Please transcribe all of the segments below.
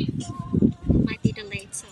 Might be the late so.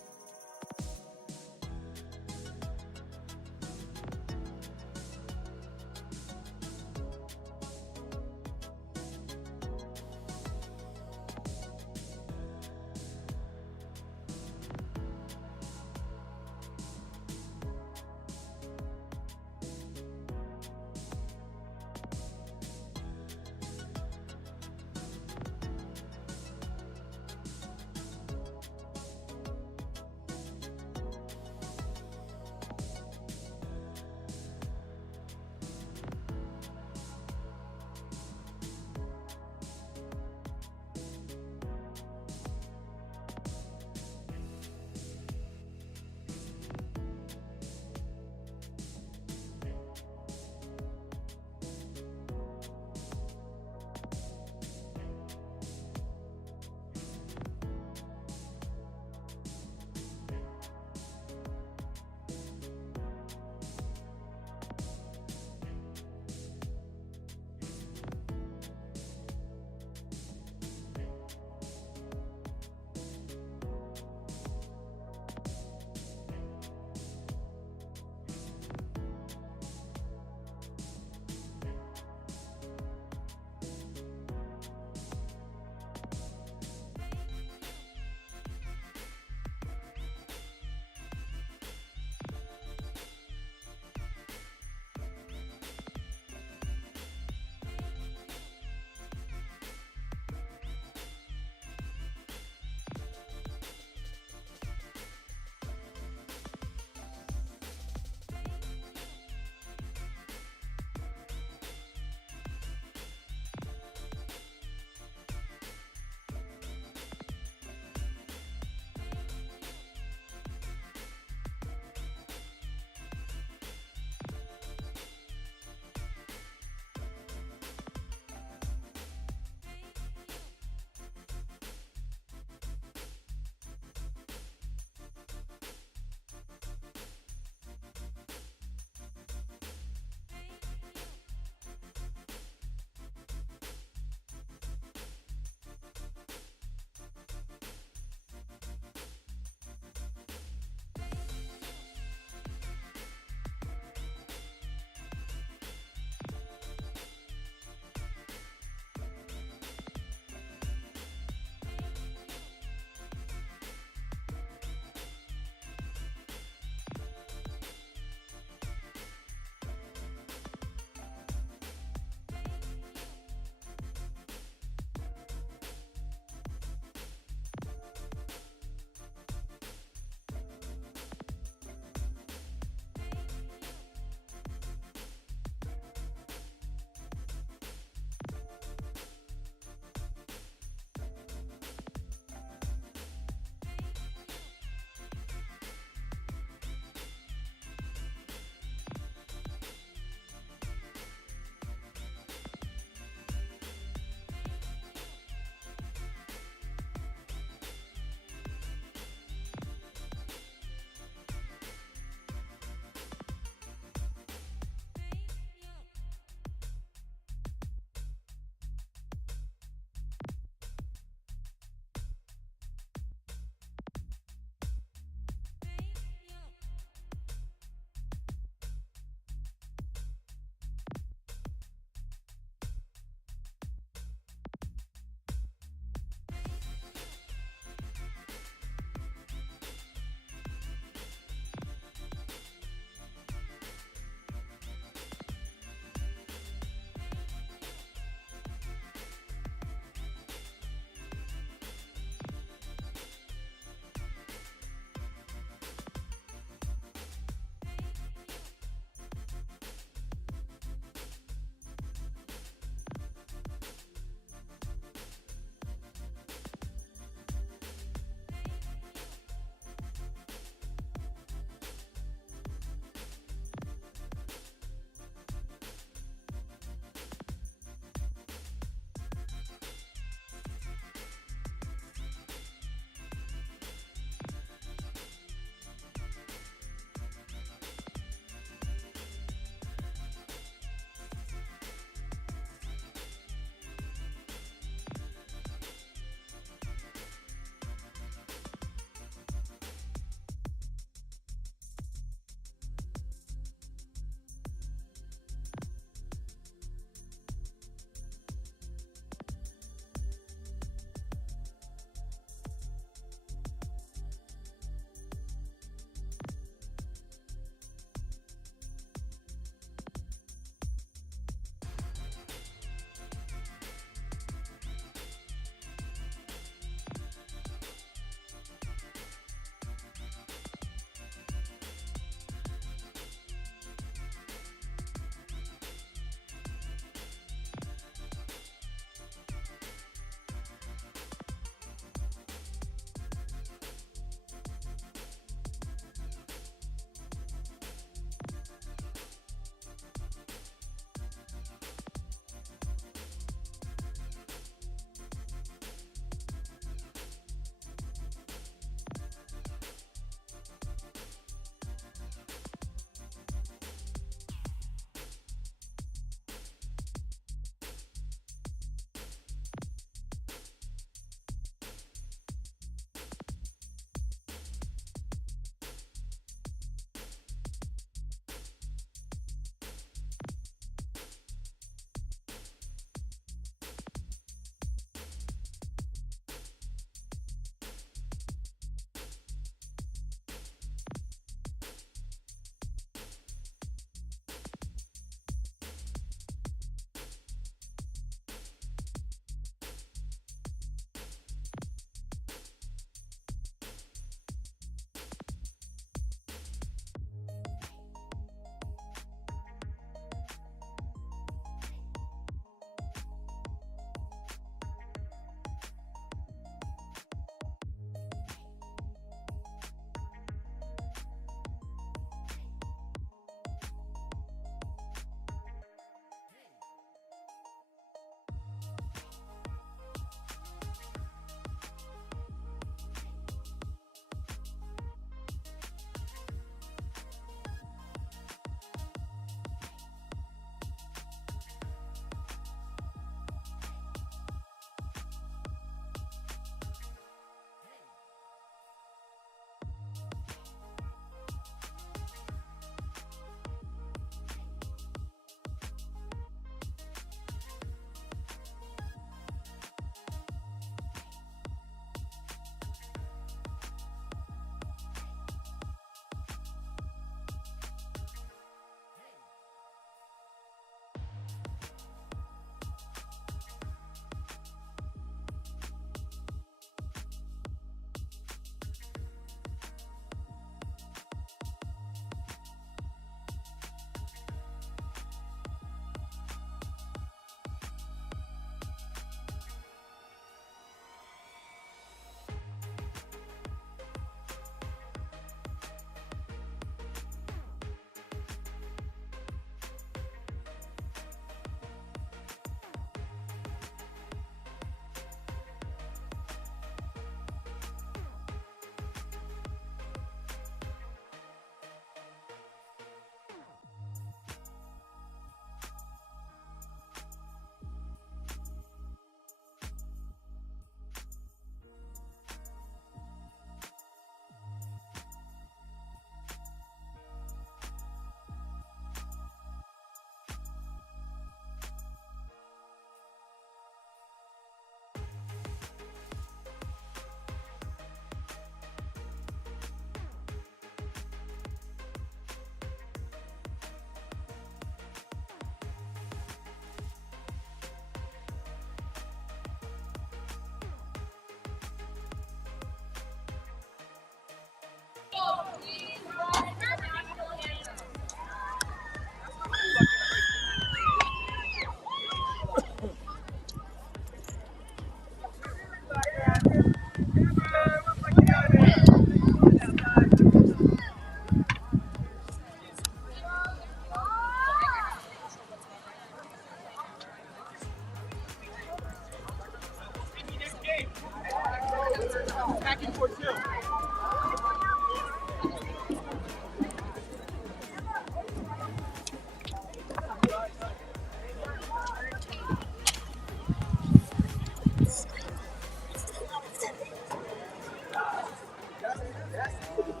What's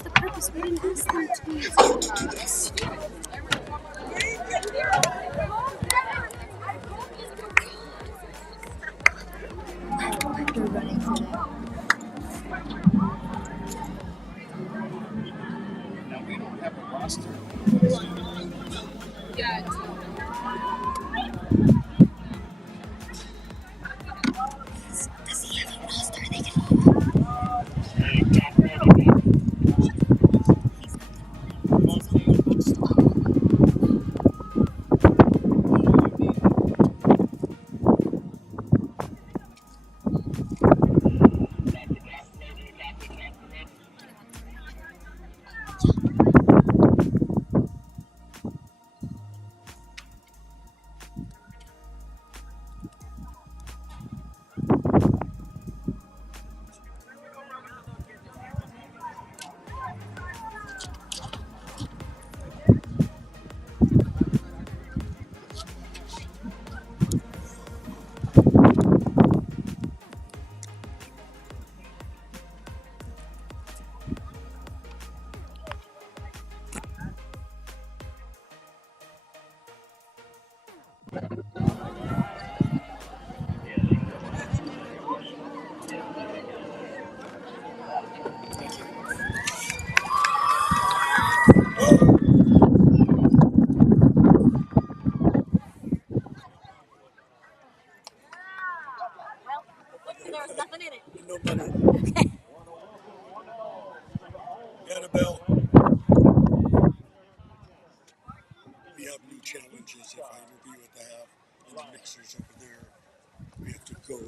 the purpose? We didn't ask them to use this. We're running for that. Now we don't have a roster. Yeah. Does he have a roster they can There was nothing in it. Nobody. Okay. Annabelle. We have new challenges if I interview what they have, and the mixers over there. We have to go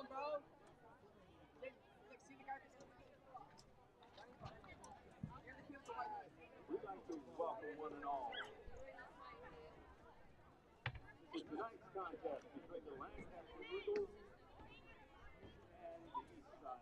We'd like to welcome one and all to tonight's contest between the Lancaster Eagles and the Eastside Lancaster.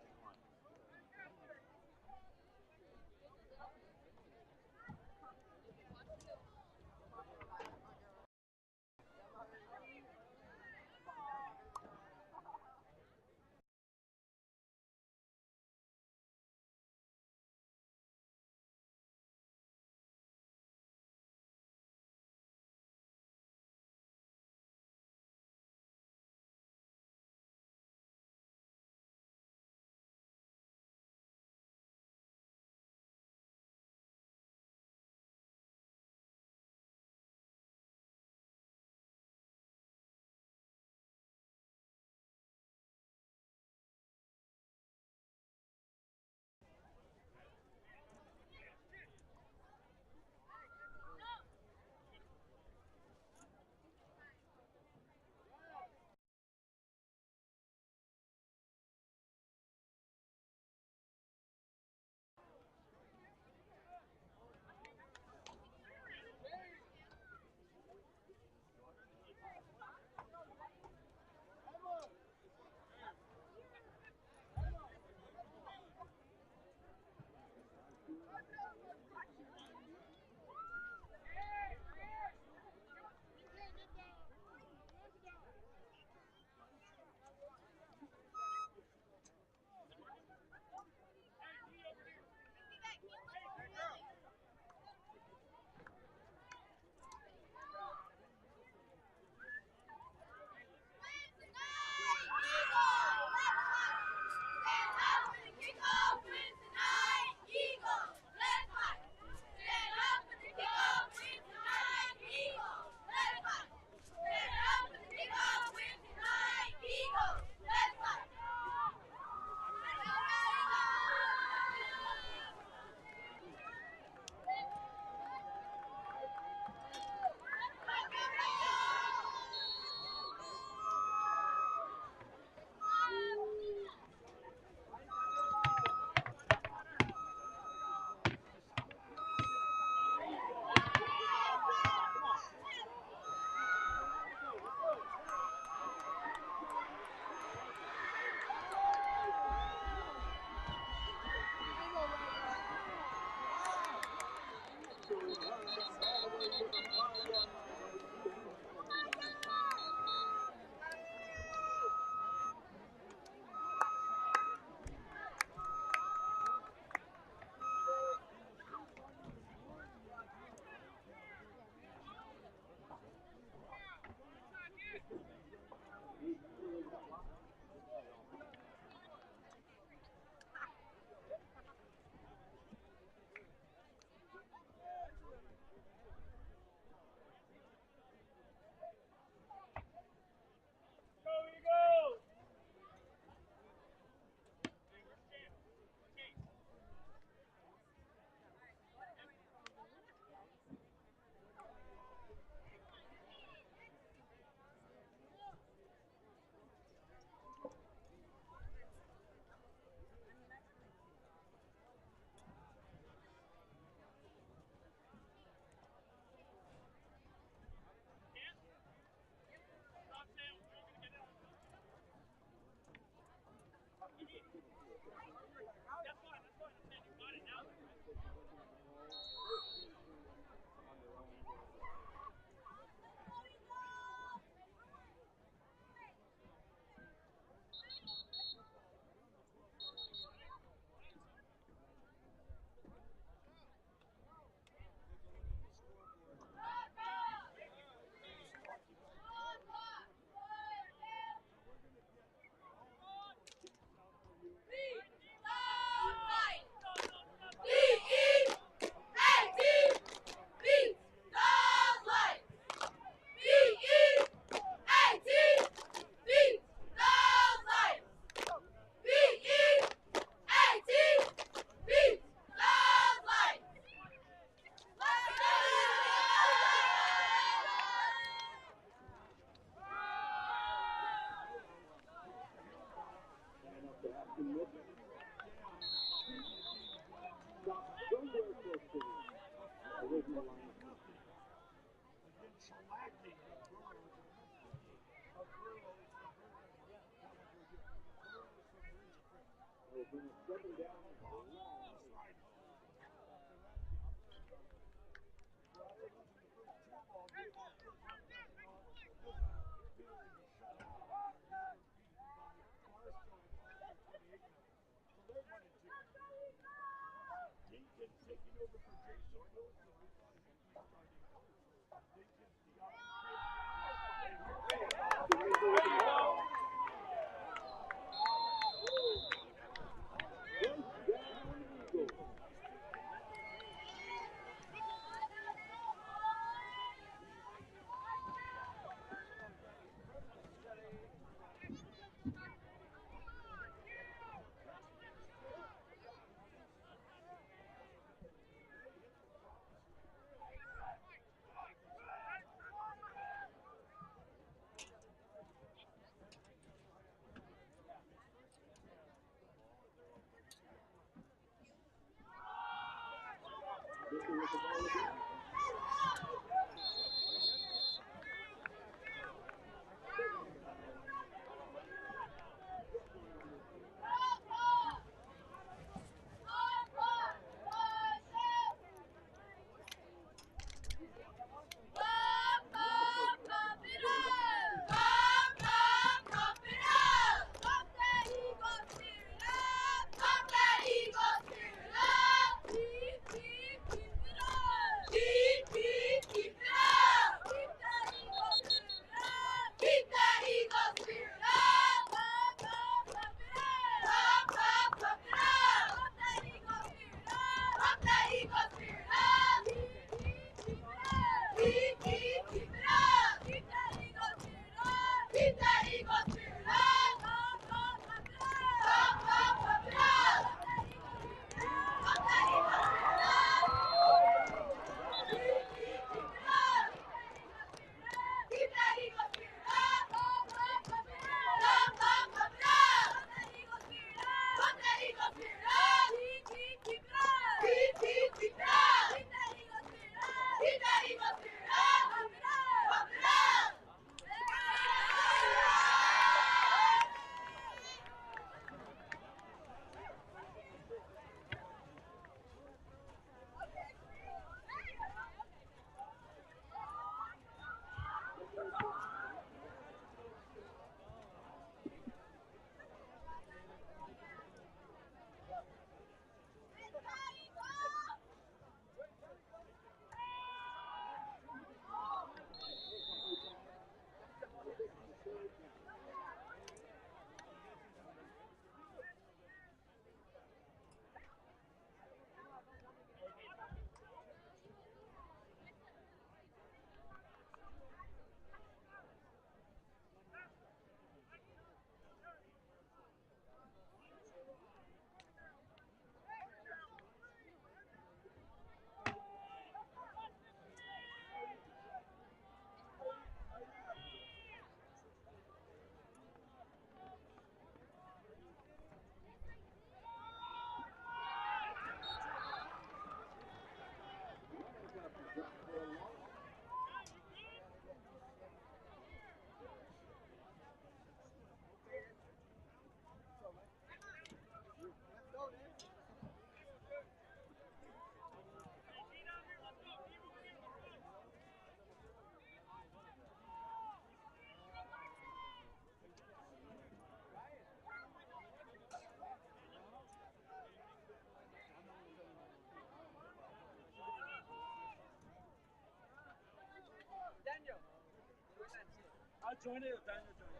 I'll join it. Daniel join it.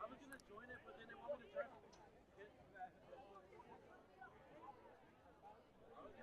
I was gonna join it, but then they want me to try to get back. I was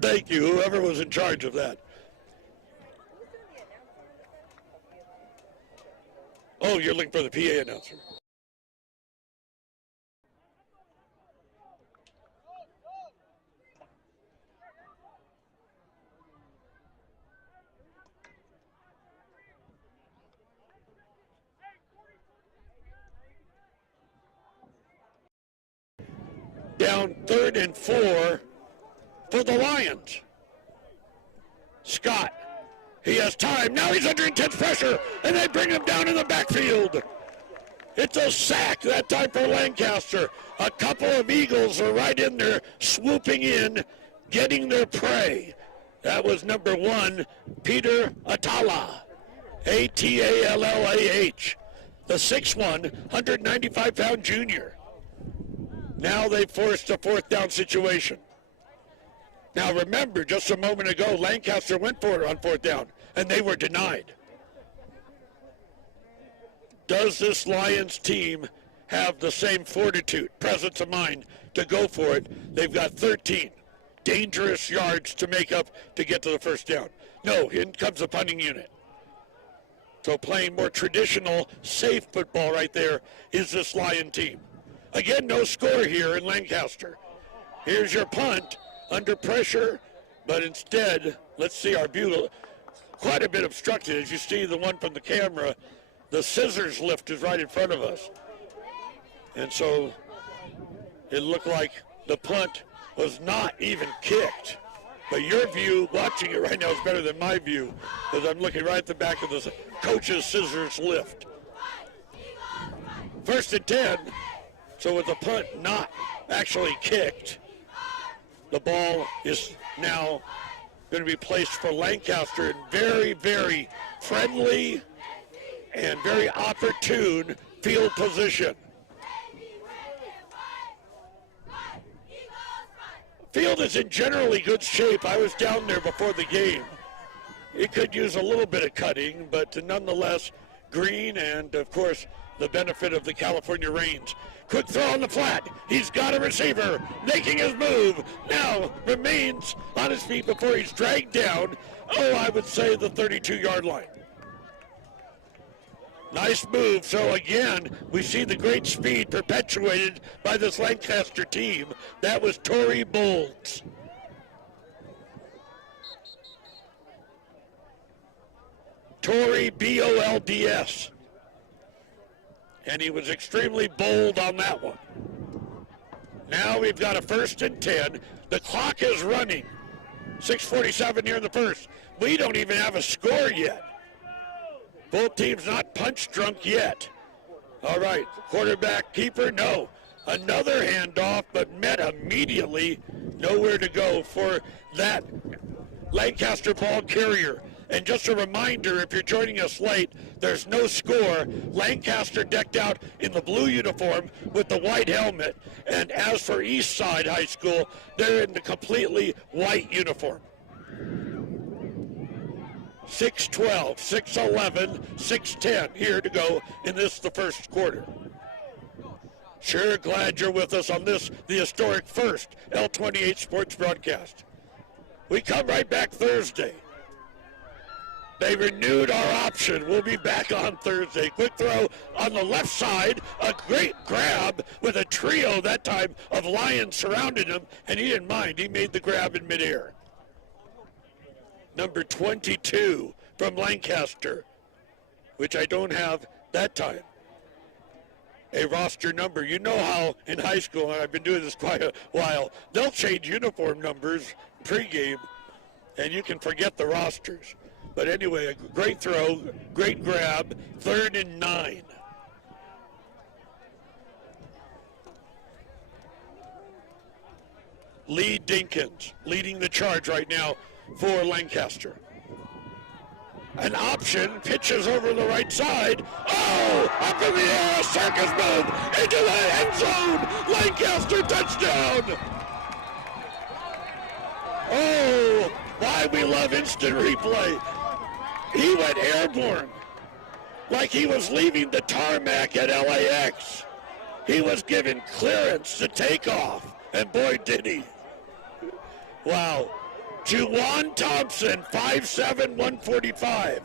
Thank you, whoever was in charge of that. Oh, you're looking for the PA announcer. Down 3rd and 4 for the Lions. Scott, he has time. Now he's under intense pressure, and they bring him down in the backfield. It's a sack that time for Lancaster. A couple of Eagles are right in there, swooping in, getting their prey. That was number 1, Peter Atala, A-T-A-L-L-A-H, the 6'1", 195-pound junior. Now they forced a 4th down situation. Now remember, just a moment ago, Lancaster went for it on 4th down, and they were denied. Does this Lions team have the same fortitude, presence of mind to go for it? They've got 13 dangerous yards to make up to get to the 1st down. No, in comes the punting unit. So playing more traditional, safe football right there is this Lion team. Again, no score here in Lancaster. Here's your punt, under pressure, but instead, let's see our beautiful, quite a bit obstructed. As you see the one from the camera, the scissors lift is right in front of us. And so it looked like the punt was not even kicked. But your view, watching it right now, is better than my view, because I'm looking right at the back of the coach's scissors lift. 1st and 10. So with the punt not actually kicked, the ball is now going to be placed for Lancaster in very, very friendly and very opportune field position. Field is in generally good shape. I was down there before the game. It could use a little bit of cutting, but nonetheless green, and of course the benefit of the California rains. Quick throw on the flat. He's got a receiver making his move. Now remains on his feet before he's dragged down. Oh, I would say the 32-yard line. Nice move. So again, we see the great speed perpetuated by this Lancaster team. That was Torrey Bolds. Torrey, B-O-L-D-S. And he was extremely bold on that one. Now we've got a 1st and 10. The clock is running. 6:47 here in the 1st. We don't even have a score yet. Both teams not punch drunk yet. All right, quarterback keeper, no. Another handoff, but met immediately. Nowhere to go for that Lancaster ball carrier. And just a reminder, if you're joining us late, there's no score. Lancaster decked out in the blue uniform with the white helmet. And as for Eastside High School, they're in the completely white uniform. 6-12, 6-11, 6-10 here to go in this, the first quarter. Sure glad you're with us on this, the historic first L28 sports broadcast. We come right back Thursday. They renewed our option. We'll be back on Thursday. Quick throw on the left side. A great grab with a trio that time of Lions surrounding him, and he didn't mind. He made the grab in midair. Number 22 from Lancaster, which I don't have that time. A roster number. You know how in high school, and I've been doing this quite a while, they'll change uniform numbers pregame, and you can forget the rosters. But anyway, a great throw, great grab, 3rd and 9. Lee Dinkins leading the charge right now for Lancaster. An option, pitches over the right side. Oh, up in the air, a circus move into the end zone. Lancaster touchdown. Oh, why we love instant replay. He went airborne like he was leaving the tarmac at LAX. He was given clearance to take off, and boy did he. Wow. Juwan Thompson, 5'7", 145.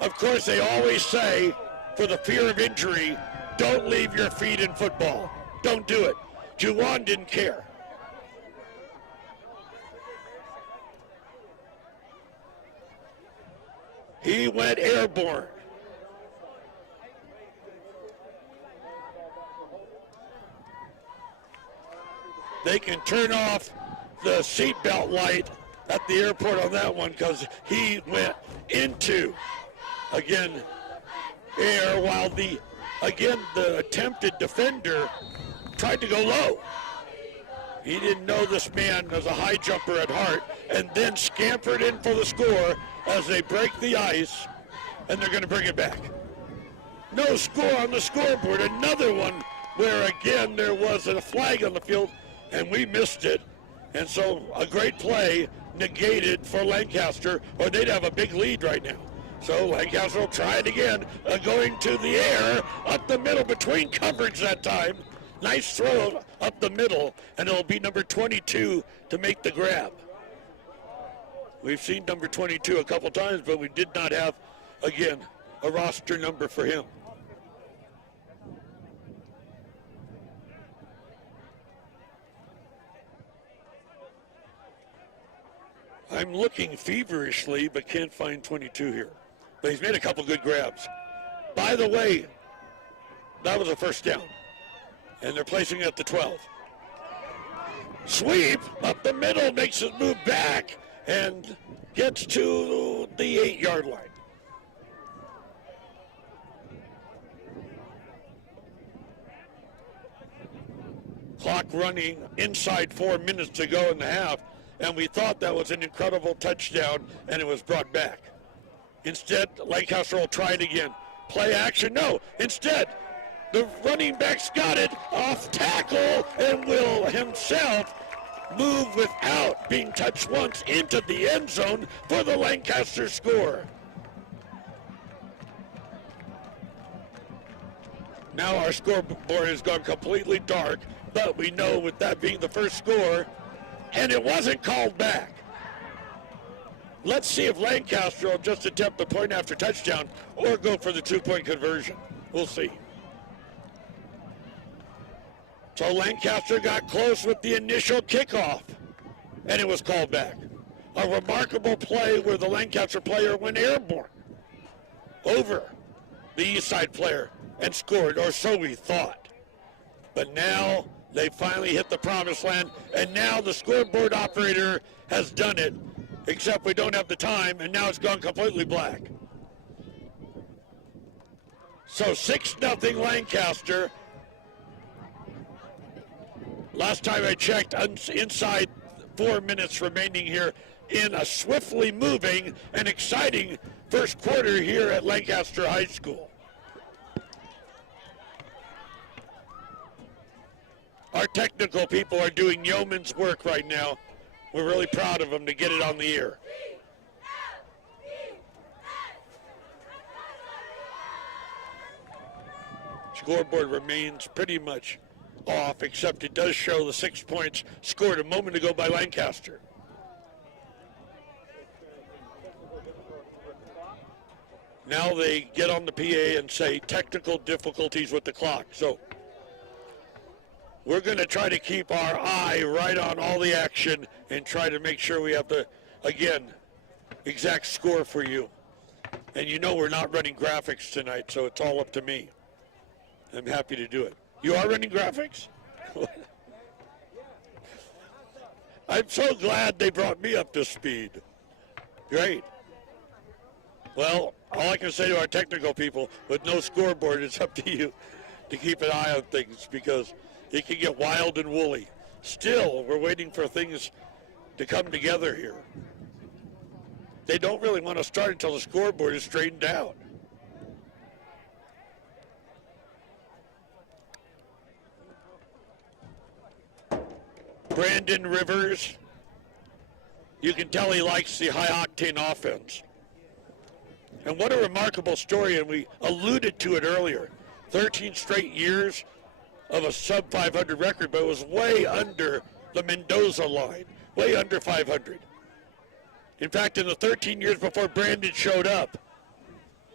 Of course, they always say, for the fear of injury, don't leave your feet in football. Don't do it. Juwan didn't care. He went airborne. They can turn off the seatbelt light at the airport on that one because he went into, again, air while the attempted defender tried to go low. He didn't know this man was a high jumper at heart and then scampered in for the score as they break the ice, and they're going to bring it back. No score on the scoreboard. Another one where, again, there was a flag on the field, and we missed it. And so a great play negated for Lancaster, or they'd have a big lead right now. So Lancaster will try it again, going to the air, up the middle between coverage that time. Nice throw up the middle, and it'll be number 22 to make the grab. We've seen number 22 a couple times, but we did not have, again, a roster number for him. I'm looking feverishly, but can't find 22 here. But he's made a couple good grabs. By the way, that was a first down. And they're placing it at the 12. Sweep up the middle, makes it move back, and gets to the 8-yard line. Clock running inside 4 minutes to go in the half, and we thought that was an incredible touchdown, and it was brought back. Instead, Lancaster will try it again. Play action, no. Instead, the running back's got it off tackle and will himself move without being touched once into the end zone for the Lancaster score. Now our scoreboard has gone completely dark, but we know with that being the first score, and it wasn't called back. Let's see if Lancaster will just attempt the point after touchdown or go for the 2-point conversion. We'll see. So Lancaster got close with the initial kickoff, and it was called back. A remarkable play where the Lancaster player went airborne over the Eastside player and scored, or so we thought. But now they finally hit the promised land, and now the scoreboard operator has done it, except we don't have the time, and now it's gone completely black. So 6-0 Lancaster. Last time I checked, inside 4 minutes remaining here in a swiftly moving and exciting first quarter here at Lancaster High School. Our technical people are doing yeoman's work right now. We're really proud of them to get it on the air. Scoreboard remains pretty much off, except it does show the 6 points scored a moment ago by Lancaster. Now they get on the PA and say technical difficulties with the clock. So we're going to try to keep our eye right on all the action and try to make sure we have the, again, exact score for you. And you know we're not running graphics tonight, so it's all up to me. I'm happy to do it. You are running graphics? I'm so glad they brought me up to speed. Great. Well, all I can say to our technical people, with no scoreboard, it's up to you to keep an eye on things because it can get wild and woolly. Still, we're waiting for things to come together here. They don't really want to start until the scoreboard is straightened out. Brandon Rivers, you can tell he likes the high-octane offense. And what a remarkable story, and we alluded to it earlier. 13 straight years of a sub-500 record, but it was way under the Mendoza line, way under 500. In fact, in the 13 years before Brandon showed up,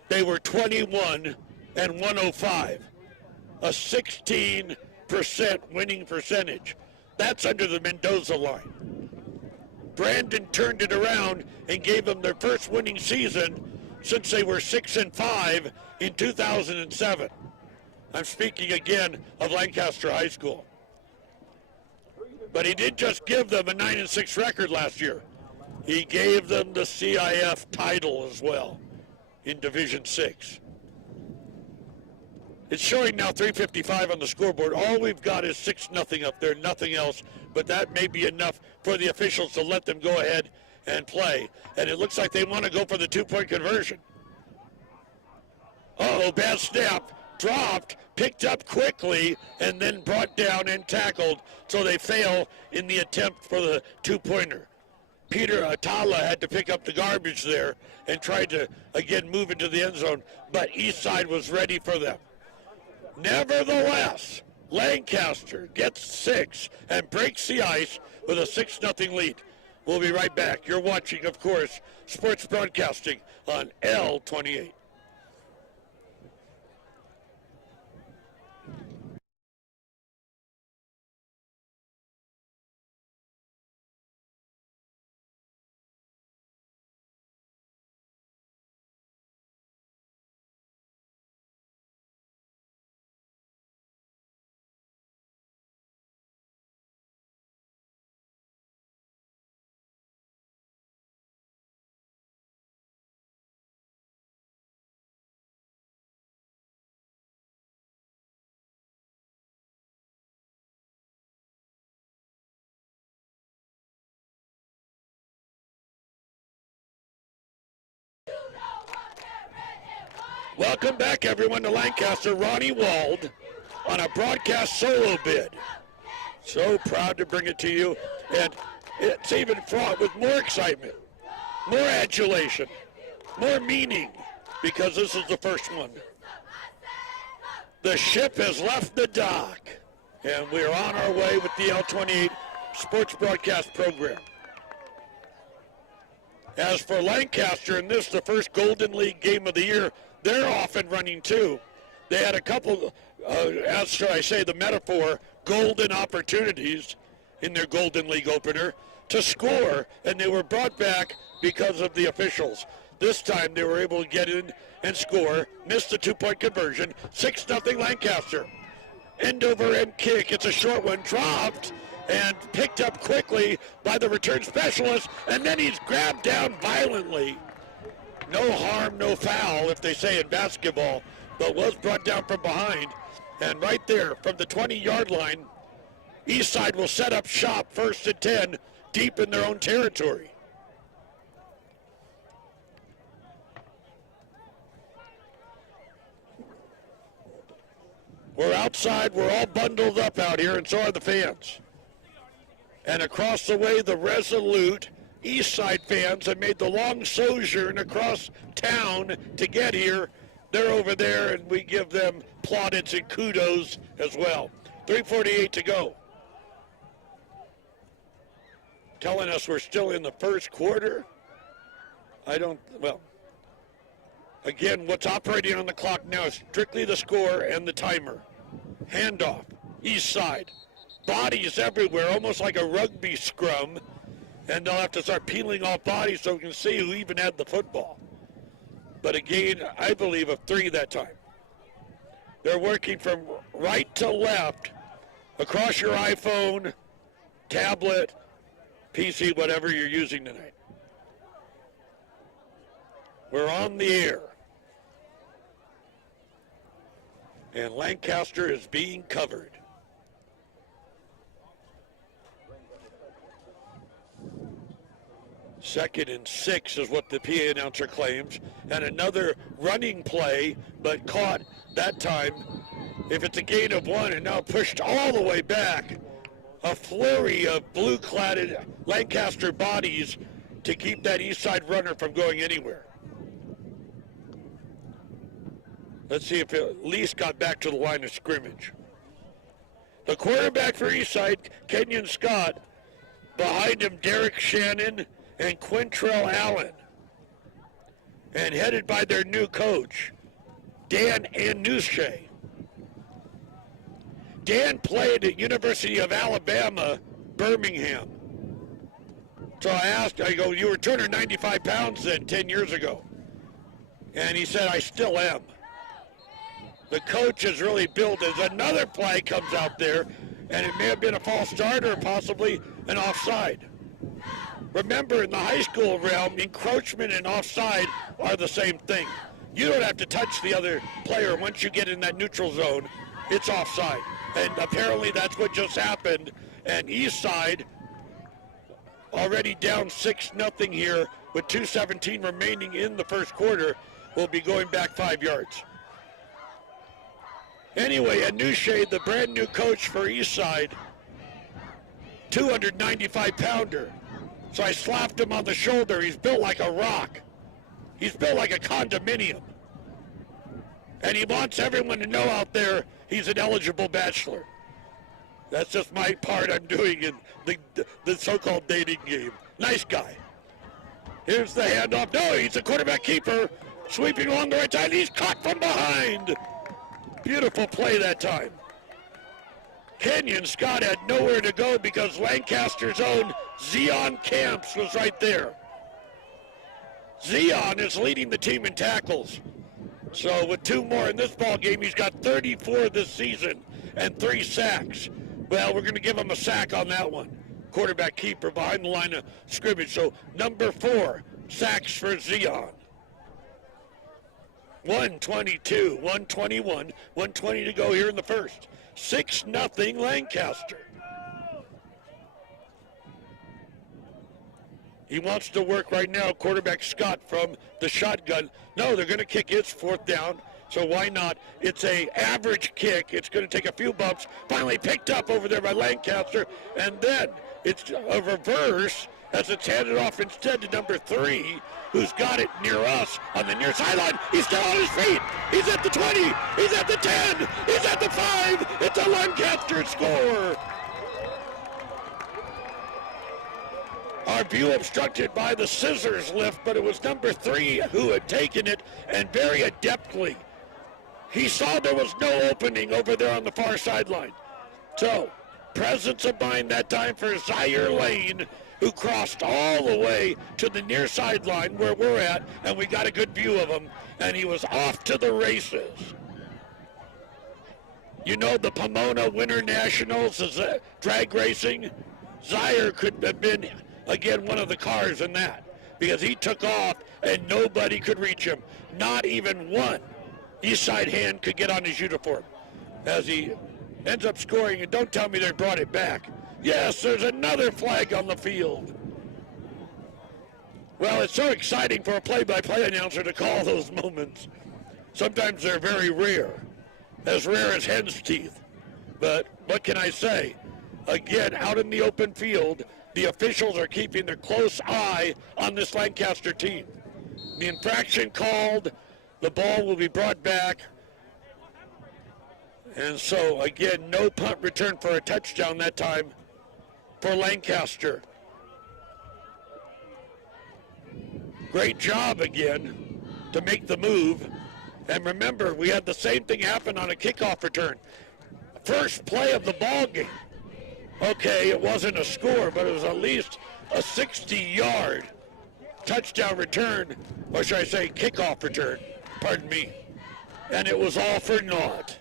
they were 21 and 105, a 16% winning percentage. That's under the Mendoza line. Brandon turned it around and gave them their first winning season since they were 6-5 in 2007. I'm speaking again of Lancaster High School. But he didn't just give them a 9-6 record last year. He gave them the CIF title as well in Division 6. It's showing now 3:55 on the scoreboard. All we've got is 6-0 up there, nothing else. But that may be enough for the officials to let them go ahead and play. And it looks like they want to go for the 2-point conversion. Uh-oh, bad snap. Dropped, picked up quickly, and then brought down and tackled. So they fail in the attempt for the 2-pointer. Peter Atala had to pick up the garbage there and tried to, again, move into the end zone. But Eastside was ready for them. Nevertheless, Lancaster gets 6 and breaks the ice with a 6-0 lead. We'll be right back. You're watching, of course, sports broadcasting on L28. Welcome back, everyone, to Lancaster. Ronnie Wald on a broadcast solo bid. So proud to bring it to you, and it's even fraught with more excitement, more adulation, more meaning, because this is the first one. The ship has left the dock, and we're on our way with the L28 sports broadcast program. As for Lancaster, and this is the first Golden League game of the year, they're off and running too. They had a couple, as shall I say the metaphor, golden opportunities in their Golden League opener to score, and they were brought back because of the officials. This time they were able to get in and score, missed the 2-point conversion, 6-0 Lancaster. End over end kick, it's a short one, dropped and picked up quickly by the return specialist, and then he's grabbed down violently. No harm, no foul, if they say in basketball, but was brought down from behind. And right there, from the 20-yard line, Eastside will set up shop 1st and 10, deep in their own territory. We're outside, we're all bundled up out here, and so are the fans. And across the way, the resolute Eastside fans have made the long sojourn across town to get here. They're over there, and we give them plaudits and kudos as well. 3:48 to go. Telling us we're still in the first quarter. Again, what's operating on the clock now is strictly the score and the timer. Handoff, Eastside. Bodies everywhere, almost like a rugby scrum. And they'll have to start peeling off bodies so we can see who even had the football. But again, I believe of 3 that time. They're working from right to left across your iPhone, tablet, PC, whatever you're using tonight. We're on the air. And Lancaster is being covered. Second and 6 is what the PA announcer claims. And another running play, but caught that time. If it's a gain of 1 and now pushed all the way back. A flurry of blue-cladded Lancaster bodies to keep that Eastside runner from going anywhere. Let's see if it at least got back to the line of scrimmage. The quarterback for Eastside, Kenyon Scott. Behind him, Derek Shannon and Quintrell Allen. And headed by their new coach, Dan Anushe. Dan played at University of Alabama, Birmingham. So I go, you were 295 pounds then 10 years ago. And he said, I still am. The coach is really built as another play comes out there, and it may have been a false start or possibly an offside. Remember, in the high school realm, encroachment and offside are the same thing. You don't have to touch the other player. Once you get in that neutral zone, it's offside. And apparently that's what just happened. And Eastside already down 6-0 here with 2:17 remaining in the first quarter, will be going back 5 yards. Anyway, Anushe, the brand new coach for Eastside, 295-pounder. So I slapped him on the shoulder. He's built like a rock. He's built like a condominium. And he wants everyone to know out there he's an eligible bachelor. That's just my part I'm doing in the so-called dating game. Nice guy. Here's the handoff. No, he's a quarterback keeper. Sweeping along the right side. He's caught from behind. Beautiful play that time. Kenyon Scott had nowhere to go because Lancaster's own Zion Camps was right there. Zion is leading the team in tackles. So with 2 more in this ball game, he's got 34 this season and 3 sacks. Well, we're going to give him a sack on that one. Quarterback keeper behind the line of scrimmage. So number 4, sacks for Zion. 122, 121, 120 to go here in the first. 6-0 Lancaster. He wants to work right now, quarterback Scott from the shotgun. No, they're going to kick it. 4th down, so why not? It's a average kick. It's going to take a few bumps. Finally picked up over there by Lancaster, and then it's a reverse as it's handed off instead to number 3, who's got it near us on the near sideline. He's still on his feet. He's at the 20. He's at the 10. He's at the 5. It's a Lancaster score. Our view obstructed by the scissors lift, but it was number 3 who had taken it, and very adeptly. He saw there was no opening over there on the far sideline. So, presence of mind that time for Zaire Lane, who crossed all the way to the near sideline where we're at, and we got a good view of him, and he was off to the races. You know the Pomona Winter Nationals is drag racing? Zaire could have been, again, one of the cars in that, because he took off and nobody could reach him. Not even one Eastside hand could get on his uniform as he ends up scoring, and don't tell me they brought it back. Yes, there's another flag on the field. Well, it's so exciting for a play-by-play announcer to call those moments. Sometimes they're very rare as hen's teeth. But what can I say? again, out in the open field. The officials are keeping a close eye on this Lancaster team. The infraction called, the ball will be brought back. And so, again, no punt return for a touchdown that time for Lancaster. Great job again to make the move. And remember, we had the same thing happen on a kickoff return. First play of the ball game. Okay, it wasn't a score, but it was at least a 60-yard touchdown return, or should I say kickoff return, pardon me. And it was all for naught.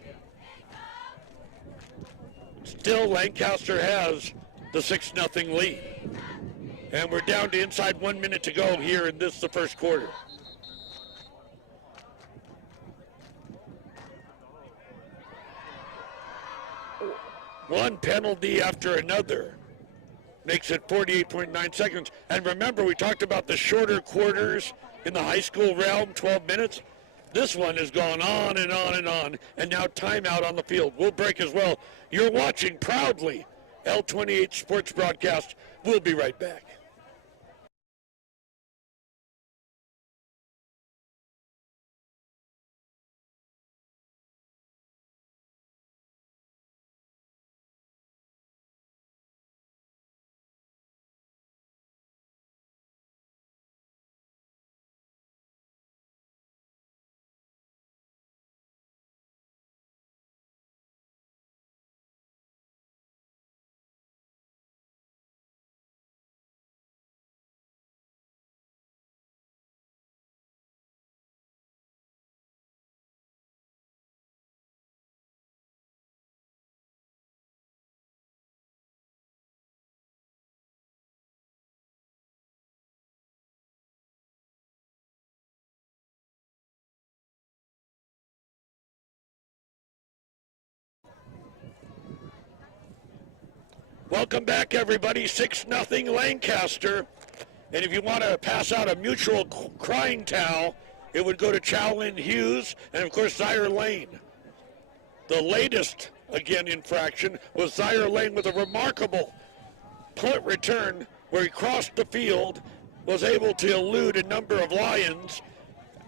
Still, Lancaster has the 6-0 lead. And we're down to inside 1 minute to go here in the first quarter. One penalty after another makes it 48.9 seconds. And remember, we talked about the shorter quarters in the high school realm, 12 minutes. This one has gone on and on and on, and now timeout on the field. We'll break as well. You're watching proudly L28 Sports Broadcast. We'll be right back. Welcome back, everybody. 6-0 Lancaster. And if you want to pass out a mutual crying towel, it would go to Chowlin Hughes and, of course, Zaire Lane. The latest, again, infraction was Zaire Lane with a remarkable punt return where he crossed the field, was able to elude a number of Lions,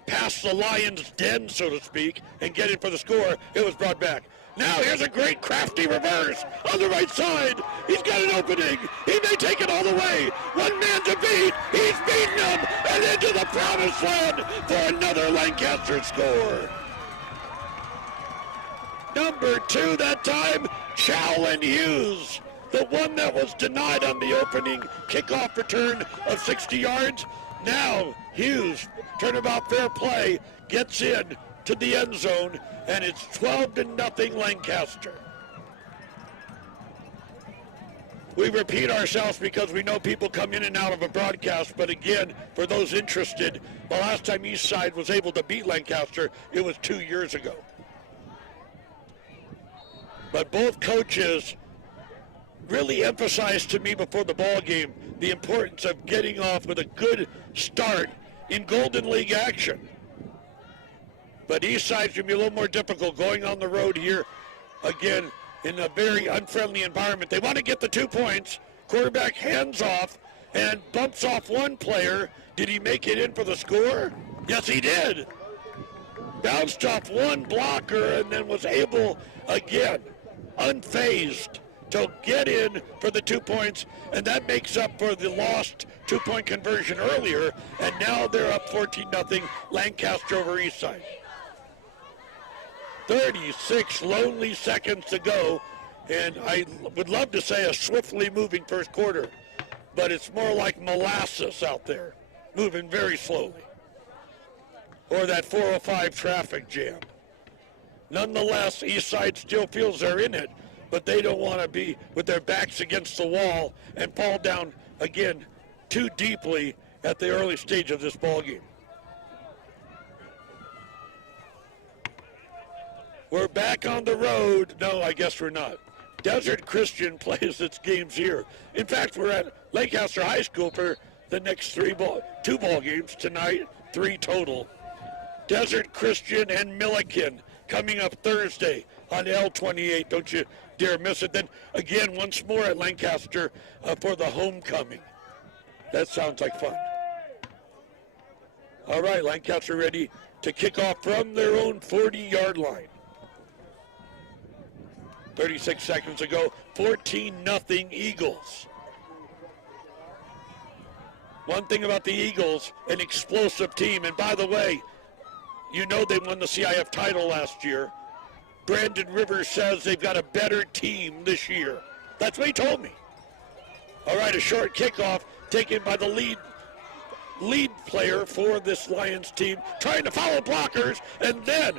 past the Lions' den, so to speak, and get in for the score. It was brought back. Now here's a great crafty reverse on the right side. He's got an opening. He may take it all the way. One man to beat. He's beaten him and into the promised land for another Lancaster score. Number 2 that time, Chowlin Hughes. The one that was denied on the opening kickoff return of 60 yards. Now Hughes, turnabout fair play, gets in to the end zone, and it's 12-0 Lancaster. We repeat ourselves because we know people come in and out of a broadcast, but again, for those interested, the last time Eastside was able to beat Lancaster, it was 2 years ago. But both coaches really emphasized to me before the ball game the importance of getting off with a good start in Golden League action. But Eastside's going to be a little more difficult going on the road here, again, in a very unfriendly environment. They want to get the 2 points. Quarterback hands off and bumps off one player. Did he make it in for the score? Yes, he did. Bounced off one blocker and then was able, again, unfazed, to get in for the 2 points, and that makes up for the lost 2-point conversion earlier, and now they're up 14-0 Lancaster over Eastside. 36 lonely seconds to go, and I would love to say a swiftly moving first quarter, but it's more like molasses out there, moving very slowly, or that 405 traffic jam. Nonetheless, Eastside still feels they're in it, but they don't want to be with their backs against the wall and fall down, again, too deeply at the early stage of this ball game. We're back on the road. No, I guess we're not. Desert Christian plays its games here. In fact, we're at Lancaster High School for the next two ball games tonight, 3 total. Desert Christian and Milliken coming up Thursday on L28. Don't you dare miss it. Then again, once more at Lancaster for the homecoming. That sounds like fun. All right, Lancaster ready to kick off from their own 40-yard line. 36 seconds ago, 14-0 Eagles. One thing about the Eagles, an explosive team. And by the way, you know they won the CIF title last year. Brandon Rivers says they've got a better team this year. That's what he told me. All right, a short kickoff taken by the lead player for this Lions team, trying to follow blockers, and then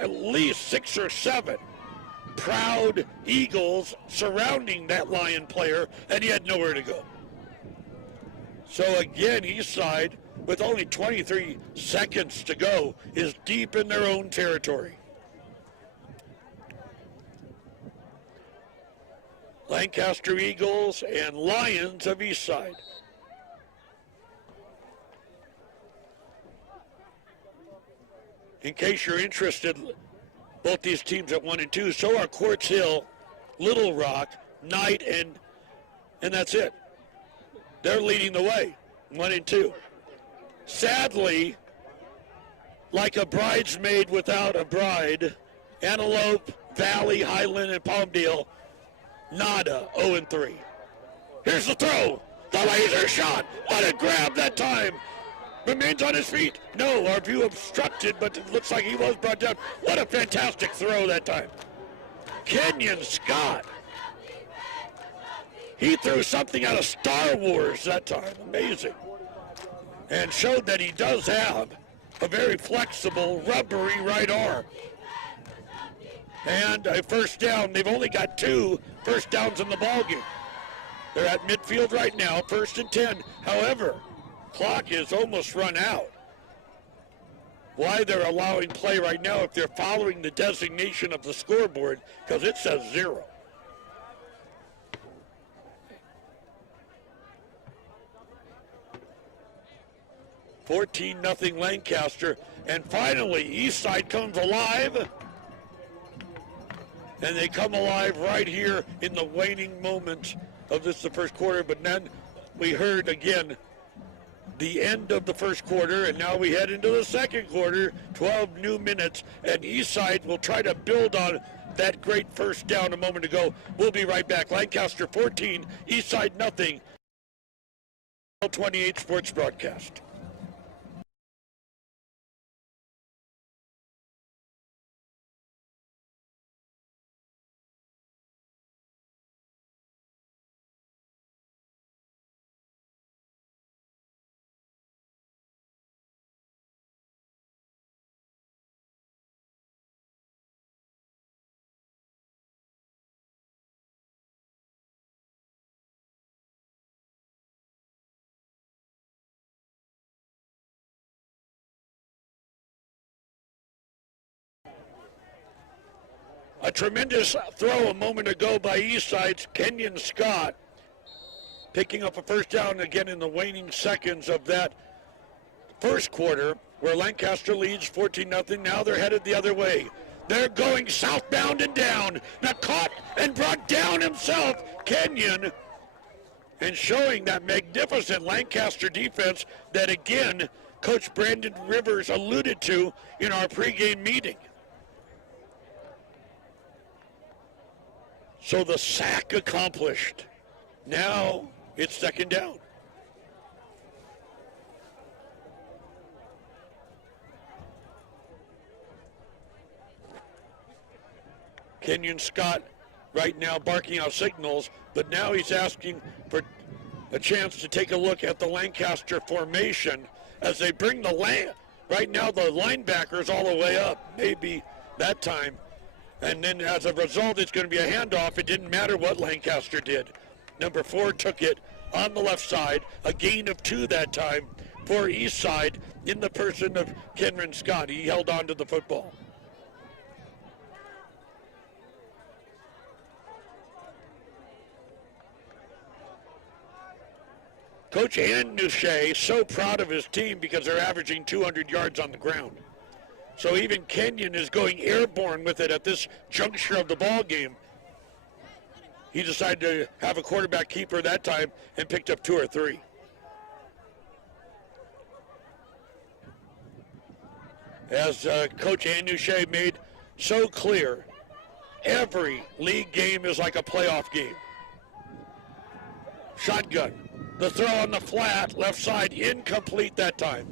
at least 6 or 7 proud Eagles surrounding that Lion player, and he had nowhere to go. So again, Eastside, with only 23 seconds to go, is deep in their own territory. Lancaster Eagles and Lions of Eastside. In case you're interested, both these teams at 1 and 2. So are Quartz Hill, Little Rock, Knight, and that's it. They're leading the way, 1 and 2. Sadly, like a bridesmaid without a bride, Antelope, Valley, Highland, and Palmdale, nada, 0 and 3. Here's the throw. The laser shot. What a grab that time. Remains on his feet. No, our view obstructed, but it looks like he was brought down. What a fantastic throw that time. Kenyon Scott. He threw something out of Star Wars that time. Amazing. And showed that he does have a very flexible, rubbery right arm. And a first down. They've only got 2 first downs in the ballgame. They're at midfield right now, 1st and 10. However, clock is almost run out. Why they're allowing play right now if they're following the designation of the scoreboard, because it says 0. (14-0) Lancaster, and finally Eastside comes alive, and they come alive right here in the waning moments of the first quarter. But then we heard again the end of the first quarter, and now we head into the second quarter, 12 new minutes, and Eastside will try to build on that great first down a moment ago. We'll be right back. Lancaster 14, Eastside nothing. L28 Sports Broadcast. A tremendous throw a moment ago by Eastside's Kenyon Scott, picking up a first down again in the waning seconds of that first quarter, where Lancaster leads 14-0. Now they're headed the other way. They're going southbound and down. Now caught and brought down himself, Kenyon, and showing that magnificent Lancaster defense that, again, Coach Brandon Rivers alluded to in our pregame meeting. So the sack accomplished. Now it's second down. Kenyon Scott right now barking out signals, but now he's asking for a chance to take a look at the Lancaster formation as they bring right now the linebackers all the way up, maybe that time. And then as a result, it's going to be a handoff. It didn't matter what Lancaster did. Number 4 took it on the left side, a gain of 2 that time for Eastside in the person of Kenyon Scott. He held on to the football. Coach Ann Nuche so proud of his team because they're averaging 200 yards on the ground. So even Kenyon is going airborne with it at this juncture of the ball game. He decided to have a quarterback keeper that time and picked up 2 or 3. As Coach Anouche made so clear, every league game is like a playoff game. Shotgun. The throw on the flat, left side, incomplete that time.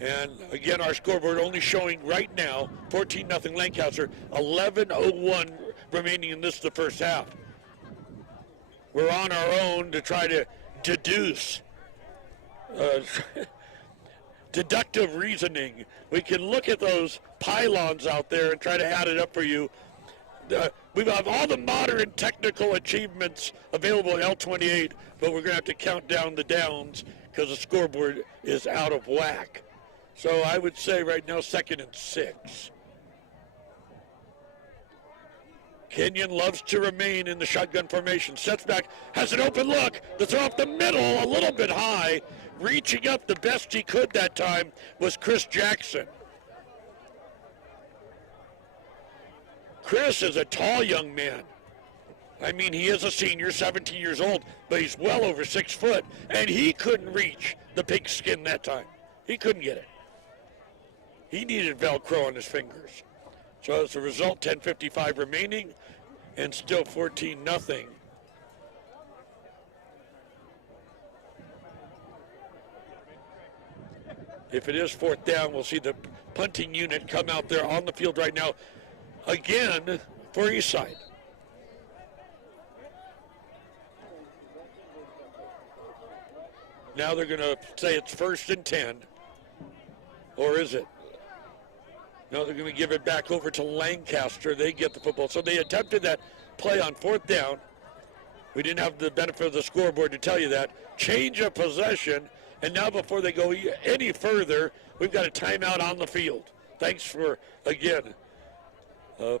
And again, our scoreboard only showing right now 14-0 Lancaster, 11:01 remaining in the first half. We're on our own to try to deduce deductive reasoning. We can look at those pylons out there and try to add it up for you. We have all the modern technical achievements available at L28, but we're going to have to count down the downs because the scoreboard is out of whack. So I would say right now 2nd and 6. Kenyon loves to remain in the shotgun formation. Sets back, has an open look. The throw up the middle, a little bit high. Reaching up the best he could that time was Chris Jackson. Chris is a tall young man. I mean, he is a senior, 17 years old, but he's well over 6 foot, and he couldn't reach the pigskin that time. He couldn't get it. He needed Velcro on his fingers. So as a result, 10:55 remaining, and still 14-0. If it is 4th down, we'll see the punting unit come out there on the field right now, again for Eastside. Now they're going to say it's 1st and 10, or is it? No, they're going to give it back over to Lancaster. They get the football. So they attempted that play on 4th down. We didn't have the benefit of the scoreboard to tell you that. Change of possession, and now before they go any further, we've got a timeout on the field. Thanks for, again,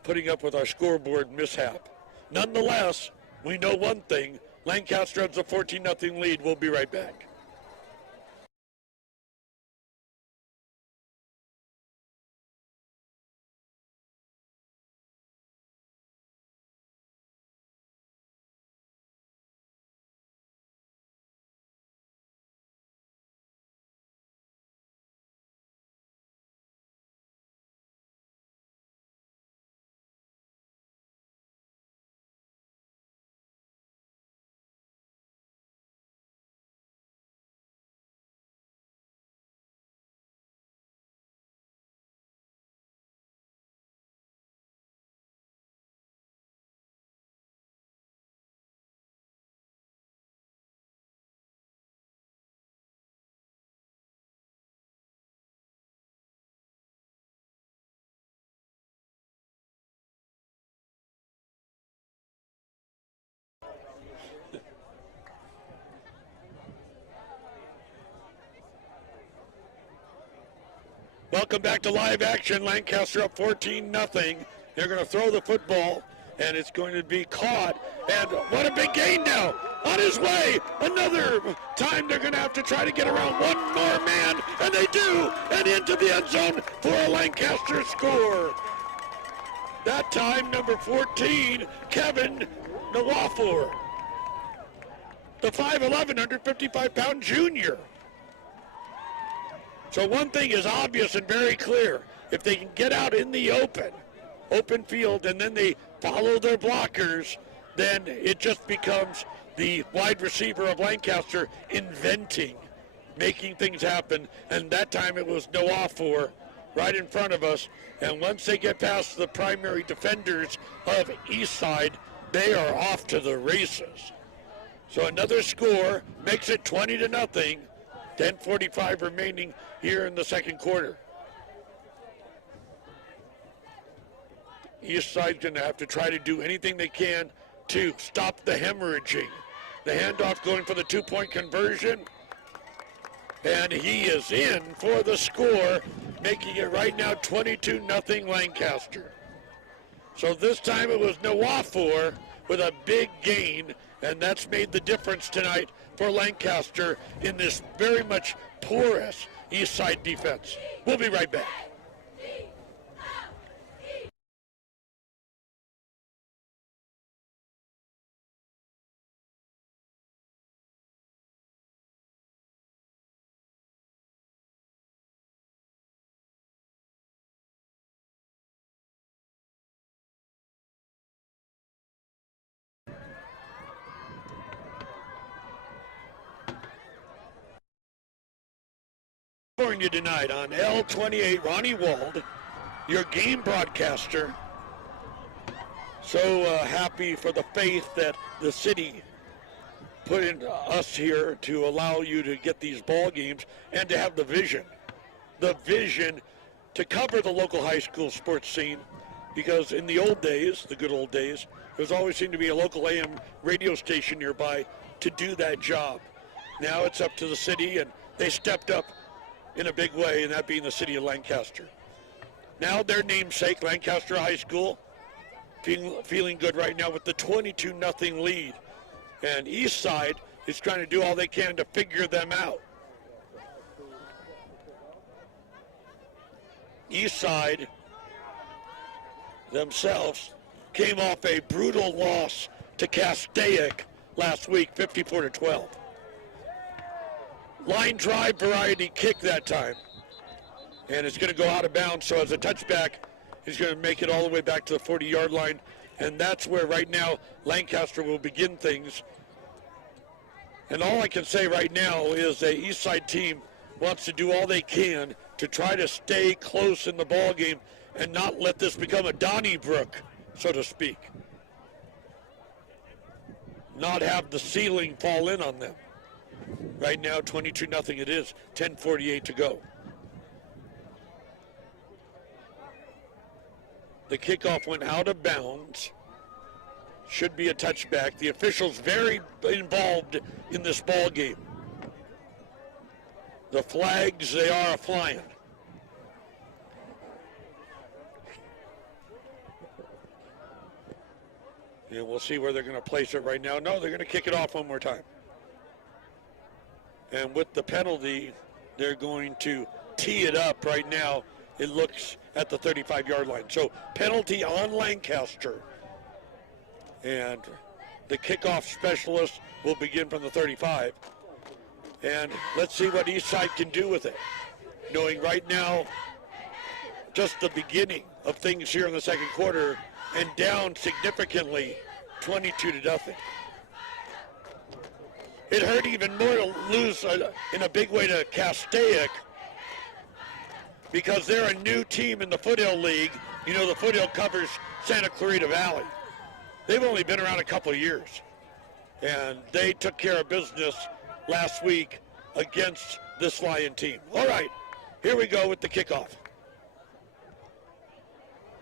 putting up with our scoreboard mishap. Nonetheless, we know one thing. Lancaster has a 14-0 lead. We'll be right back. Welcome back to live action. Lancaster up 14-0. They're going to throw the football, and it's going to be caught. And what a big gain now. On his way. Another time they're going to have to try to get around one more man, and they do. And into the end zone for a Lancaster score. That time, number 14, Kevin Nwafor. The 5'11", 155-pound junior. So one thing is obvious and very clear. If they can get out in the open field, and then they follow their blockers, then it just becomes the wide receiver of Lancaster inventing, making things happen. And that time it was Nwafor right in front of us. And once they get past the primary defenders of Eastside, they are off to the races. So another score makes it 20-0. 10:45 remaining here in the second quarter. Eastside's going to have to try to do anything they can to stop the hemorrhaging. The handoff going for the 2-point conversion. And he is in for the score, making it right now 22-0 Lancaster. So this time it was Nwafor with a big gain, and that's made the difference tonight for Lancaster in this very much porous Eastside defense. We'll be right back. You tonight on L28, Ronnie Wald, your game broadcaster. So happy for the faith that the city put in us here to allow you to get these ball games and to have the vision to cover the local high school sports scene, because in the old days, the good old days, there's always seemed to be a local AM radio station nearby to do that job. Now it's up to the city, and they stepped up in a big way, and that being the city of Lancaster. Now their namesake, Lancaster High School, feeling good right now with the 22-0 lead. And Eastside is trying to do all they can to figure them out. Eastside themselves came off a brutal loss to Castaic last week, 54-12. Line drive variety kick that time. And it's going to go out of bounds, so as a touchback, he's going to make it all the way back to the 40-yard line. And that's where right now Lancaster will begin things. And all I can say right now is the Eastside team wants to do all they can to try to stay close in the ball game and not let this become a Donnybrook, so to speak. Not have the ceiling fall in on them. Right now, 22-0 it is, 10:48 to go. The kickoff went out of bounds. Should be a touchback. The officials very involved in this ball game. The flags, they are flying. And we'll see where they're going to place it right now. No, they're going to kick it off one more time. And with the penalty, they're going to tee it up right now. It looks at the 35-yard line. So penalty on Lancaster. And the kickoff specialist will begin from the 35. And let's see what Eastside can do with it. Knowing right now, just the beginning of things here in the second quarter, and down significantly, 22-0. It hurt even more to lose in a big way to Castaic, because they're a new team in the Foothill League. You know, the Foothill covers Santa Clarita Valley. They've only been around a couple of years, and they took care of business last week against this Lion team. All right, here we go with the kickoff.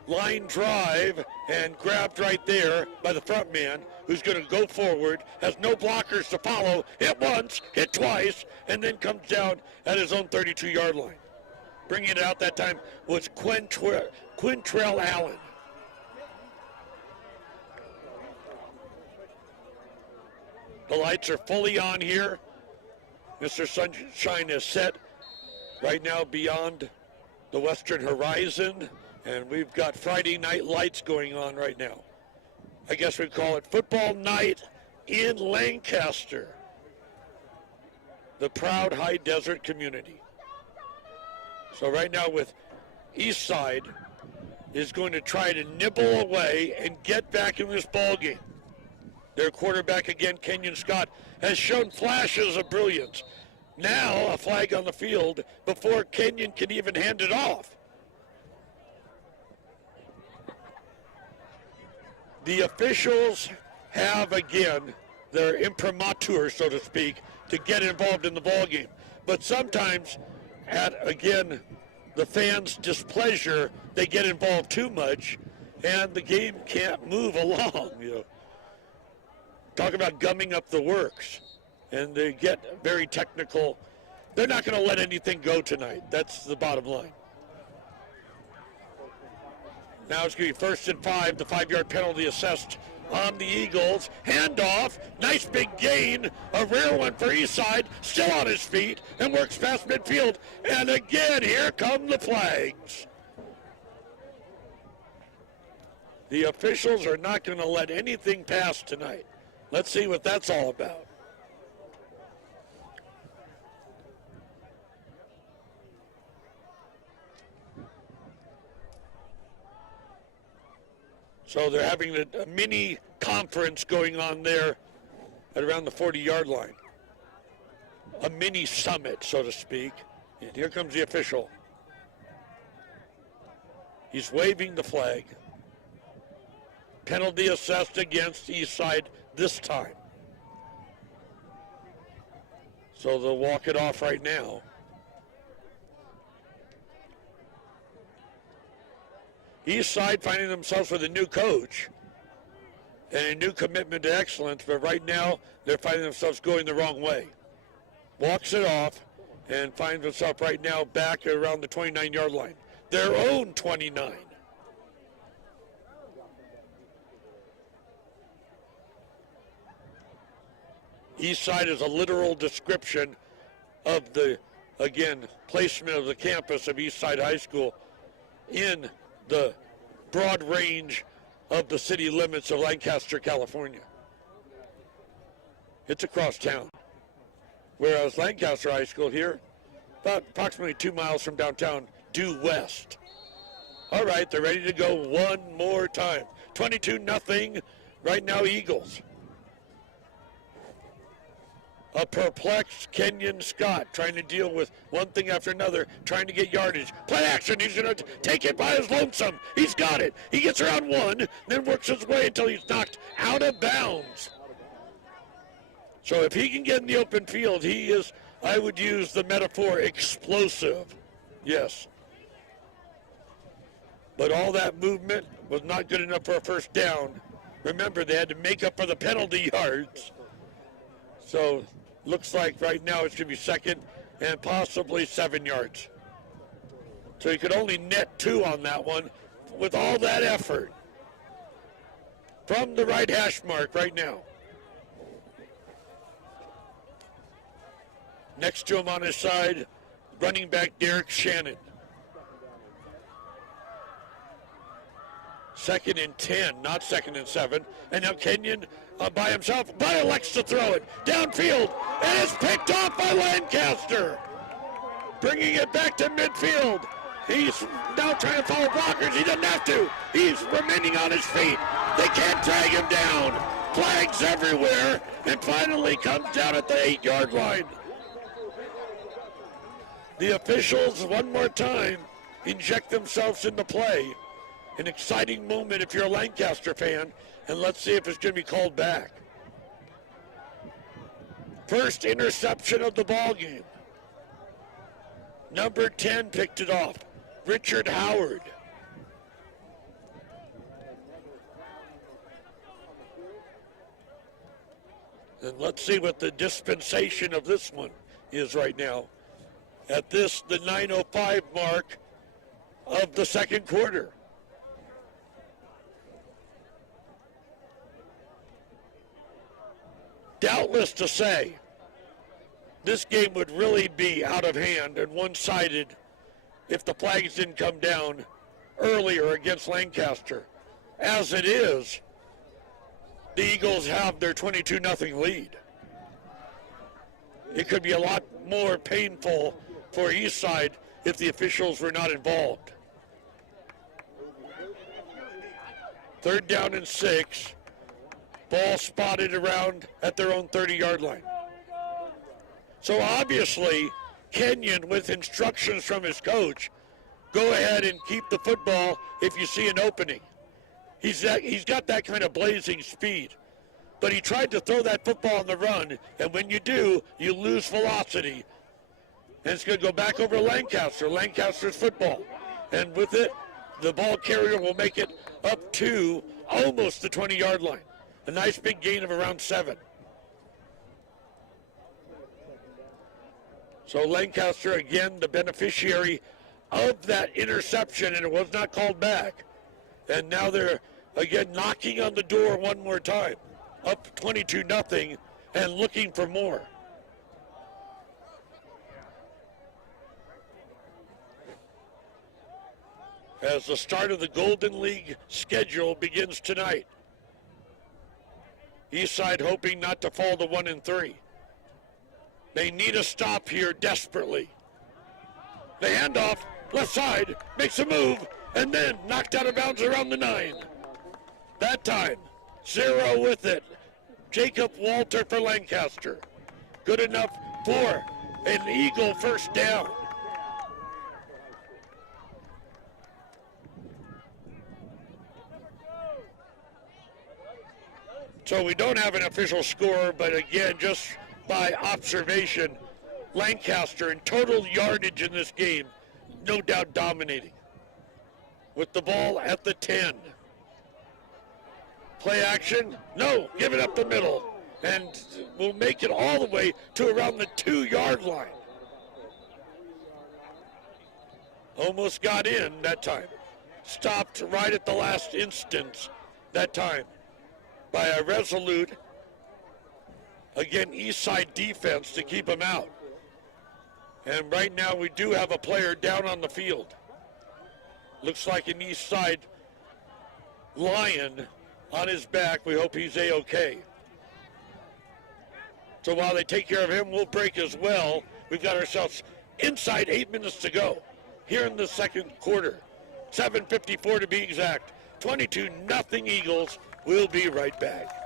Line drive and grabbed right there by the front man, who's going to go forward, has no blockers to follow, hit once, hit twice, and then comes down at his own 32-yard line. Bringing it out that time was Quintrell Allen. The lights are fully on here. Mr. Sunshine is set right now beyond the western horizon, and we've got Friday night lights going on right now. I guess we'd call it football night in Lancaster, the proud high desert community. So right now with Eastside is going to try to nibble away and get back in this ball game. Their quarterback again, Kenyon Scott, has shown flashes of brilliance. Now a flag on the field before Kenyon can even hand it off. The officials have, again, their imprimatur, so to speak, to get involved in the ball game. But sometimes, at, again, the fans' displeasure, they get involved too much, and the game can't move along, you know. Talk about gumming up the works, and they get very technical. They're not going to let anything go tonight. That's the bottom line. Now it's going to be 1st and 5, the 5-yard penalty assessed on the Eagles. Handoff, nice big gain, a rare one for Eastside, still on his feet, and works past midfield. And again, here come the flags. The officials are not going to let anything pass tonight. Let's see what that's all about. So they're having a mini conference going on there at around the 40-yard line. A mini summit, so to speak. And here comes the official. He's waving the flag. Penalty assessed against Eastside this time. So they'll walk it off right now. Eastside finding themselves with a new coach and a new commitment to excellence, but right now they're finding themselves going the wrong way. Walks it off and finds himself right now back around the 29-yard line. Their own 29. Eastside is a literal description of the, again, placement of the campus of Eastside High School in the broad range of the city limits of Lancaster, California. It's across town. Whereas Lancaster High School here, about approximately 2 miles from downtown, due west. All right, they're ready to go one more time. 22-0 right now, Eagles. A perplexed Kenyon Scott trying to deal with one thing after another, trying to get yardage. Play action, he's going to take it by his lonesome. He's got it. He gets around one, then works his way until he's knocked out of bounds. So if he can get in the open field, he is, I would use the metaphor, explosive. Yes. But all that movement was not good enough for a first down. Remember, they had to make up for the penalty yards. So looks like right now it's going to be second and possibly 7 yards. So he could only net 2 on that one with all that effort. From the right hash mark right now. Next to him on his side, running back Derek Shannon. 2nd and 10, not 2nd and 7. And now Kenyon by himself, but elects to throw it downfield, and it's picked off by Lancaster. Bringing it back to midfield. He's now trying to follow blockers. He doesn't have to. He's remaining on his feet. They can't drag him down. Flags everywhere, and finally comes down at the 8-yard line. The officials, one more time, inject themselves into play. An exciting moment if you're a Lancaster fan, and let's see if it's going to be called back. First interception of the ball game. Number 10 picked it off, Richard Howard. And let's see what the dispensation of this one is right now. At this, the 9:05 mark of the second quarter. Doubtless to say, this game would really be out of hand and one-sided if the flags didn't come down earlier against Lancaster. As it is, the Eagles have their 22-0 lead. It could be a lot more painful for Eastside if the officials were not involved. 3rd down and 6. Ball spotted around at their own 30-yard line. So obviously, Kenyon, with instructions from his coach, go ahead and keep the football if you see an opening. He's got that kind of blazing speed. But he tried to throw that football on the run, and when you do, you lose velocity. And it's going to go back over Lancaster, Lancaster's football. And with it, the ball carrier will make it up to almost the 20-yard line. A nice big gain of around 7. So Lancaster, again, the beneficiary of that interception, and it was not called back. And now they're again knocking on the door one more time, up 22-0 and looking for more. As the start of the Golden League schedule begins tonight. Eastside hoping not to fall to 1-3. They need a stop here desperately. The handoff, left side, makes a move, and then knocked out of bounds around the 9. That time, 0 with it. Jacob Walter for Lancaster. Good enough for an Eagle first down. So we don't have an official score, but again, just by observation, Lancaster in total yardage in this game, no doubt dominating. With the ball at the 10. Play action, no, give it up the middle. And we'll make it all the way to around the 2-yard line. Almost got in that time. Stopped right at the last instance that time by a resolute, again, Eastside defense to keep him out. And right now we do have a player down on the field. Looks like an Eastside Lion on his back. We hope he's A-okay. So while they take care of him, we'll break as well. We've got ourselves inside 8 minutes to go here in the second quarter. 7:54 to be exact. 22-0 Eagles. We'll be right back.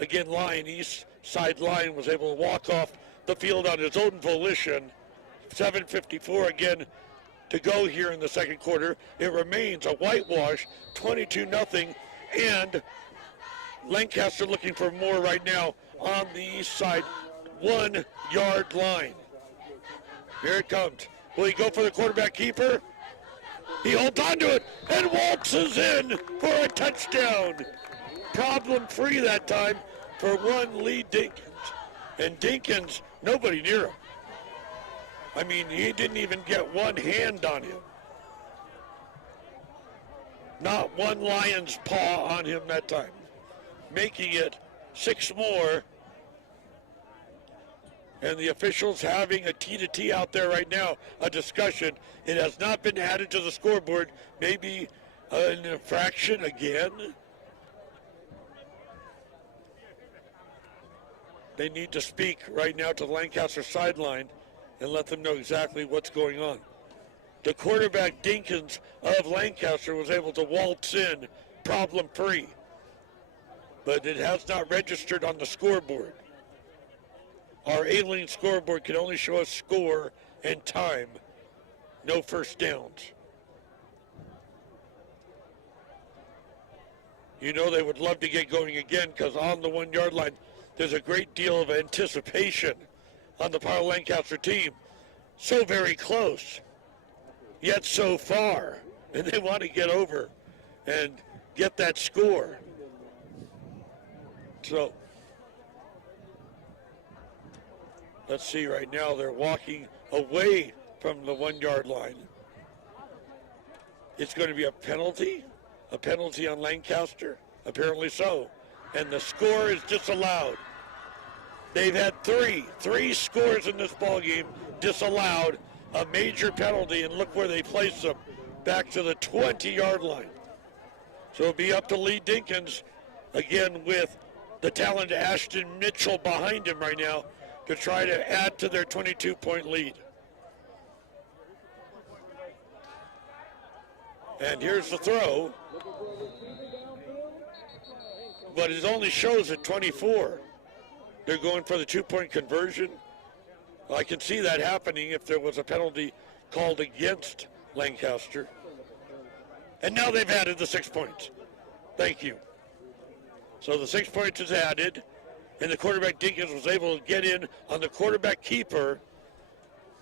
Again, East Side Line was able to walk off the field on his own volition. 7:54 again to go here in the second quarter. It remains a whitewash, 22-0, and Lancaster looking for more right now on the East Side 1-yard line. Here it comes. Will he go for the quarterback keeper? He holds on to it and waltzes in for a touchdown. Problem free that time for one Lee Dinkins. And Dinkins, nobody near him. I mean, he didn't even get one hand on him. Not one lion's paw on him that time. Making it 6 more. And the officials having a T-to-T out there right now, a discussion. It has not been added to the scoreboard. Maybe an infraction again. They need to speak right now to the Lancaster sideline and let them know exactly what's going on. The quarterback, Dinkins of Lancaster, was able to waltz in problem-free, but it has not registered on the scoreboard. Our alien scoreboard can only show us score and time, no first downs. You know they would love to get going again because on the 1-yard line, there's a great deal of anticipation on the part of the Lancaster team. So very close, yet so far. And they want to get over and get that score. So, let's see right now, they're walking away from the 1-yard line. It's going to be a penalty on Lancaster, apparently so. And the score is disallowed. They've had three scores in this ballgame disallowed, a major penalty, and look where they place them, back to the 20-yard line. So it'll be up to Lee Dinkins, again with the talented Ashton Mitchell behind him right now, to try to add to their 22-point lead. And here's the throw. But it only shows at 24. They're going for the 2-point conversion. I can see that happening if there was a penalty called against Lancaster. And now they've added the 6 points. Thank you. So the 6 points is added, and the quarterback Dinkins was able to get in on the quarterback keeper,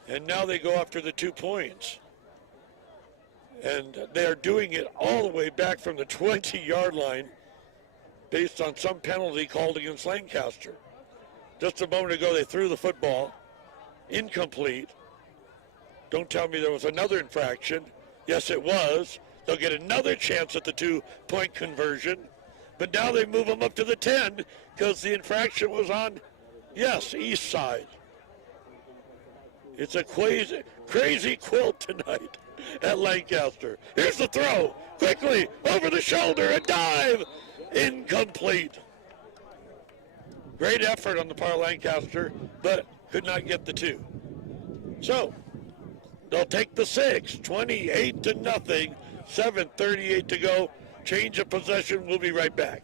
and now they go after the 2 points. And they are doing it all the way back from the 20-yard line based on some penalty called against Lancaster. Just a moment ago, they threw the football, incomplete. Don't tell me there was another infraction. Yes, it was. They'll get another chance at the 2-point conversion. But now they move them up to the 10 because the infraction was on, yes, east side. It's a crazy quilt tonight at Lancaster. Here's the throw. Quickly, over the shoulder, a dive. Incomplete. Great effort on the part of Lancaster, but could not get the 2. So, they'll take the 6, 28-0, 7:38 to go. Change of possession. We'll be right back.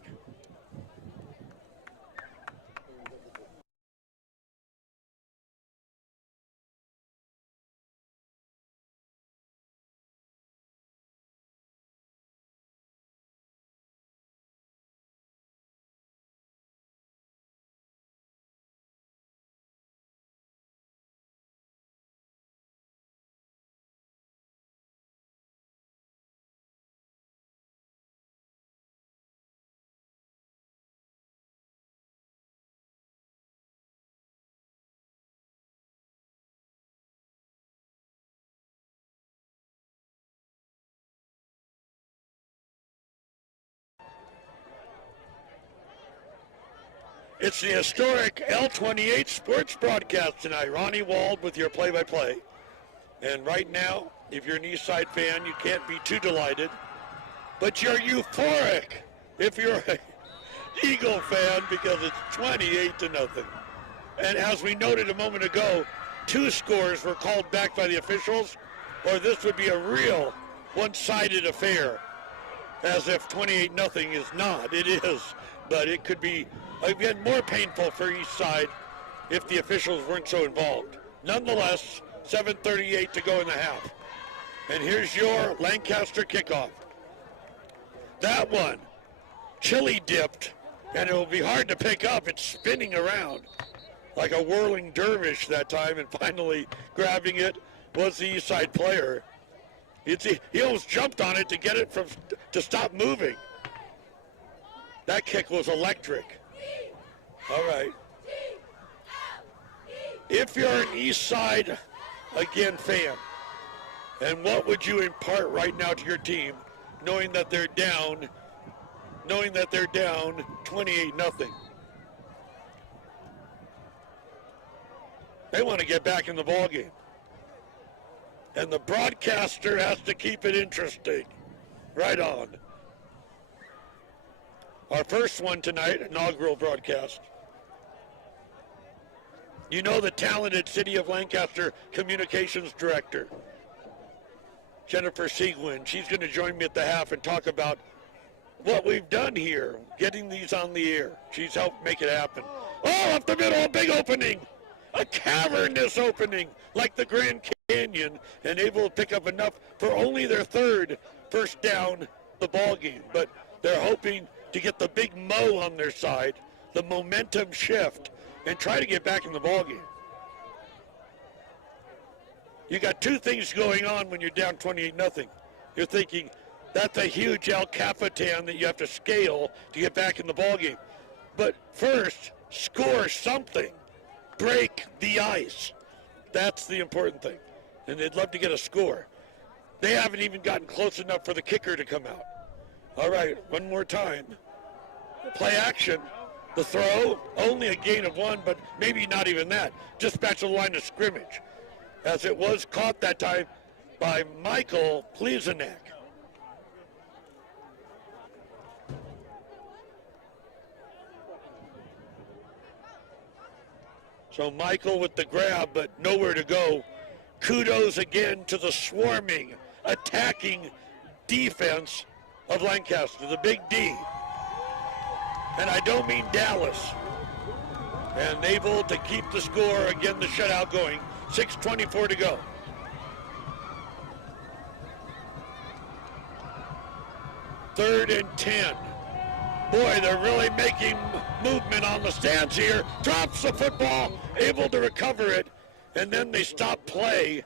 It's the historic L28 sports broadcast tonight. Ronnie Wald with your play-by-play. And right now, if you're an Eastside fan, you can't be too delighted. But you're euphoric if you're an Eagle fan because it's 28-0. And as we noted a moment ago, 2 scores were called back by the officials, or this would be a real one-sided affair. As if 28-0 is not. It is. But it could be, again, more painful for Eastside if the officials weren't so involved. Nonetheless, 7:38 to go in the half. And here's your Lancaster kickoff. That one, chili dipped, and it will be hard to pick up. It's spinning around like a whirling dervish that time, and finally grabbing it was the Eastside player. He almost jumped on it to get it to stop moving. That kick was electric. All right. If you're an Eastside, again, fan, and what would you impart right now to your team, knowing that they're down 28-0? They want to get back in the ballgame. And the broadcaster has to keep it interesting. Right on. Our first one tonight, inaugural broadcast. You know the talented City of Lancaster Communications Director, Jennifer Seguin. She's going to join me at the half and talk about what we've done here, getting these on the air. She's helped make it happen. Oh, up the middle, a big opening. A cavernous opening like the Grand Canyon, and able to pick up enough for only their 3rd first down the ball game. But they're hoping to get the big mo on their side, the momentum shift, and try to get back in the ball game. You got 2 things going on when you're down 28-0. You're thinking that's a huge El Capitan that you have to scale to get back in the ball game. But first, score something. Break the ice. That's the important thing. And they'd love to get a score. They haven't even gotten close enough for the kicker to come out. All right, one more time. Play action. The throw, only a gain of 1, but maybe not even that. Just back to the line of scrimmage, as it was caught that time by Michael Plesanek. So Michael with the grab, but nowhere to go. Kudos again to the swarming, attacking defense of Lancaster, the big D. And I don't mean Dallas. And able to keep the score, again, the shutout going. 6:24 to go. Third and 10. Boy, they're really making movement on the stands here. Drops the football, able to recover it, and then they stop play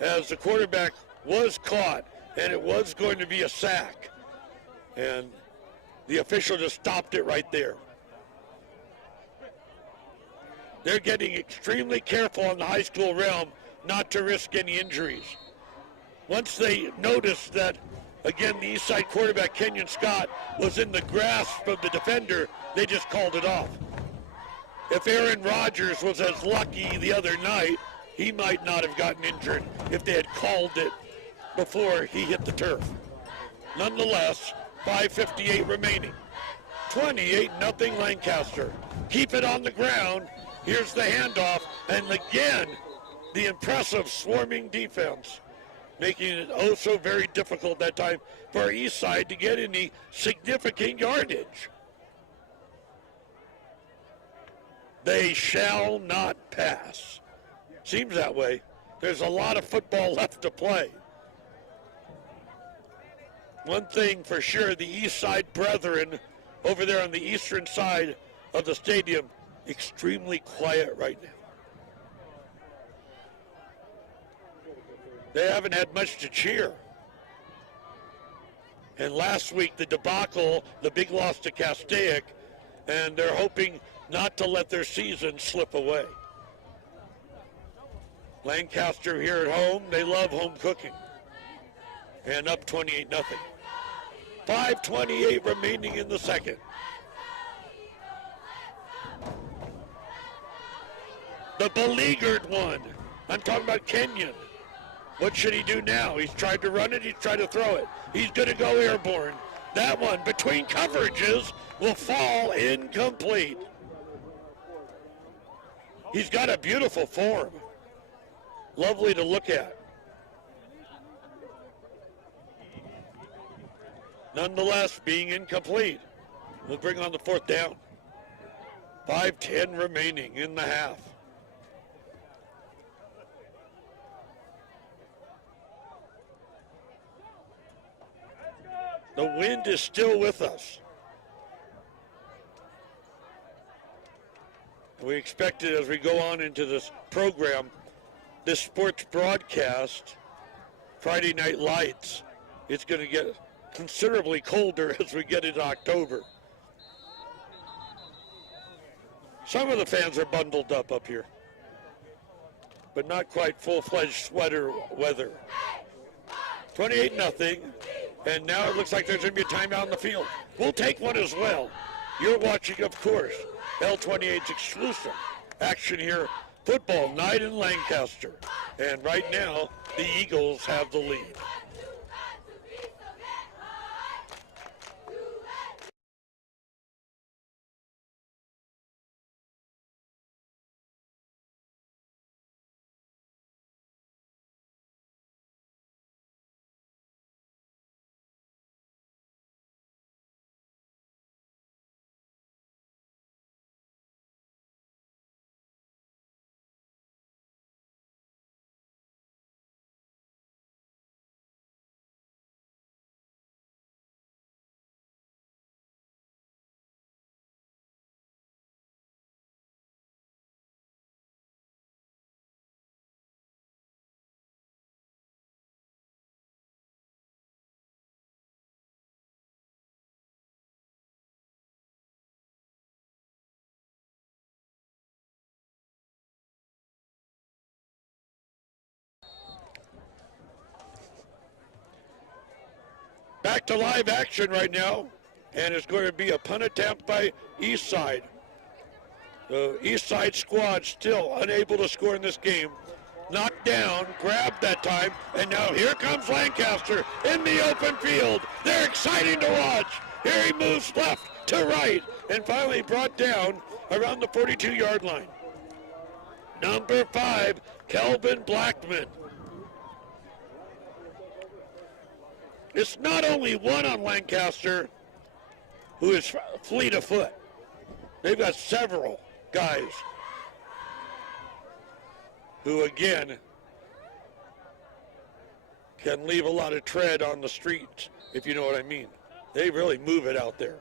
as the quarterback was caught, and it was going to be a sack. And the official just stopped it right there. They're getting extremely careful in the high school realm not to risk any injuries. Once they noticed that, again, the Eastside quarterback, Kenyon Scott, was in the grasp of the defender, they just called it off. If Aaron Rodgers was as lucky the other night, he might not have gotten injured if they had called it before he hit the turf. Nonetheless, 5:58 remaining. 28-0 Lancaster. Keep it on the ground. Here's the handoff, and again, the impressive swarming defense, making it oh so very difficult that time for Eastside to get any significant yardage. They shall not pass. Seems that way. There's a lot of football left to play. One thing for sure, the Eastside brethren over there on the eastern side of the stadium, extremely quiet right now. They haven't had much to cheer. And last week, the debacle, the big loss to Castaic, and they're hoping not to let their season slip away. Lancaster here at home, they love home cooking. And up 28-0. 5:28 remaining in the second. The beleaguered one. I'm talking about Kenyon. What should he do now? He's tried to run it, he's tried to throw it. He's going to go airborne. That one, between coverages, will fall incomplete. He's got a beautiful form. Lovely to look at. Nonetheless, being incomplete. We'll bring on the fourth down. 5:10 remaining in the half. The wind is still with us. We expect it as we go on into this program, this sports broadcast, Friday Night Lights, it's going to get considerably colder as we get into October. Some of the fans are bundled up here, but not quite full-fledged sweater weather. 28-0. And now it looks like there's going to be a timeout on the field. We'll take one as well. You're watching, of course, L28's exclusive action here, football night in Lancaster. And right now, the Eagles have the lead. Back to live action right now, and it's going to be a punt attempt by Eastside. The Eastside squad still unable to score in this game. Knocked down, grabbed that time, and now here comes Lancaster in the open field. They're exciting to watch. Here he moves left to right, and finally brought down around the 42-yard line. Number 5, Kelvin Blackman. It's not only one on Lancaster who is fleet of foot. They've got several guys who, again, can leave a lot of tread on the streets, if you know what I mean. They really move it out there.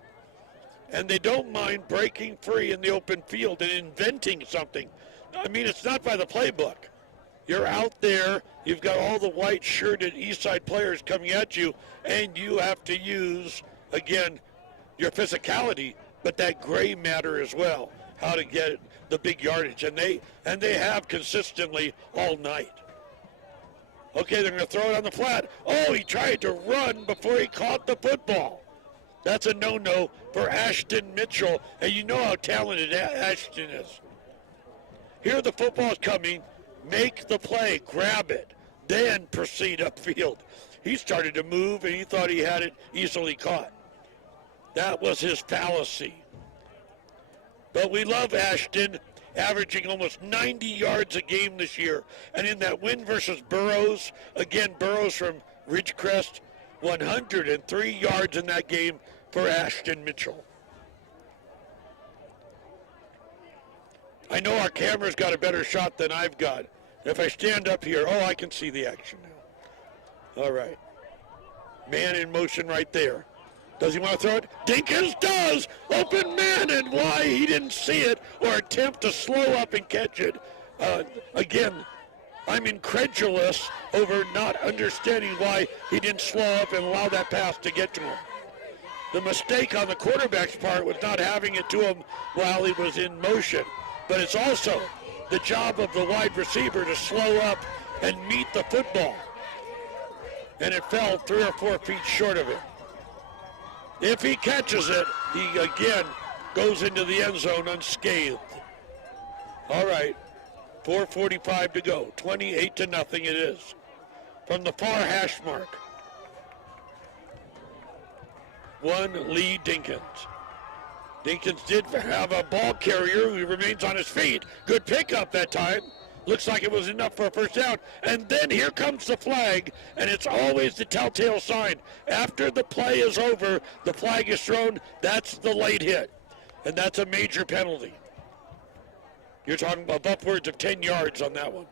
And they don't mind breaking free in the open field and inventing something. I mean, it's not by the playbook. You're out there, you've got all the white-shirted Eastside players coming at you, and you have to use, again, your physicality, but that gray matter as well, how to get the big yardage. And they have consistently all night. Okay, they're going to throw it on the flat. Oh, he tried to run before he caught the football. That's a no-no for Ashton Mitchell, and you know how talented Ashton is. Here the football is coming. Make the play, grab it, then proceed upfield. He started to move, and he thought he had it easily caught. That was his fallacy. But we love Ashton, averaging almost 90 yards a game this year. And in that win versus Burroughs, again, Burroughs from Ridgecrest, 103 yards in that game for Ashton Mitchell. I know our camera's got a better shot than I've got. If I stand up here, oh, I can see the action now. All right. Man in motion right there. Does he want to throw it? Dinkins does! Open man, and why he didn't see it or attempt to slow up and catch it. Again, I'm incredulous over not understanding why he didn't slow up and allow that pass to get to him. The mistake on the quarterback's part was not having it to him while he was in motion. But it's also the job of the wide receiver to slow up and meet the football. And it fell 3 or 4 feet short of it. If he catches it, he again goes into the end zone unscathed. All right, 4:45 to go. 28-0 it is. From the far hash mark. 1 Lee Dinkins. Dinkins did have a ball carrier who remains on his feet. Good pickup that time. Looks like it was enough for a first down. And then here comes the flag, and it's always the telltale sign. After the play is over, the flag is thrown. That's the late hit, and that's a major penalty. You're talking about upwards of 10 yards on that one.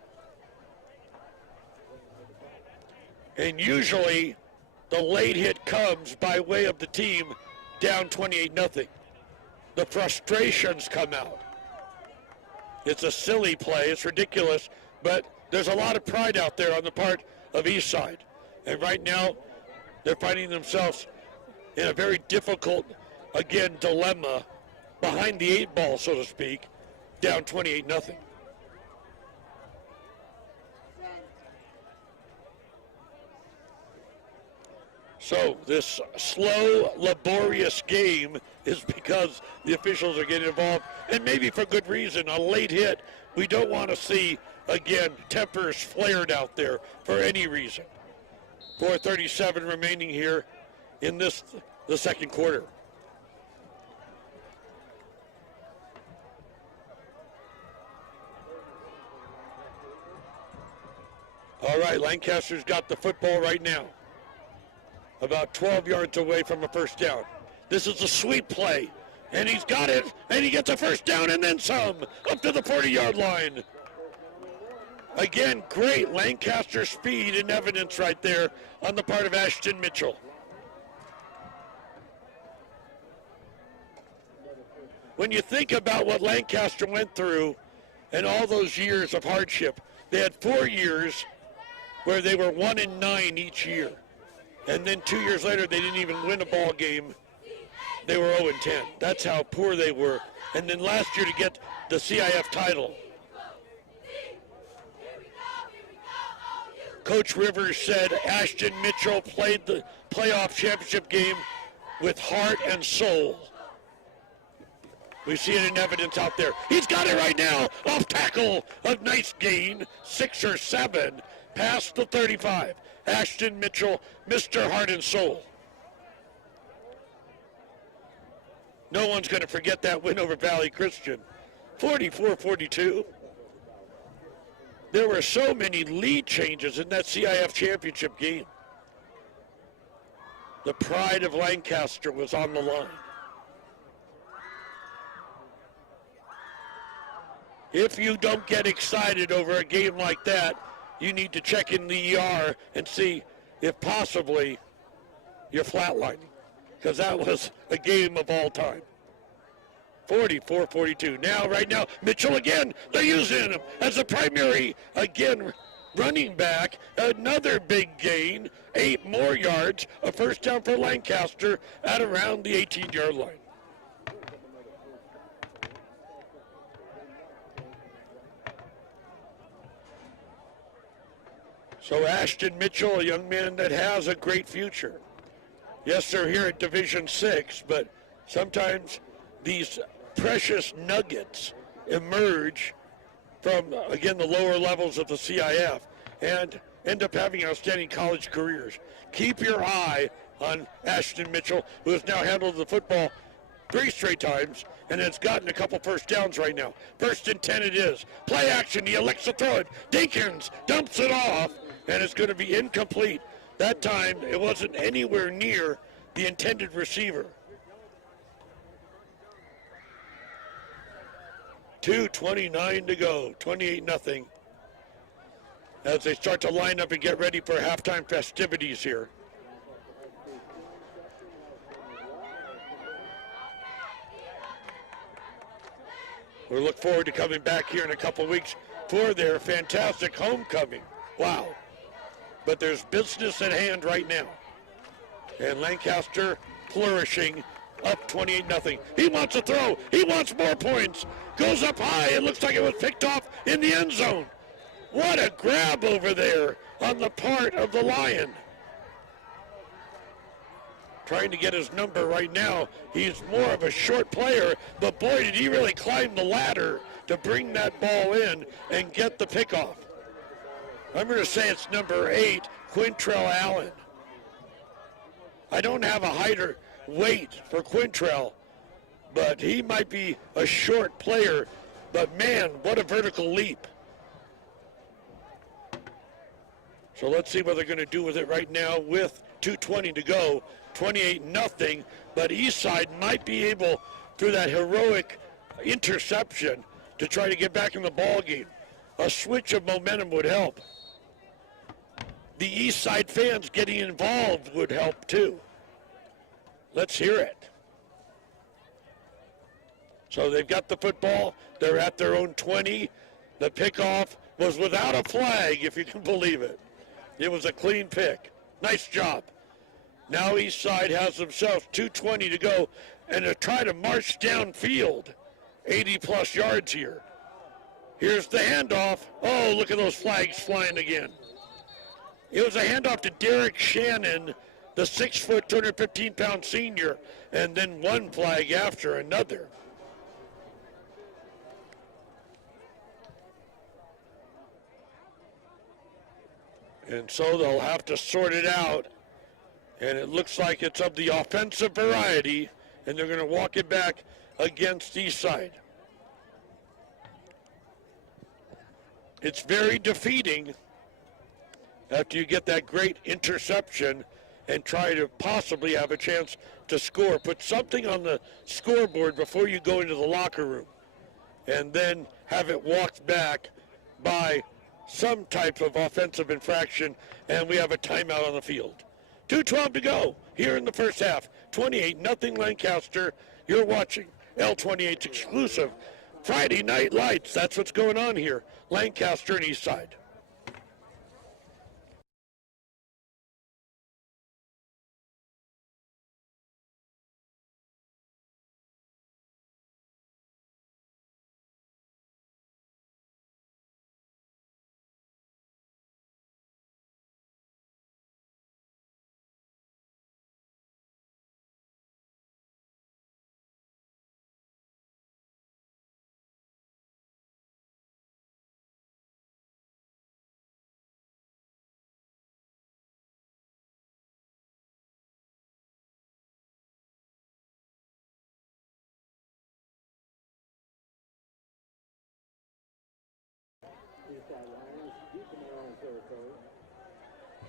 And usually the late hit comes by way of the team down 28-0. The frustrations come out. It's a silly play. It's ridiculous, but there's a lot of pride out there on the part of Eastside. And right now, they're finding themselves in a very difficult, again, dilemma behind the 8 ball, so to speak, down 28-0. So this slow, laborious game is because the officials are getting involved, and maybe for good reason. A late hit, we don't want to see, again, tempers flared out there for any reason. 4:37 remaining here in the second quarter. All right, Lancaster's got the football right now. About 12 yards away from a first down. This is a sweep play, and he's got it, and he gets a first down and then some, up to the 40-yard line. Again, great Lancaster speed and evidence right there on the part of Ashton Mitchell. When you think about what Lancaster went through and all those years of hardship, they had 4 years where they were 1-9 each year. And then 2 years later, they didn't even win a ball game. They were 0-10. That's how poor they were. And then last year to get the CIF title. Coach Rivers said Ashton Mitchell played the playoff championship game with heart and soul. We see it in evidence out there. He's got it right now. Off tackle. A nice gain. 6 or 7. Past the 35. Ashton Mitchell, Mr. Heart and Soul. No one's going to forget that win over Valley Christian. 44-42. There were so many lead changes in that CIF championship game. The pride of Lancaster was on the line. If you don't get excited over a game like that, you need to check in the ER and see if possibly you're flatlining, because that was a game of all time. 44-42. Now, right now, Mitchell again, they're using him as a primary, again, running back. Another big gain, 8 more yards, a first down for Lancaster at around the 18-yard line. So Ashton Mitchell, a young man that has a great future. Yes, they're here at Division 6, but sometimes these precious nuggets emerge from, again, the lower levels of the CIF and end up having outstanding college careers. Keep your eye on Ashton Mitchell, who has now handled the football 3 straight times and has gotten a couple first downs right now. 1st and 10 it is. Play action, he elects to throw it. Dinkins dumps it off, and it's going to be incomplete. That time, it wasn't anywhere near the intended receiver. 2:29 to go, 28-0. As they start to line up and get ready for halftime festivities here. We look forward to coming back here in a couple weeks for their fantastic homecoming. Wow. But there's business at hand right now. And Lancaster flourishing, up 28-0. He wants a throw. He wants more points. Goes up high. It looks like it was picked off in the end zone. What a grab over there on the part of the Lion. Trying to get his number right now. He's more of a short player, but boy, did he really climb the ladder to bring that ball in and get the pickoff. I'm going to say it's number 8, Quintrell Allen. I don't have a height or weight for Quintrell, but he might be a short player, but man, what a vertical leap. So let's see what they're going to do with it right now with 2:20 to go, 28-0, but Eastside might be able, through that heroic interception, to try to get back in the ball game. A switch of momentum would help. The Eastside fans getting involved would help too. Let's hear it. So they've got the football. They're at their own 20. The pickoff was without a flag, if you can believe it. It was a clean pick. Nice job. Now Eastside has themselves 2:20 to go and to try to march downfield 80-plus yards here. Here's the handoff. Oh, look at those flags flying again. It was a handoff to Derek Shannon, the 6-foot, 215-pound senior, and then one flag after another. And so they'll have to sort it out. And it looks like it's of the offensive variety, and they're going to walk it back against Eastside. It's very defeating after you get that great interception and try to possibly have a chance to score. Put something on the scoreboard before you go into the locker room, and then have it walked back by some type of offensive infraction, and we have a timeout on the field. 2:12 to go here in the first half. 28-0 Lancaster. You're watching L28's exclusive Friday Night Lights. That's what's going on here. Lancaster and Eastside.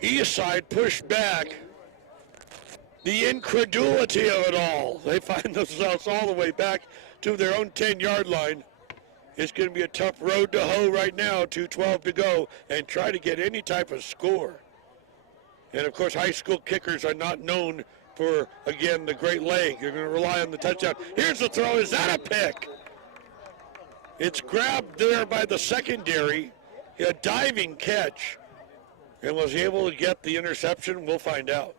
Eastside pushed back The incredulity of it all. They find themselves all the way back to their own 10-yard line. It's going to be a tough road to hoe right now, 2:12 to go, and try to get any type of score. And, of course, high school kickers are not known for, again, the great leg. You're going to rely on the touchdown. Here's the throw. Is that a pick? It's grabbed there by the secondary, a diving catch, and was he able to get the interception? We'll find out.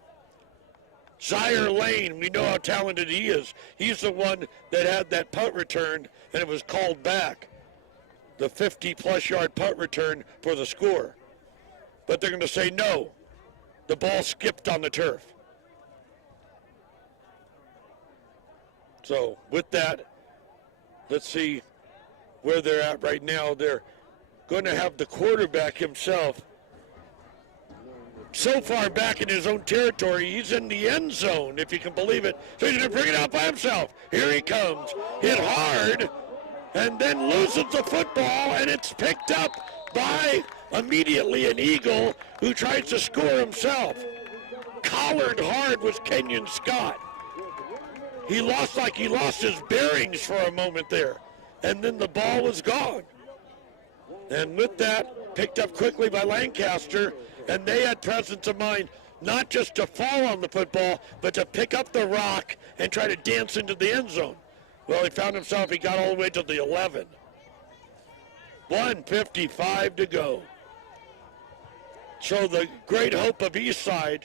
Zaire Lane, we know how talented he is. He's the one that had that punt return, and it was called back. The 50-plus yard punt return for the score. But they're going to say no. The ball skipped on the turf. So with that, let's see where they're at right now. They're going to have the quarterback himself so far back in his own territory, he's in the end zone, if you can believe it. So he's going to bring it out by himself. Here he comes. Hit hard, and then loses the football, and it's picked up by immediately an Eagle who tries to score himself. Collared hard was Kenyon Scott. He lost his bearings for a moment there, and then the ball was gone. And with that, picked up quickly by Lancaster, and they had presence of mind not just to fall on the football, but to pick up the rock and try to dance into the end zone. Well, he found himself, he got all the way to the 11. 1:55 to go. So the great hope of Eastside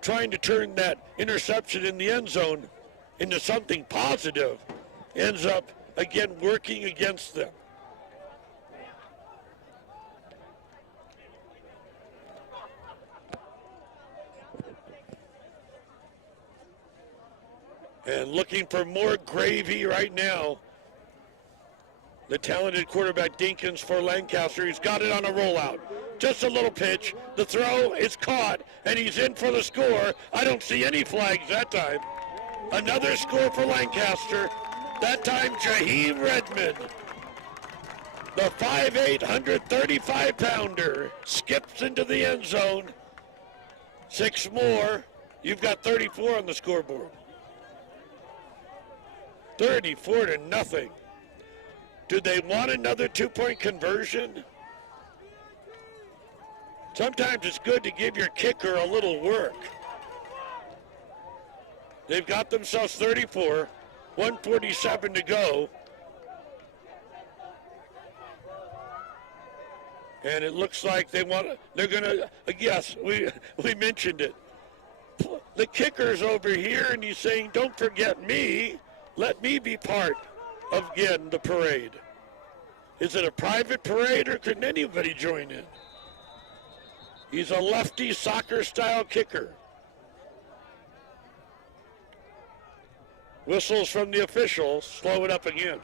trying to turn that interception in the end zone into something positive ends up, again, working against them. And looking for more gravy right now. The talented quarterback Dinkins for Lancaster. He's got it on a rollout. Just a little pitch. The throw is caught, and he's in for the score. I don't see any flags that time. Another score for Lancaster. That time, Jaheim Redmond. The 5'8", 135-pounder skips into the end zone. 6 more. You've got 34 on the scoreboard. 34-0. Do they want another 2-point conversion? Sometimes it's good to give your kicker a little work. They've got themselves 34, 1:47 to go. And it looks like they're gonna, yes, we mentioned it. The kicker's over here and he's saying, don't forget me. Let me be part of, again, the parade. Is it a private parade or can anybody join in? He's a lefty soccer-style kicker. Whistles from the officials, slow it up again.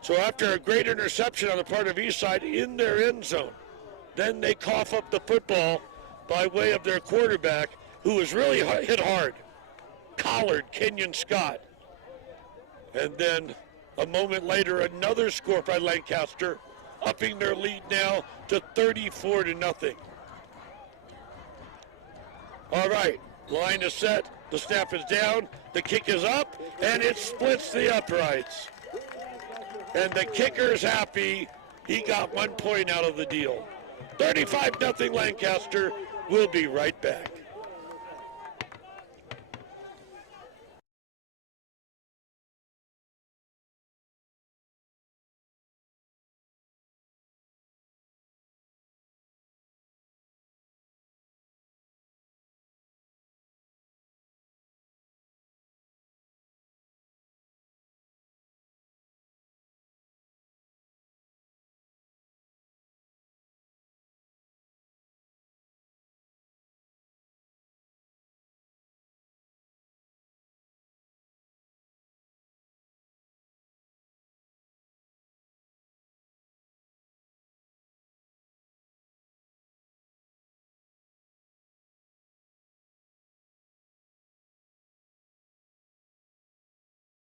So after a great interception on the part of Eastside in their end zone, then they cough up the football by way of their quarterback, who was really hit hard. Collared Kenyon Scott. And then a moment later, another score by Lancaster, upping their lead now to 34-0. All right, line is set, the snap is down, the kick is up, and it splits the uprights. And the kicker's happy, he got 1 point out of the deal. 35-0 Lancaster. We'll be right back.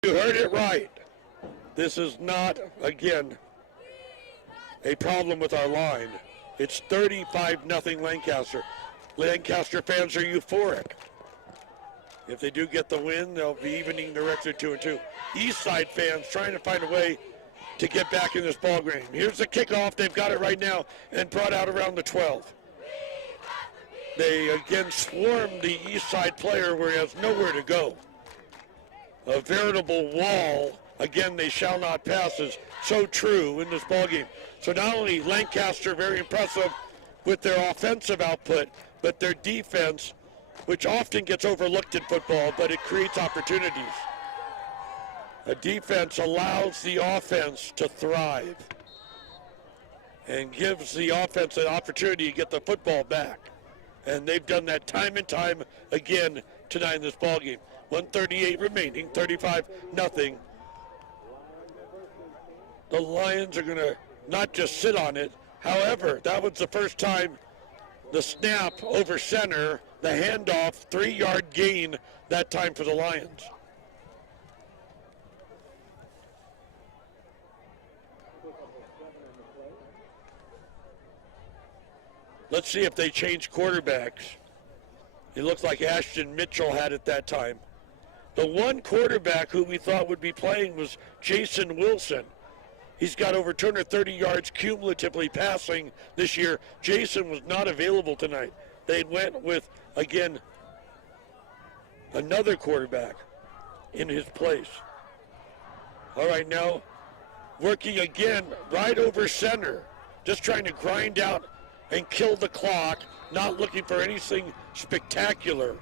You heard it right. This is not, again, a problem with our line. It's 35-0 Lancaster. Lancaster fans are euphoric. If they do get the win, they'll be evening the record 2-2. Eastside fans trying to find a way to get back in this ball game. Here's the kickoff. They've got it right now and brought out around the 12. They again swarm the Eastside player where he has nowhere to go. A veritable wall. Again, they shall not pass is so true in this ball game. So not only Lancaster very impressive with their offensive output, but their defense, which often gets overlooked in football, but it creates opportunities. A defense allows the offense to thrive and gives the offense an opportunity to get the football back. And they've done that time and time again tonight in this ball game. 1:38 remaining, 35-0. The Lions are going to not just sit on it. However, that was the first time the snap over center, the handoff, 3-yard gain that time for the Lions. Let's see if they change quarterbacks. It looks like Ashton Mitchell had it that time. The one quarterback who we thought would be playing was Jason Wilson. He's got over 230 yards cumulatively passing this year. Jason was not available tonight. They went with, again, another quarterback in his place. All right, now working again right over center, just trying to grind out and kill the clock, not looking for anything spectacular.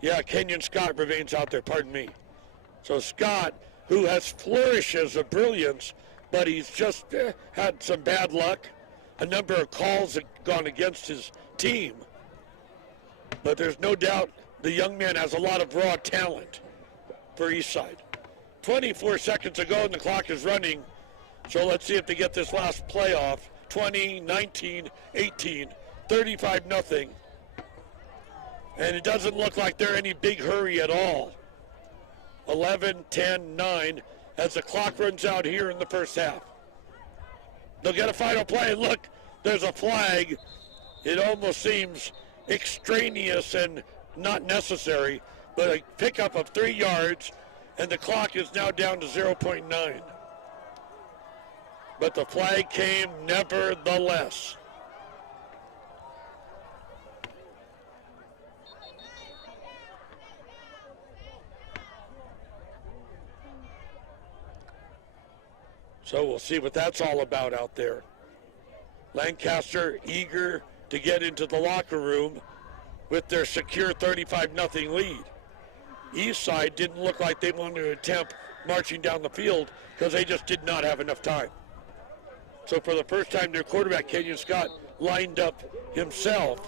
Yeah, Kenyon Scott remains out there, pardon me. So Scott, who has flourishes of brilliance, but he's just had some bad luck. A number of calls have gone against his team. But there's no doubt the young man has a lot of raw talent for Eastside. 24 seconds to go and the clock is running. So let's see if they get this last playoff. 20, 19, 18, 35-0. And it doesn't look like they're in any big hurry at all. 11, 10, 9 as the clock runs out here in the first half. They'll get a final play. Look, there's a flag. It almost seems extraneous and not necessary, but a pickup of 3 yards, and the clock is now down to 0.9. But the flag came nevertheless. So we'll see what that's all about out there. Lancaster eager to get into the locker room with their secure 35-0 lead. Eastside didn't look like they wanted to attempt marching down the field because they just did not have enough time. So for the first time, their quarterback, Kenyon Scott, lined up himself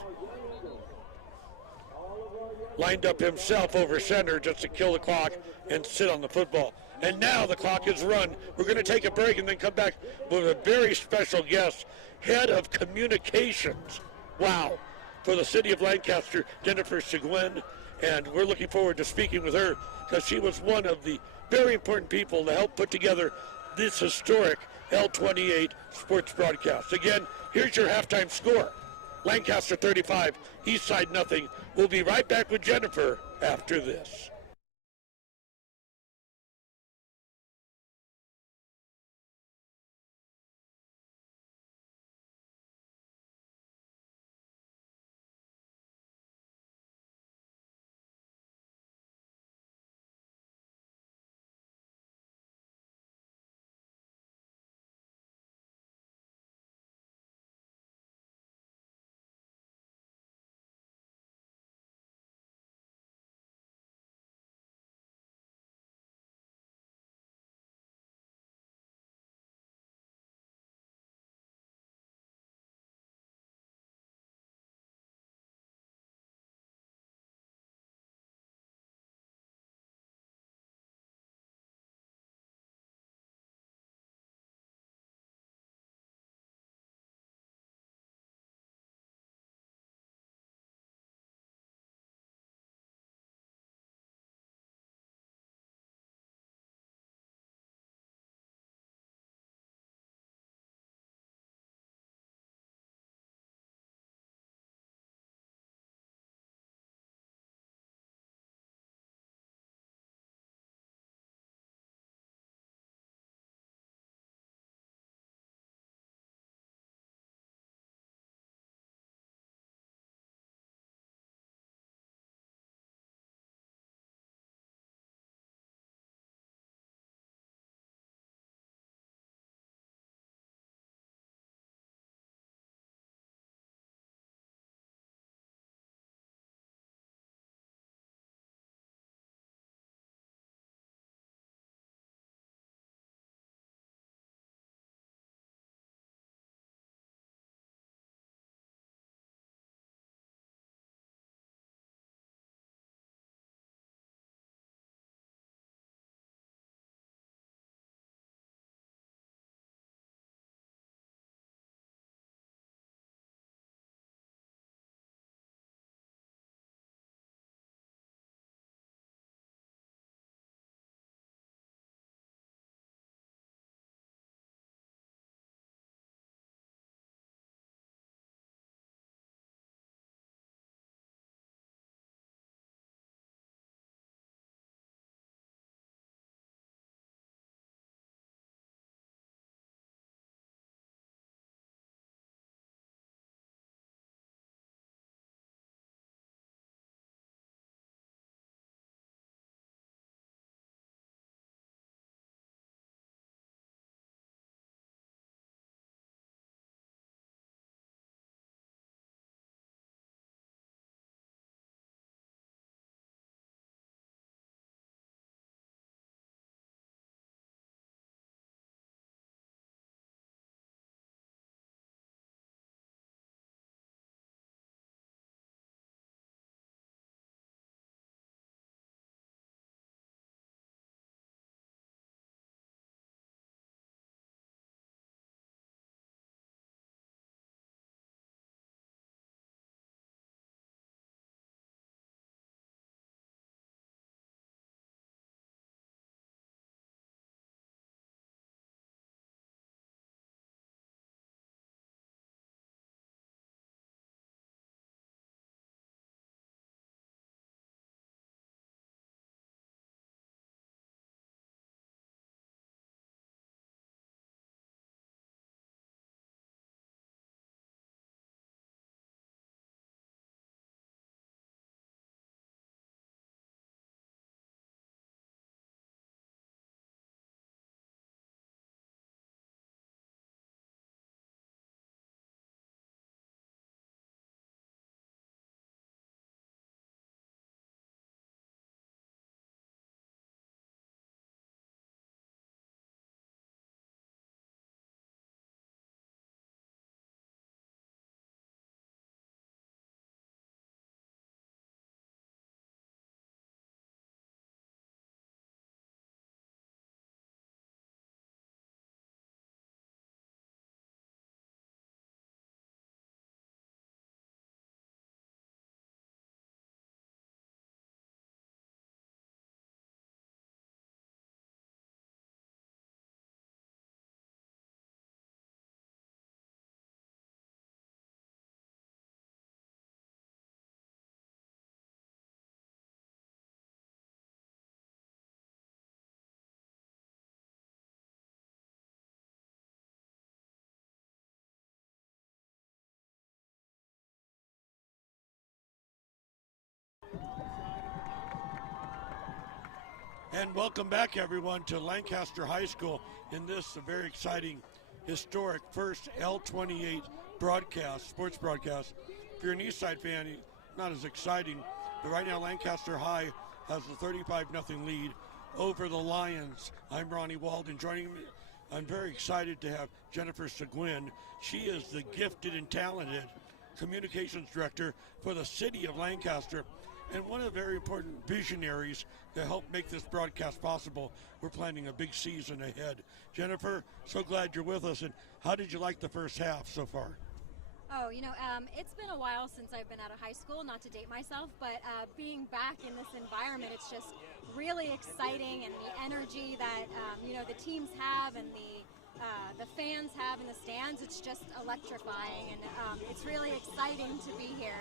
over center just to kill the clock and sit on the football. And now the clock is run. We're going to take a break and then come back with a very special guest, head of communications. Wow. For the city of Lancaster, Jennifer Seguin. And we're looking forward to speaking with her because she was one of the very important people to help put together this historic L28 sports broadcast. Again, here's your halftime score. Lancaster 35, Eastside 0. We'll be right back with Jennifer after this. And welcome back, everyone, to Lancaster High School in this very exciting, historic first L28 broadcast, sports broadcast. If you're an Eastside fan, not as exciting, but right now Lancaster High has a 35-0 lead over the Lions. I'm Ronnie Walden. Joining me, I'm very excited to have Jennifer Seguin. She is the gifted and talented communications director for the city of Lancaster, and one of the very important visionaries to help make this broadcast possible. We're planning a big season ahead. Jennifer, so glad you're with us. And how did you like the first half so far? Oh, it's been a while since I've been out of high school, not to date myself, but being back in this environment, it's just really exciting, and the energy that, the teams have and the fans have in the stands, it's just electrifying, and it's really exciting to be here.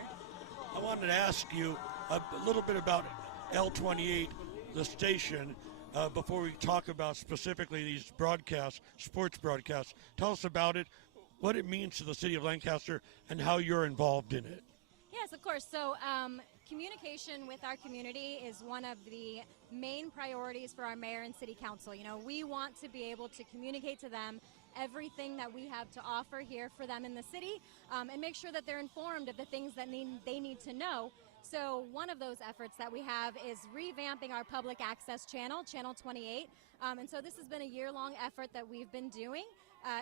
I wanted to ask you a little bit about L28, the station, before we talk about specifically these broadcasts, sports broadcasts. Tell us about it, what it means to the city of Lancaster, and how you're involved in it. Yes, of course. So communication with our community is one of the main priorities for our mayor and city council. We want to be able to communicate to them everything that we have to offer here for them in the city, and make sure that they're informed of the things that they need to know. So one of those efforts that we have is revamping our public access channel, Channel 28. And so this has been a year-long effort that we've been doing.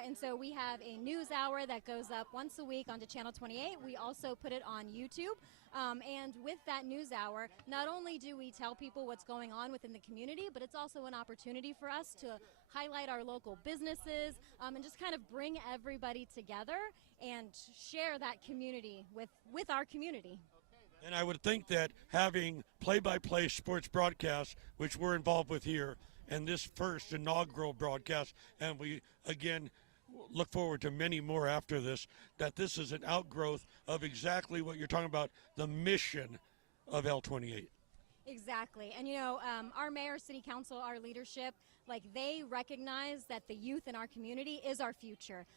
And so we have a news hour that goes up once a week onto Channel 28. We also put it on YouTube. And with that news hour, not only do we tell people what's going on within the community, but it's also an opportunity for us to highlight our local businesses, and just kind of bring everybody together and share that community with our community. And I would think that having play-by-play sports broadcasts, which we're involved with here, and this first inaugural broadcast, and we, again, look forward to many more after this, that this is an outgrowth of exactly what you're talking about, the mission of L28. Exactly. And, our mayor, city council, our leadership, they recognize that the youth in our community is our future.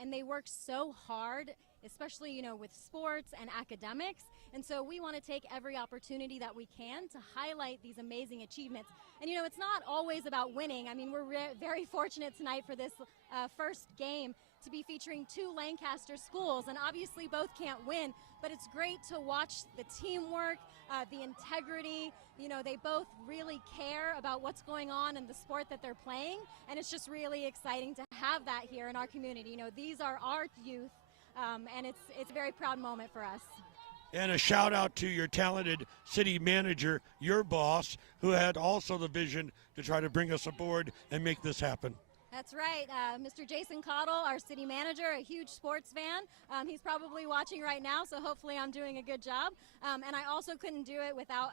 And they work so hard, especially, with sports and academics. And so we want to take every opportunity that we can to highlight these amazing achievements. And, it's not always about winning. I mean, we're very fortunate tonight for this first game to be featuring two Lancaster schools. And obviously both can't win, but it's great to watch the teamwork, the integrity. They both really care about what's going on in the sport that they're playing. And it's just really exciting to have that here in our community. These are our youth, and it's a very proud moment for us. And a shout out to your talented city manager, your boss, who had also the vision to try to bring us aboard and make this happen. That's right. Mr. Jason Cottle, our city manager, a huge sports fan. He's probably watching right now, so hopefully I'm doing a good job. And I also couldn't do it without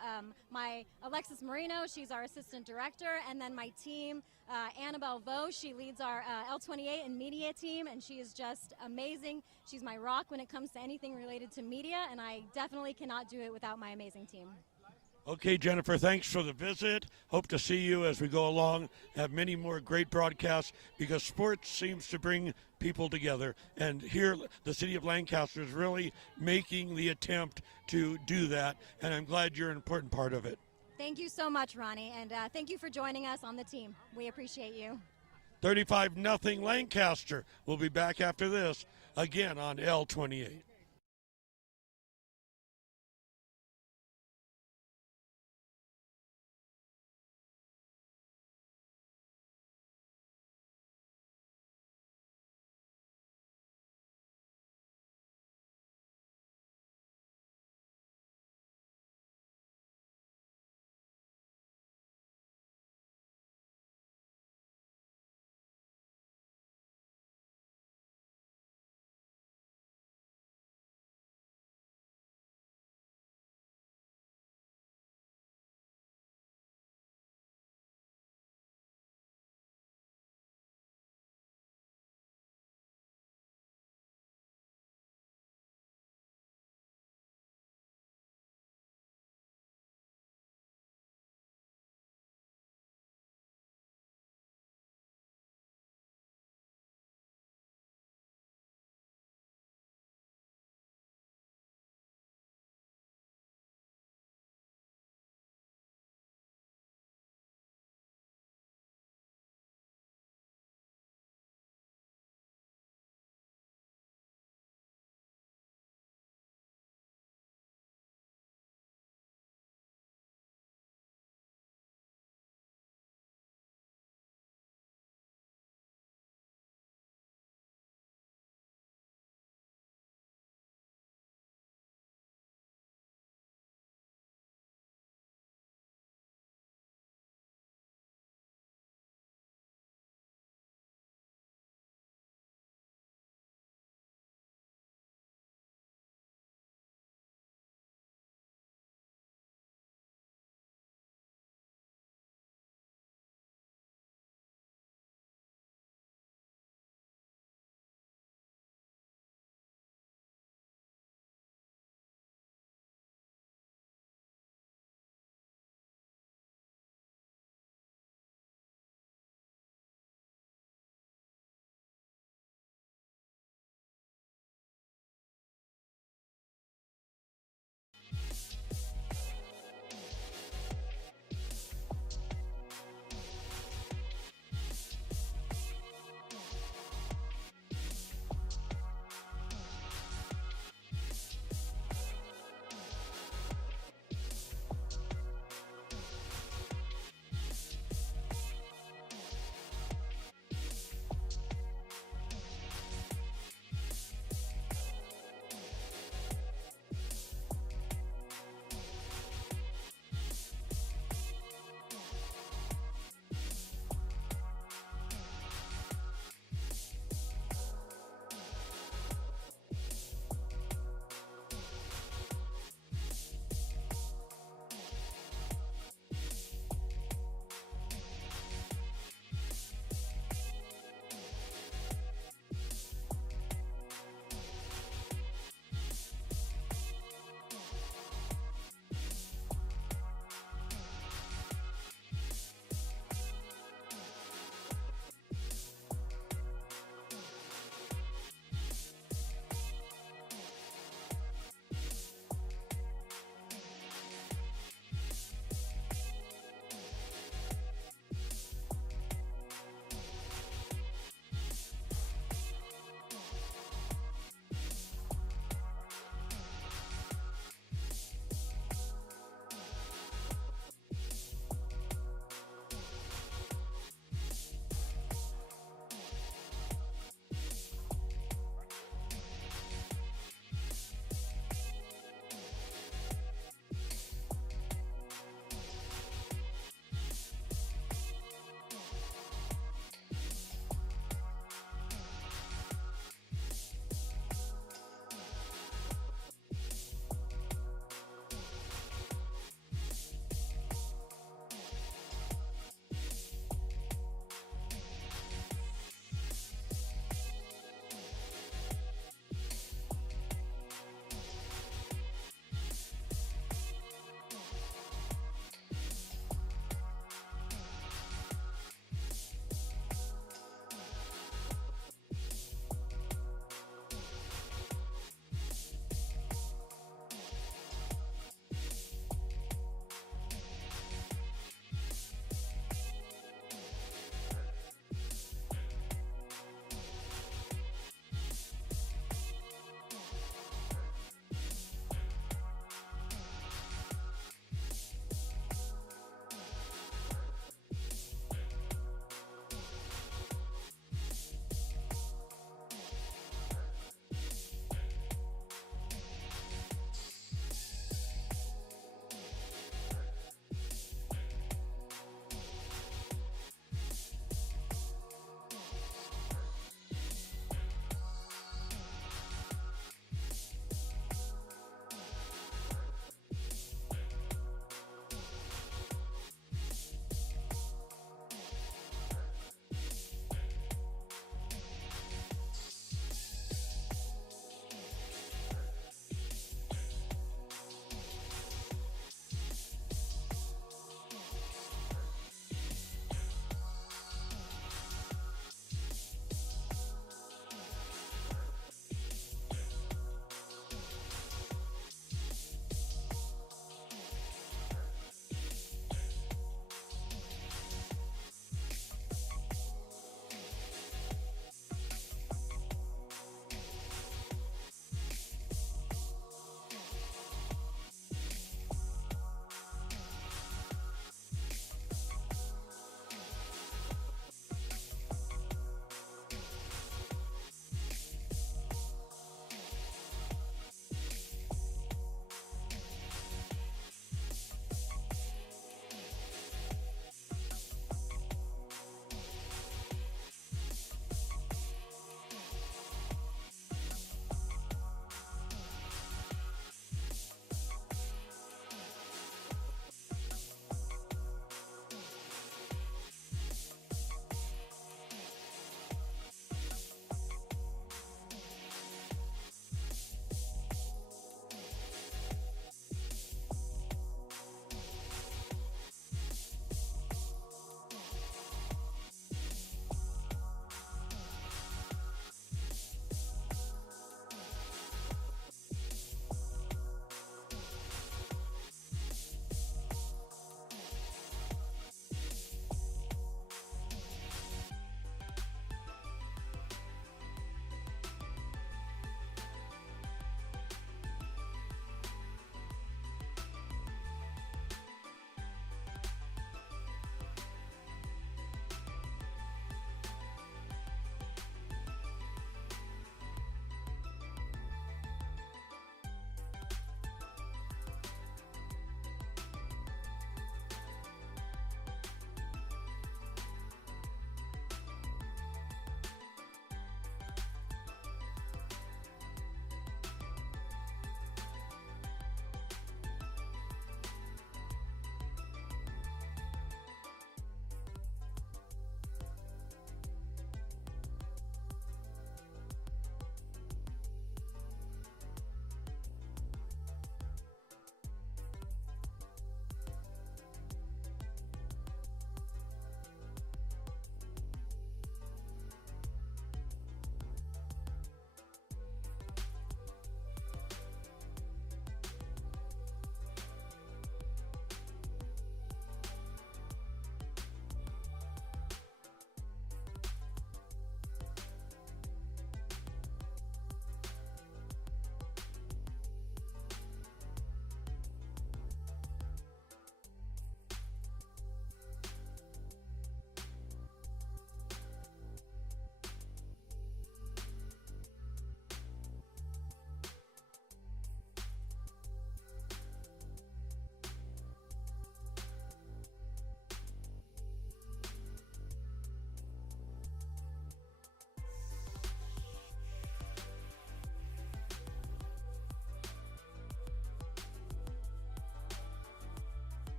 my Alexis Marino. She's our assistant director. And then my team, Annabelle Vaux. She leads our L28 and media team, and she is just amazing. She's my rock when it comes to anything related to media, and I definitely cannot do it without my amazing team. Okay, Jennifer, thanks for the visit. Hope to see you as we go along, have many more great broadcasts, because sports seems to bring people together. And here, the city of Lancaster is really making the attempt to do that, and I'm glad you're an important part of it. Thank you so much, Ronnie, and thank you for joining us on the team. We appreciate you. 35-0 Lancaster. We'll be back after this, again on L28.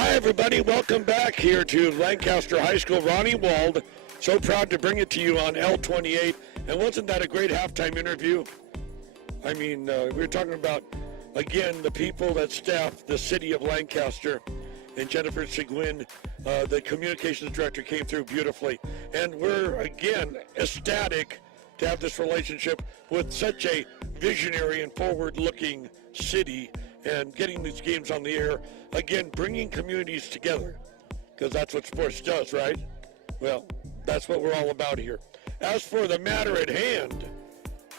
Hi, everybody. Welcome back here to Lancaster High School. Ronnie Wald, so proud to bring it to you on L28. And wasn't that a great halftime interview? I mean, we were talking about, again, the people that staff the city of Lancaster. And Jennifer Seguin, the communications director, came through beautifully. And we're, again, ecstatic to have this relationship with such a visionary and forward-looking city and getting these games on the air. Again, bringing communities together, because that's what sports does, right? Well, that's what we're all about here. As for the matter at hand,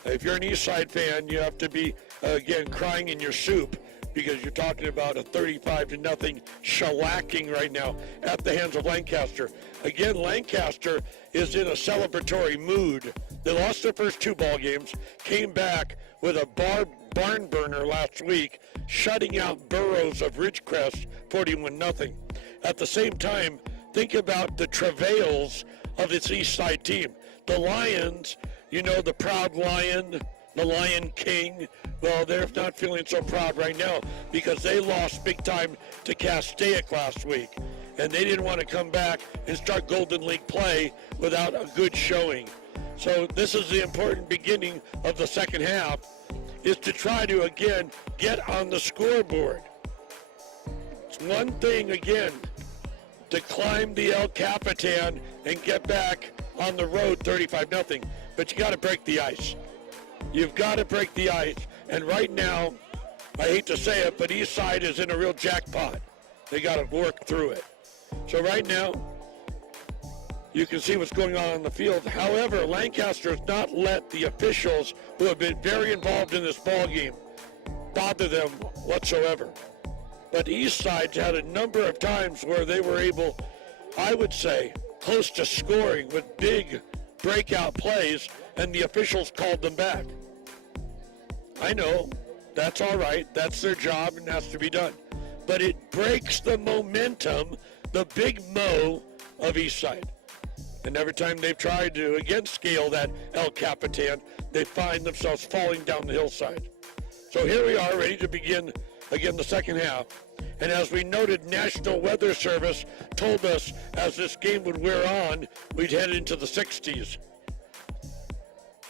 if you're an Eastside fan, you have to be, again, crying in your soup, because you're talking about a 35-0 shellacking right now at the hands of Lancaster. Again, Lancaster is in a celebratory mood. They lost their first 2 ball games, came back with a barn burner last week, shutting out Burroughs of Ridgecrest 41-0. At the same time, think about the travails of this Eastside team. The Lions, you know, the proud lion, the Lion King, well, they're not feeling so proud right now because they lost big time to Castaic last week. And they didn't want to come back and start Golden League play without a good showing. So this is the important beginning of the second half, is to try to, again, get on the scoreboard. It's one thing, again, to climb the El Capitan and get back on the road 35-0, but you got to break the ice. You've got to break the ice. And right now, I hate to say it, but Eastside is in a real jackpot. They got to work through it. So right now, you can see what's going on the field. However, Lancaster has not let the officials, who have been very involved in this ball game, bother them whatsoever. But Eastside's had a number of times where they were able, I would say, close to scoring with big breakout plays, and the officials called them back. I know, that's all right. That's their job and has to be done. But it breaks the momentum, the big mo of Eastside. And every time they've tried to, again, scale that El Capitan, they find themselves falling down the hillside. So here we are, ready to begin, again, the second half. And as we noted, National Weather Service told us as this game would wear on, we'd head into the 60s.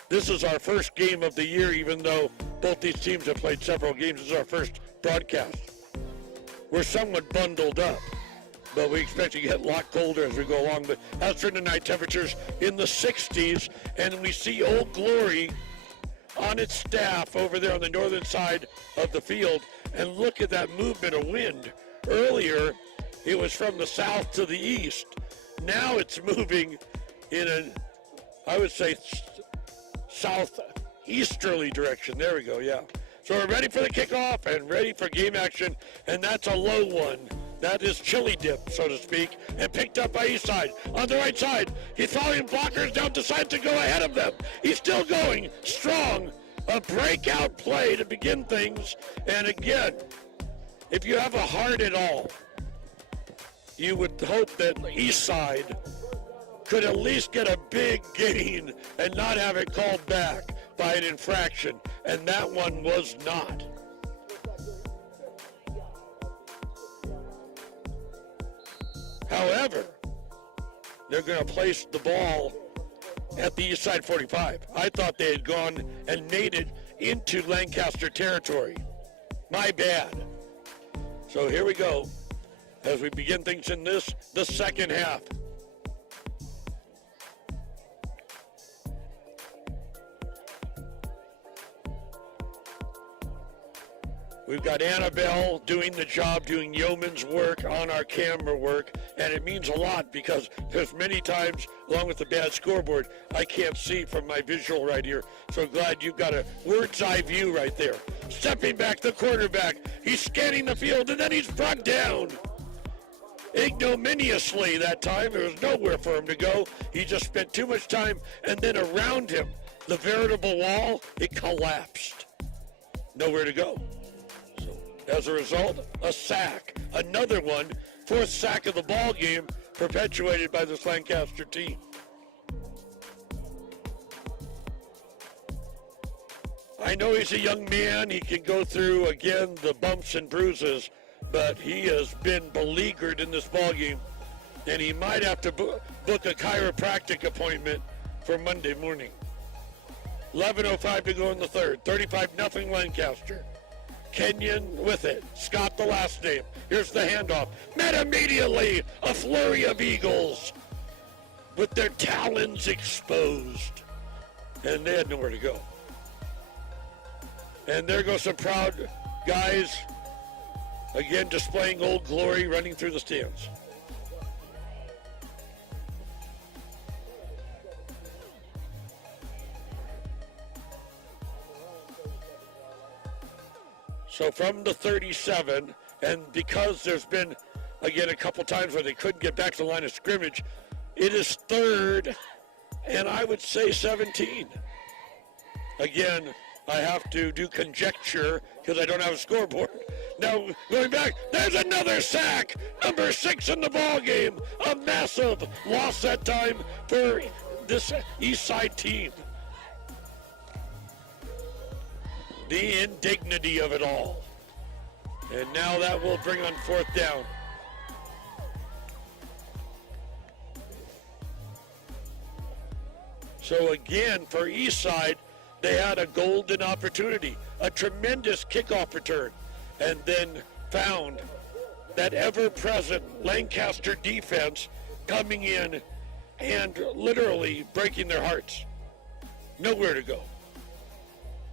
This is our first game of the year, even though both these teams have played several games. This is our first broadcast. We're somewhat bundled up, but we expect to get a lot colder as we go along. But as for tonight, temperatures in the 60s, and we see Old Glory on its staff over there on the northern side of the field. And look at that movement of wind. Earlier, it was from the south to the east. Now it's moving in a, I would say, southeasterly direction. There we go, yeah. So we're ready for the kickoff and ready for game action, and that's a low one. That is chili dip, so to speak, and picked up by Eastside. On the right side, he's following blockers down, decides to go ahead of them. He's still going strong. A breakout play to begin things. And again, if you have a heart at all, you would hope that Eastside could at least get a big gain and not have it called back by an infraction. And that one was not. However, they're going to place the ball at the Eastside 45. I thought they had gone and made it into Lancaster territory. My bad. So here we go as we begin things in the second half. We've got Annabelle doing the job, doing yeoman's work on our camera work, and it means a lot because there's many times, along with the bad scoreboard, I can't see from my visual right here. So glad you've got a bird's eye view right there. Stepping back, the quarterback, he's scanning the field, and then he's brought down. Ignominiously that time, there was nowhere for him to go. He just spent too much time, and then around him, the veritable wall, it collapsed. Nowhere to go. As a result, a sack. Another one, fourth sack of the ball game, perpetuated by this Lancaster team. I know he's a young man. He can go through, again, the bumps and bruises. but he has been beleaguered in this ballgame, and he might have to book a chiropractic appointment for Monday morning. 11:05 to go in the third. 35-0 Lancaster. Kenyon with it. Scott the last name. Here's the handoff. Met immediately. A flurry of Eagles with their talons exposed. And they had nowhere to go. And there goes some proud guys, again displaying Old Glory, running through the stands. So from the 37, and because there's been, again, a couple times where they couldn't get back to the line of scrimmage, it is third, and I would say 17. Again, I have to do conjecture because I don't have a scoreboard. Now, going back, there's another sack. Number 6 in the ball game. A massive loss that time for this Eastside team. The indignity of it all. And now that will bring on 4th down. So again, for Eastside, they had a golden opportunity, a tremendous kickoff return, and then found that ever-present Lancaster defense coming in and literally breaking their hearts. Nowhere to go.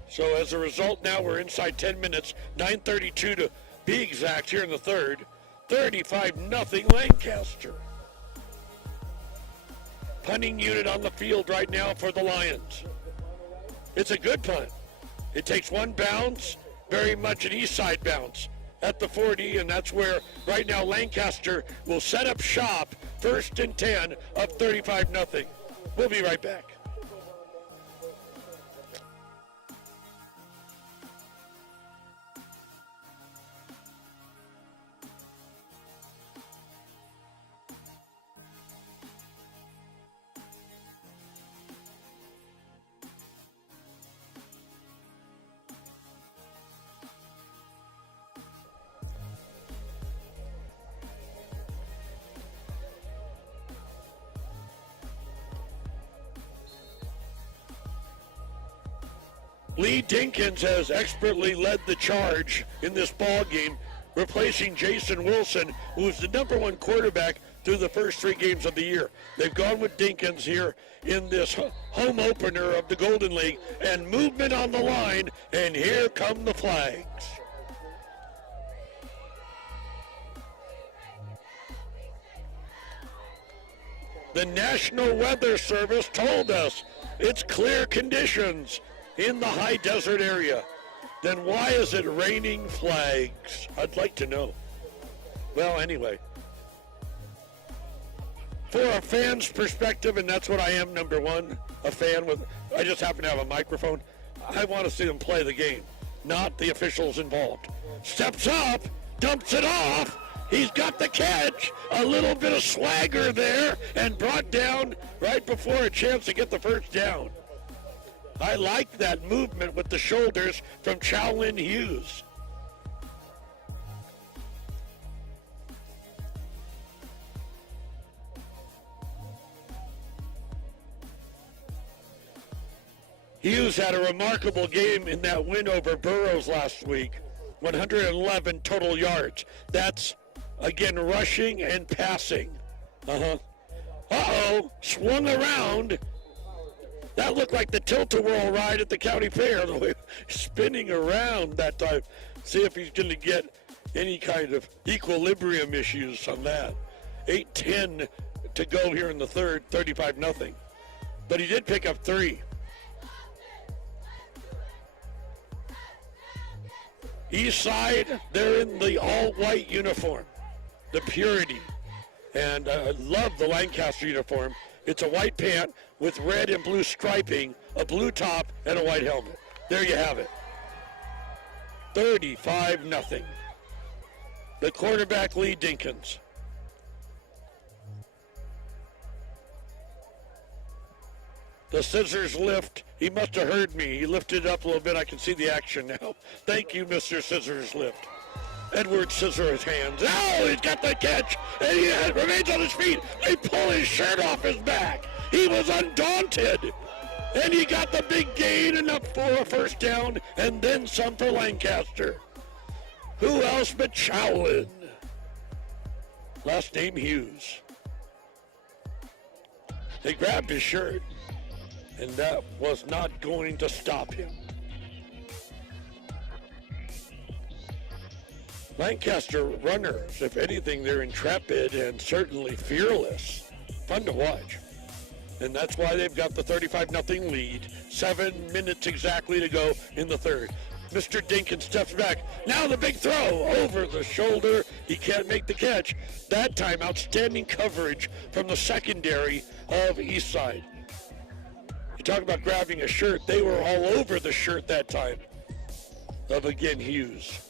So as a result, now we're inside 10 minutes, 9:32 to be exact here in the third. 35-0 Lancaster. Punting unit on the field right now for the Lions. It's a good punt. It takes one bounce, very much an Eastside bounce at the 40, and that's where right now Lancaster will set up shop, 1st and 10 of 35-0. We'll be right back. Lee Dinkins has expertly led the charge in this ball game, replacing Jason Wilson, who is the number 1 quarterback through the first 3 games of the year. They've gone with Dinkins here in this home opener of the Golden League, and movement on the line, and here come the flags. The National Weather Service told us it's clear conditions in the high desert area. Then why is it raining flags? I'd like to know. Well, anyway. For a fan's perspective, and that's what I am, number 1, a fan with, I just happen to have a microphone. I want to see them play the game, not the officials involved. Steps up, dumps it off. He's got the catch, a little bit of swagger there, and brought down right before a chance to get the 1st down. I like that movement with the shoulders from Chowlin Hughes. Hughes had a remarkable game in that win over Burroughs last week. 111 total yards. That's, again, rushing and passing. Swung around. That looked like the tilt-a-whirl ride at the county fair, the way spinning around that time. See if he's going to get any kind of equilibrium issues on that. 8:10 to go here in the third, 35-0. But he did pick up 3. Eastside, they're in the all-white uniform, the purity. And I love the Lancaster uniform. It's a white pant with red and blue striping, a blue top, and a white helmet. There you have it. 35-0. The quarterback, Lee Dinkins. The scissors lift. He must have heard me. He lifted it up a little bit. I can see the action now. Thank you, Mr. Scissors Lift. Edwards scissor his hands. Oh, he's got the catch, and he remains on his feet. They pull his shirt off his back. He was undaunted, and he got the big gain, enough for a first down, and then some for Lancaster. Who else but Chowlin? Last name Hughes. They grabbed his shirt, and that was not going to stop him. Lancaster runners, if anything, they're intrepid and certainly fearless. Fun to watch. And that's why they've got the 35-0 lead. 7 minutes exactly to go in the third. Mr. Dinkins steps back. Now the big throw over the shoulder. He can't make the catch. That time, outstanding coverage from the secondary of Eastside. You talk about grabbing a shirt. They were all over the shirt that time of, again, Hughes.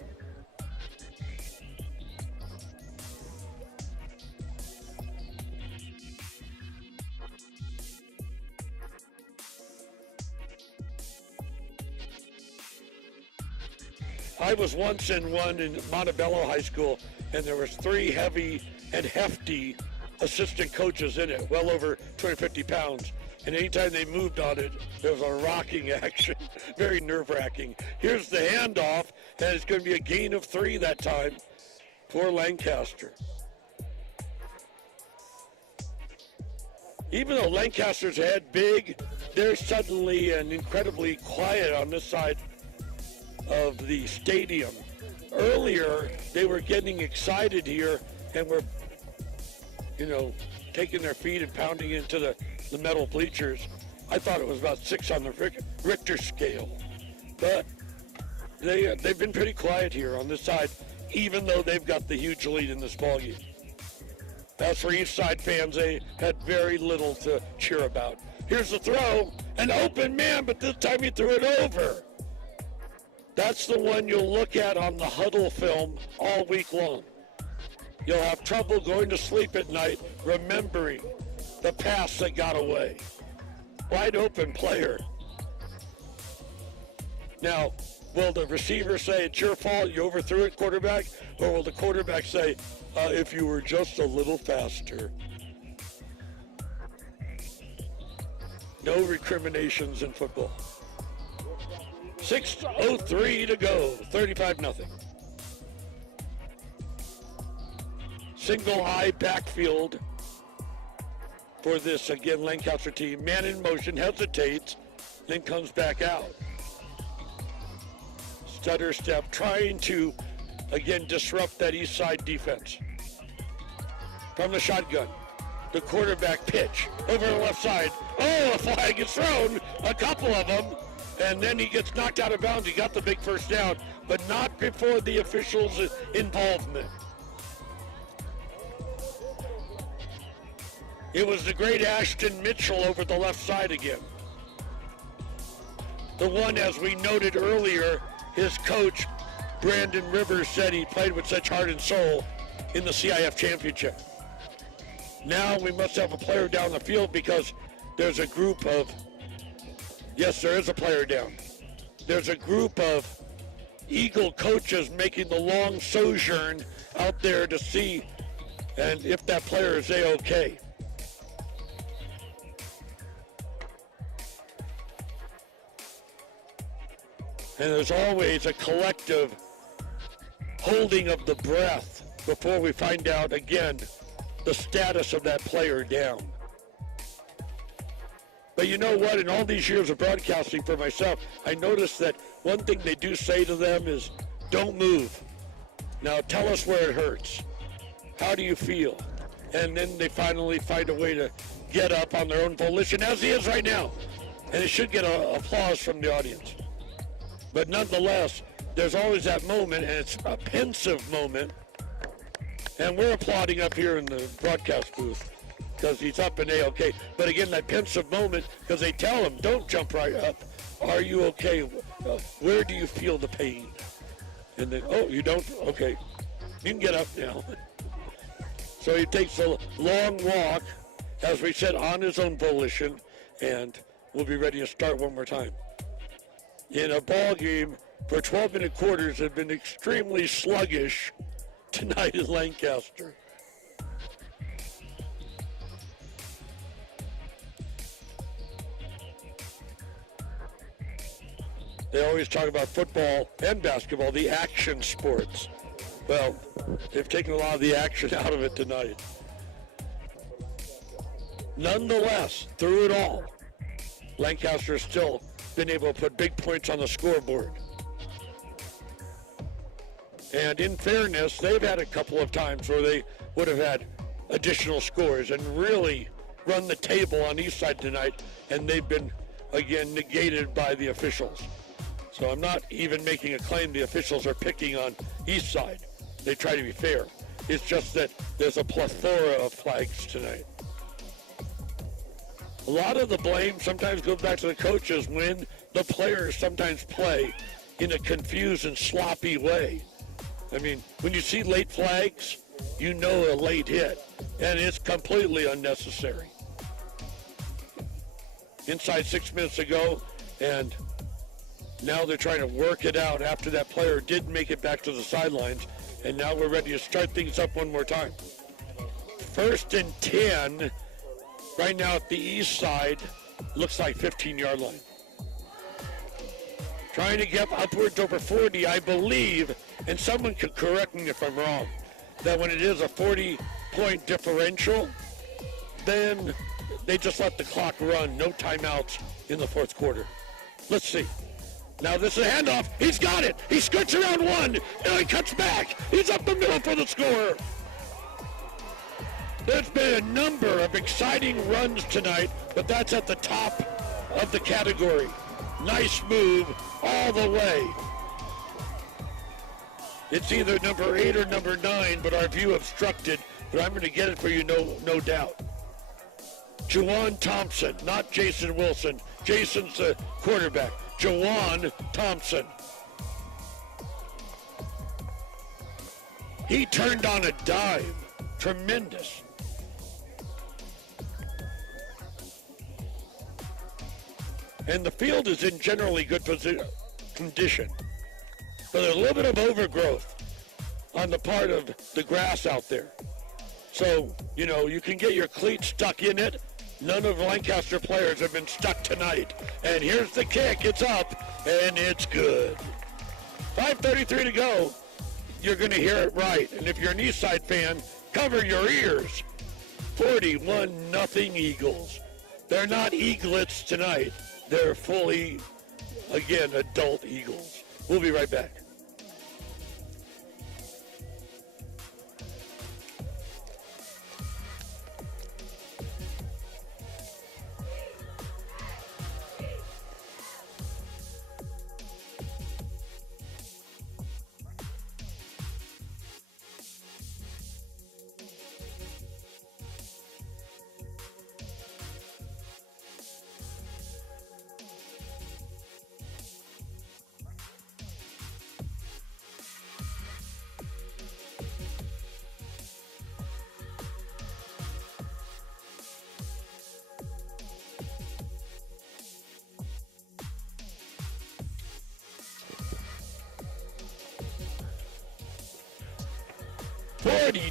I was once in one in Montebello High School, and there was 3 heavy and hefty assistant coaches in it, well over 250 pounds. And anytime they moved on it, there was a rocking action, very nerve-wracking. Here's the handoff, and it's going to be a gain of 3 that time for Lancaster. Even though Lancaster's had big, they're suddenly and incredibly quiet on this side of the stadium. Earlier, they were getting excited here and were, taking their feet and pounding into the metal bleachers. I thought it was about 6 on the Richter scale. But they've been pretty quiet here on this side, even though they've got the huge lead in this ballgame. As for Eastside fans, they had very little to cheer about. Here's the throw, an open man, but this time he threw it over. That's the one you'll look at on the huddle film all week long. You'll have trouble going to sleep at night remembering the pass that got away. Wide open player. Now, will the receiver say, it's your fault, you overthrew it, quarterback? Or will the quarterback say, if you were just a little faster? No recriminations in football. 6:03 to go, 35-0. Single high backfield for this, again, Lancaster team. Man in motion, hesitates, then comes back out. Stutter step, trying to, again, disrupt that east side defense. From the shotgun, the quarterback pitch over the left side. Oh, a flag is thrown, a couple of them. And then he gets knocked out of bounds. He got the big first down, but not before the officials' involvement. It was the great Ashton Mitchell over the left side again. The one, as we noted earlier, his coach, Brandon Rivers, said he played with such heart and soul in the CIF championship. Now we must have a player down the field because there's a group of, yes, there is a player down. There's a group of Eagle coaches making the long sojourn out there to see and if that player is A-OK. And there's always a collective holding of the breath before we find out, again, the status of that player down. But you know what? In all these years of broadcasting for myself, I noticed that one thing they do say to them is, don't move. Now tell us where it hurts. How do you feel? And then they finally find a way to get up on their own volition, as he is right now. And it should get applause from the audience. But nonetheless, there's always that moment, and it's a pensive moment. And we're applauding up here in the broadcast booth because he's up and A-OK. But again, that pensive moment, because they tell him, don't jump right up. Are you okay? Where do you feel the pain? And then, oh, you don't? Okay. You can get up now. So he takes a long walk, as we said, on his own volition, and we'll be ready to start one more time. In a ball game for 12-minute quarters have been extremely sluggish tonight in Lancaster. They always talk about football and basketball, the action sports. Well, they've taken a lot of the action out of it tonight. Nonetheless, through it all, Lancaster has still been able to put big points on the scoreboard. And in fairness, they've had a couple of times where they would have had additional scores and really run the table on Eastside tonight, and they've been, again, negated by the officials. So I'm not even making a claim the officials are picking on Eastside. They try to be fair. It's just that there's a plethora of flags tonight. A lot of the blame sometimes goes back to the coaches when the players sometimes play in a confused and sloppy way. I mean, when you see late flags, you know a late hit, and it's completely unnecessary. Inside 6 minutes ago, and now they're trying to work it out after that player did make it back to the sidelines, and now we're ready to start things up one more time. 1st and 10, right now at the east side, looks like 15-yard line. Trying to get upwards over 40, I believe, and someone could correct me if I'm wrong, that when it is a 40-point differential, then they just let the clock run, no timeouts in the fourth quarter. Let's see. Now this is a handoff. He's got it. He skirts around one. Now he cuts back. He's up the middle for the score. There's been a number of exciting runs tonight, but that's at the top of the category. Nice move all the way. It's either number 8 or number 9, but our view obstructed, but I'm going to get it for you, no doubt. Juwan Thompson, not Jason Wilson. Jason's the quarterback. Juwan Thompson. He turned on a dime. Tremendous. And the field is in generally good condition. But there's a little bit of overgrowth on the part of the grass out there. So, you can get your cleats stuck in it. None of the Lancaster players have been stuck tonight. And here's the kick. It's up, and it's good. 5:33 to go. You're going to hear it right. And if you're an Eastside fan, cover your ears. 41-0 Eagles. They're not eaglets tonight. They're fully, again, adult Eagles. We'll be right back.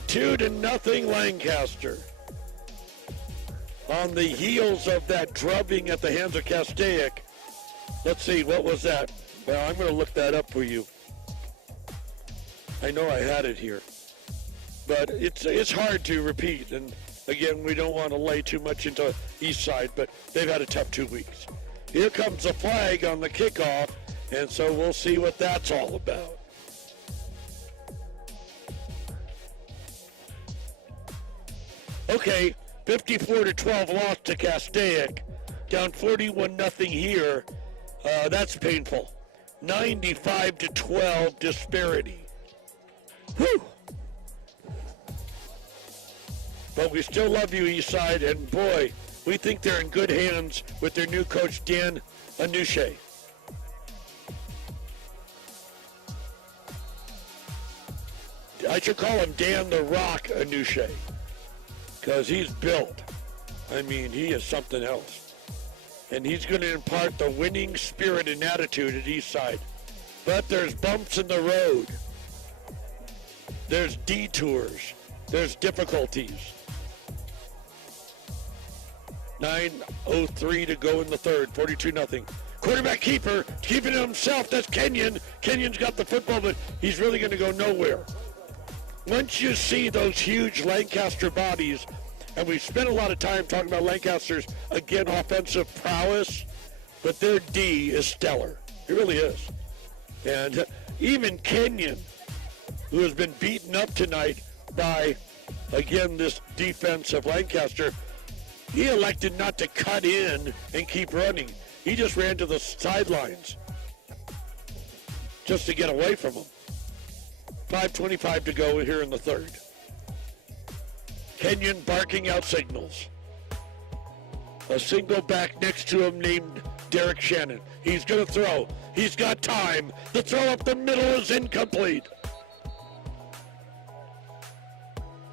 Two to nothing Lancaster. On the heels of that drubbing at the hands of Castaic. Let's see, what was that? Well, I'm going to look that up for you. I know I had it here. But it's hard to repeat. And again, we don't want to lay too much into Eastside, but they've had a tough 2 weeks. Here comes the flag on the kickoff, and so we'll see what that's all about. Okay, 54-12 loss to Castaic. Down 41-0 here. That's painful. 95-12 disparity. Whew. But we still love you, Eastside, and boy, we think they're in good hands with their new coach, Dan Anuche. I should call him Dan the Rock Anuche, because he's built. I mean, he is something else. And he's going to impart the winning spirit and attitude at Eastside. But there's bumps in the road. There's detours. There's difficulties. 9:03 to go in the third, 42-0. Quarterback keeper, keeping it himself, that's Kenyon. Kenyon's got the football, but he's really going to go nowhere. Once you see those huge Lancaster bodies, and we've spent a lot of time talking about Lancaster's, again, offensive prowess, but their D is stellar. It really is. And even Kenyon, who has been beaten up tonight by, again, this defense of Lancaster, he elected not to cut in and keep running. He just ran to the sidelines just to get away from them. 5:25 to go here in the third. Kenyon barking out signals. A single back next to him named Derek Shannon. He's going to throw. He's got time. The throw up the middle is incomplete.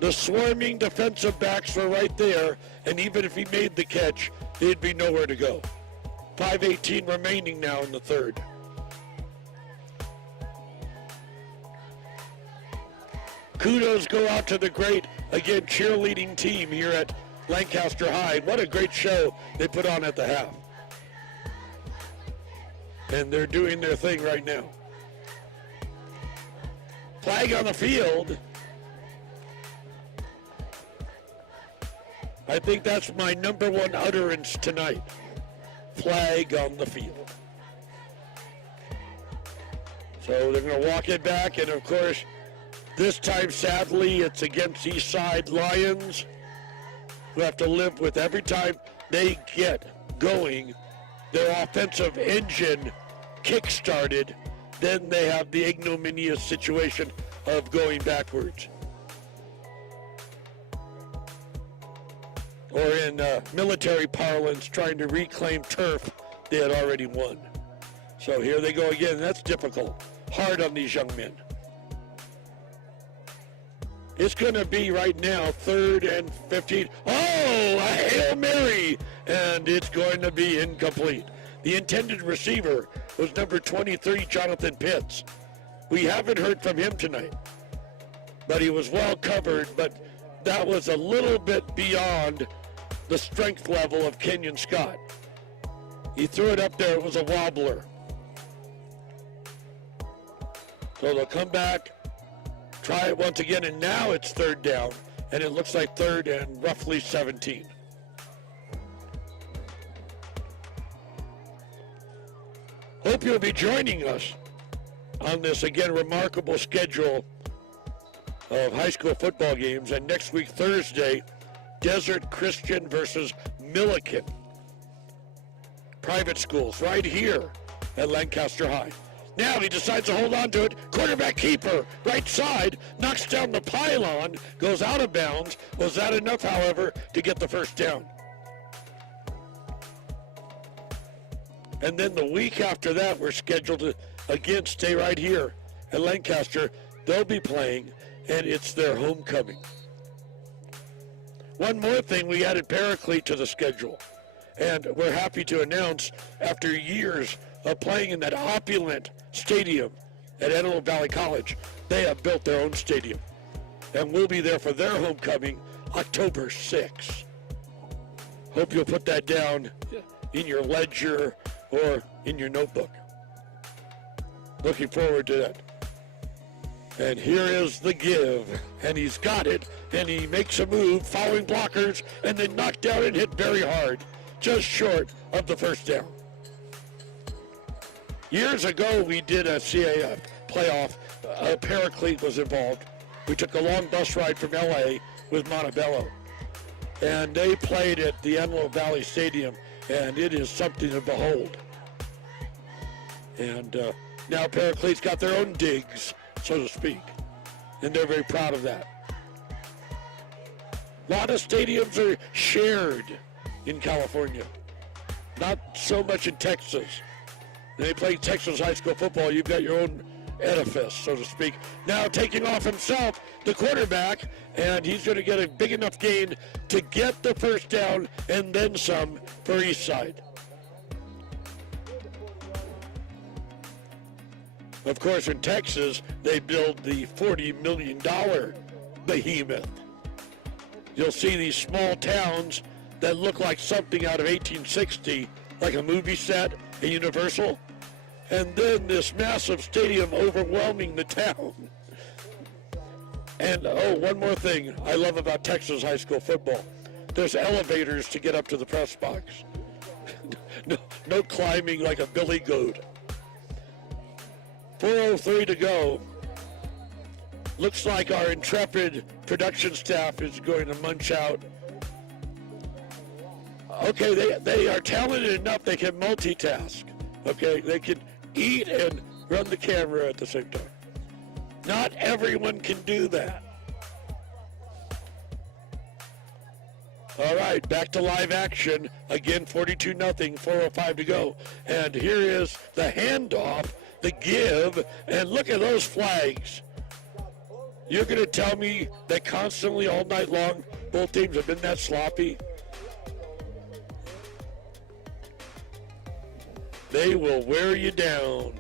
The swarming defensive backs were right there, and even if he made the catch, he'd be nowhere to go. 5:18 remaining now in the third. Kudos go out to the great, again, cheerleading team here at Lancaster High. What a great show they put on at the half. And they're doing their thing right now. Flag on the field. I think that's my number one utterance tonight. Flag on the field. So they're going to walk it back, and of course, this time, sadly, it's against Eastside Lions, who have to live with every time they get going, their offensive engine kick-started, then they have the ignominious situation of going backwards. Or in military parlance, trying to reclaim turf they had already won. So here they go again. That's difficult. Hard on these young men. It's going to be right now 3rd and 15. Oh, a Hail Mary! And it's going to be incomplete. The intended receiver was number 23, Jonathan Pitts. We haven't heard from him tonight, but he was well covered, but that was a little bit beyond the strength level of Kenyon Scott. He threw it up there. It was a wobbler. So they'll come back, try it once again, and now it's 3rd down, and it looks like 3rd and roughly 17. Hope you'll be joining us on this, again, remarkable schedule of high school football games. And next week, Thursday, Desert Christian versus Milliken. Private schools right here at Lancaster High. Now he decides to hold on to it. Quarterback keeper, right side, knocks down the pylon, goes out of bounds. Was that enough, however, to get the first down? And then the week after that, we're scheduled to, again, stay right here at Lancaster. They'll be playing, and it's their homecoming. One more thing, we added Paraclete to the schedule. And we're happy to announce, after years of playing in that opulent stadium at Antelope Valley College, they have built their own stadium. And we'll be there for their homecoming October 6th. Hope you'll put that down in your ledger or in your notebook. Looking forward to that. And here is the give, and he's got it, and he makes a move, following blockers, and then knocked down and hit very hard, just short of the first down. Years ago, we did a CAF playoff. Paraclete was involved. We took a long bus ride from LA with Montebello, and they played at the Antelope Valley Stadium, and it is something to behold. And now Paraclete's got their own digs, so to speak, and they're very proud of that. A lot of stadiums are shared in California, not so much in Texas. They play Texas high school football. You've got your own edifice, so to speak. Now taking off himself, the quarterback, and he's going to get a big enough gain to get the first down and then some for Eastside. Of course, in Texas, they build the $40 million behemoth. You'll see these small towns that look like something out of 1860, like a movie set, a Universal, and then this massive stadium overwhelming the town. And, oh, one more thing I love about Texas high school football. There's elevators to get up to the press box. No climbing like a billy goat. 4:03 to go. Looks like our intrepid production staff is going to munch out. Okay, they are talented enough they can multitask. Okay, they can eat and run the camera at the same time. Not everyone can do that. All right, back to live action. Again, 42-0, 4:05 to go. And here is the handoff, the give, and look at those flags. You're going to tell me that constantly all night long both teams have been that sloppy? They will wear you down.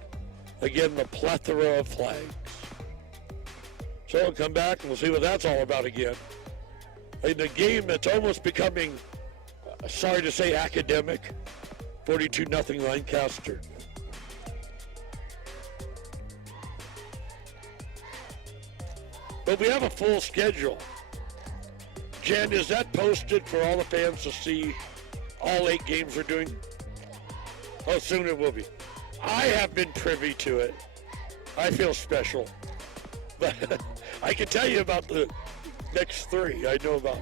Again, the plethora of flags. So we'll come back and we'll see what that's all about again. In a game that's almost becoming, sorry to say, academic, 42-0 Lancaster. But we have a full schedule. Jen, is that posted for all the fans to see all 8 games we're doing? Oh, soon it will be. I have been privy to it. I feel special. But I can tell you about the next 3 I know about.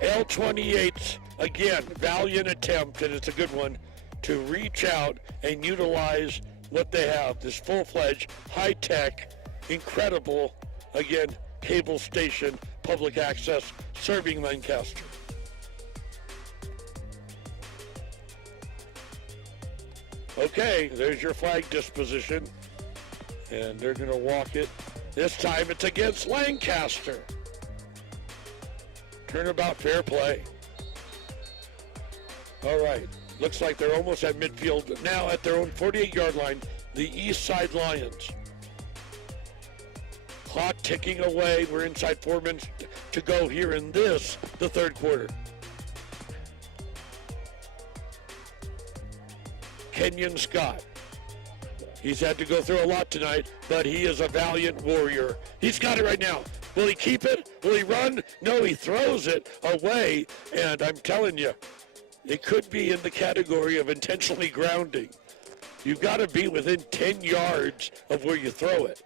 L28's, again, valiant attempt, and it's a good one, to reach out and utilize what they have, this full-fledged, high-tech, incredible, again, cable station, public access, serving Lancaster. Okay, there's your flag disposition. And they're going to walk it. This time it's against Lancaster. Turnabout fair play. All right. Looks like they're almost at midfield. Now at their own 48-yard line, the Eastside Lions. Clock ticking away. We're inside 4 minutes to go here in this, the third quarter. Kenyon Scott. He's had to go through a lot tonight, but he is a valiant warrior. He's got it right now. Will he keep it? Will he run? No, he throws it away, and I'm telling you, it could be in the category of intentionally grounding. You've got to be within 10 yards of where you throw it,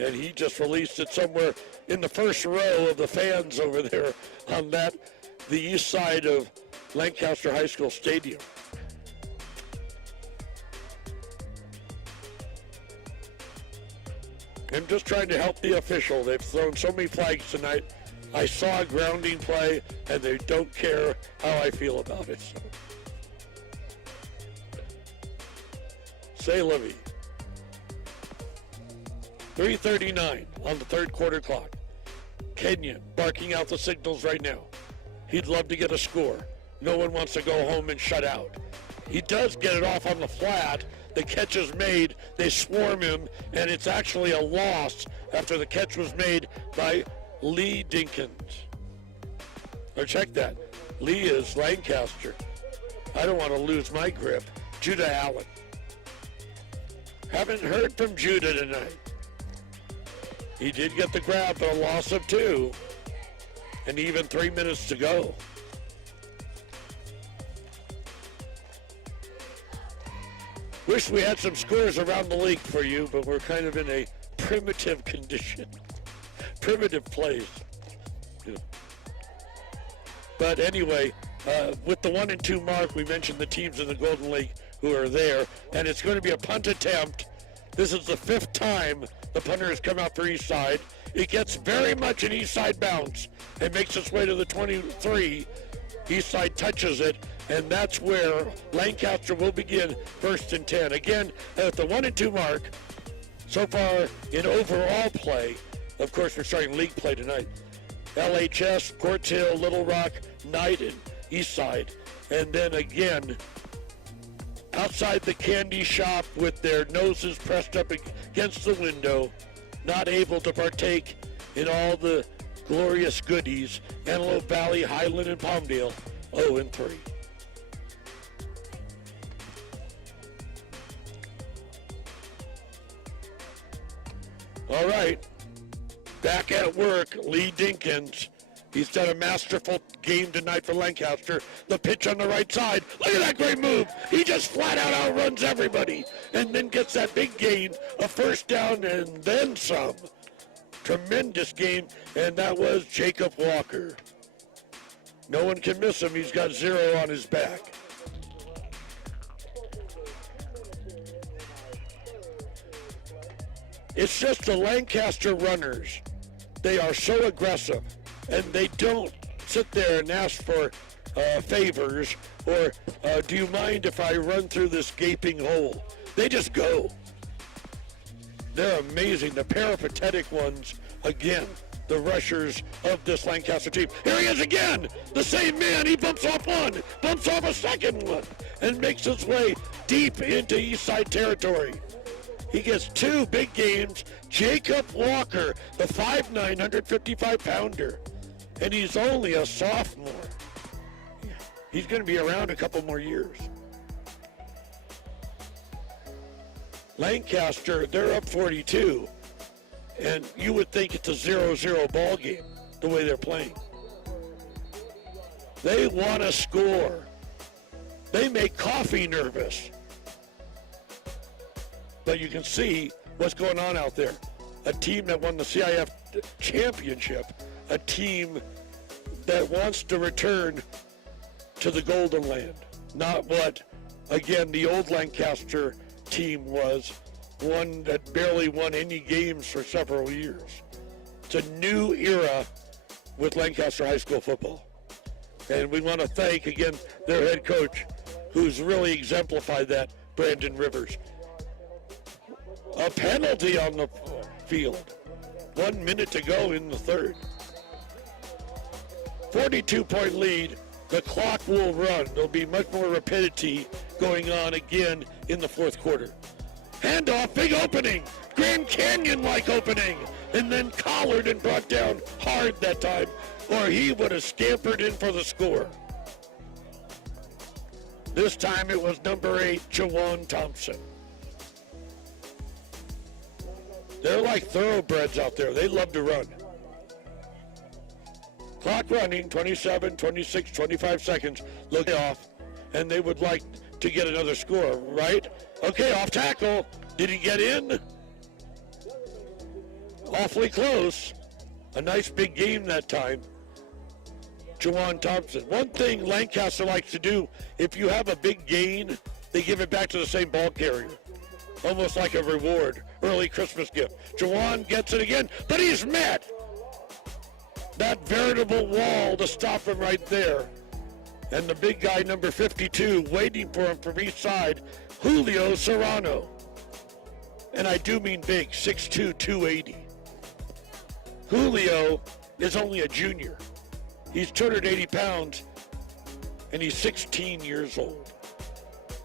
and he just released it somewhere in the first row of the fans over there on the east side of Lancaster High School Stadium. I'm just trying to help the official. They've thrown so many flags tonight. I saw a grounding play, and they don't care how I feel about it. So. Say Livy. 3:39 on the third quarter clock. Kenyon barking out the signals right now. He'd love to get a score. No one wants to go home and shut out. He does get it off on the flat. The catch is made, they swarm him, and it's actually a loss after the catch was made by Lee Dinkins. Or check that. Lee is Lancaster. I don't want to lose my grip. Judah Allen. Haven't heard from Judah tonight. He did get the grab, but a loss of 2. And even 3 minutes to go. Wish we had some scores around the league for you, but we're kind of in a primitive condition. Primitive plays. Yeah. But anyway, with the 1 and 2 mark, we mentioned the teams in the Golden League who are there, and it's going to be a punt attempt. This is the 5th time the punter has come out for Eastside. It gets very much an Eastside bounce and makes its way to the 23. Eastside touches it, and that's where Lancaster will begin 1st and 10. Again, at the 1 and 2 mark, so far in overall play, of course we're starting league play tonight. LHS, Quartz Hill, Little Rock, Knight, and Eastside. And then again, outside the candy shop with their noses pressed up against the window, not able to partake in all the glorious goodies. Antelope Valley, Highland, and Palmdale, 0-3. All right, back at work, Lee Dinkins. He's done a masterful game tonight for Lancaster. The pitch on the right side. Look at that great move. He just flat out outruns everybody and then gets that big gain, a first down and then some. Tremendous game, and that was Jacob Walker. No one can miss him. He's got 0 on his back. It's just the Lancaster runners. They are so aggressive, and they don't sit there and ask for favors or do you mind if I run through this gaping hole? They just go. They're amazing. The peripatetic ones, again, the rushers of this Lancaster team. Here he is again, the same man. He bumps off one, bumps off a second one, and makes his way deep into Eastside territory. He gets 2 big games. Jacob Walker, the 5'9", 155-pounder, and he's only a sophomore. He's going to be around a couple more years. Lancaster, they're up 42, and you would think it's a 0-0 ball game the way they're playing. They want to score. They make Coffee nervous. But you can see what's going on out there. A team that won the CIF championship, a team that wants to return to the Golden Land. Not what, again, the old Lancaster team was, one that barely won any games for several years. It's a new era with Lancaster High School football. And we want to thank, again, their head coach, who's really exemplified that, Brandon Rivers. A penalty on the field. 1 minute to go in the third. 42-point lead. The clock will run. There'll be much more rapidity going on again in the fourth quarter. Handoff, big opening. Grand Canyon-like opening. And then collared and brought down hard that time, or he would have scampered in for the score. This time it was number 8, Jawan Thompson. They're like thoroughbreds out there. They love to run. Clock running, 27, 26, 25 seconds. Look off, and they would like to get another score, right? Okay, off tackle. Did he get in? Awfully close. A nice big game that time. Jawan Thompson. One thing Lancaster likes to do, if you have a big gain, they give it back to the same ball carrier. Almost like a reward, early Christmas gift. Jawan gets it again, but he's met. That veritable wall to stop him right there. And the big guy, number 52, waiting for him from each side, Julio Serrano. And I do mean big, 6'2", 280. Julio is only a junior. He's 280 pounds, and he's 16 years old.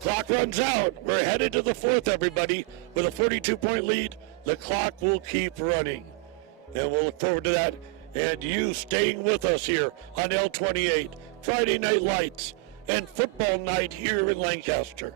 Clock runs out. We're headed to the fourth, everybody. With a 42-point lead, the clock will keep running. And we'll look forward to that. And you staying with us here on L28, Friday Night Lights, and football night here in Lancaster.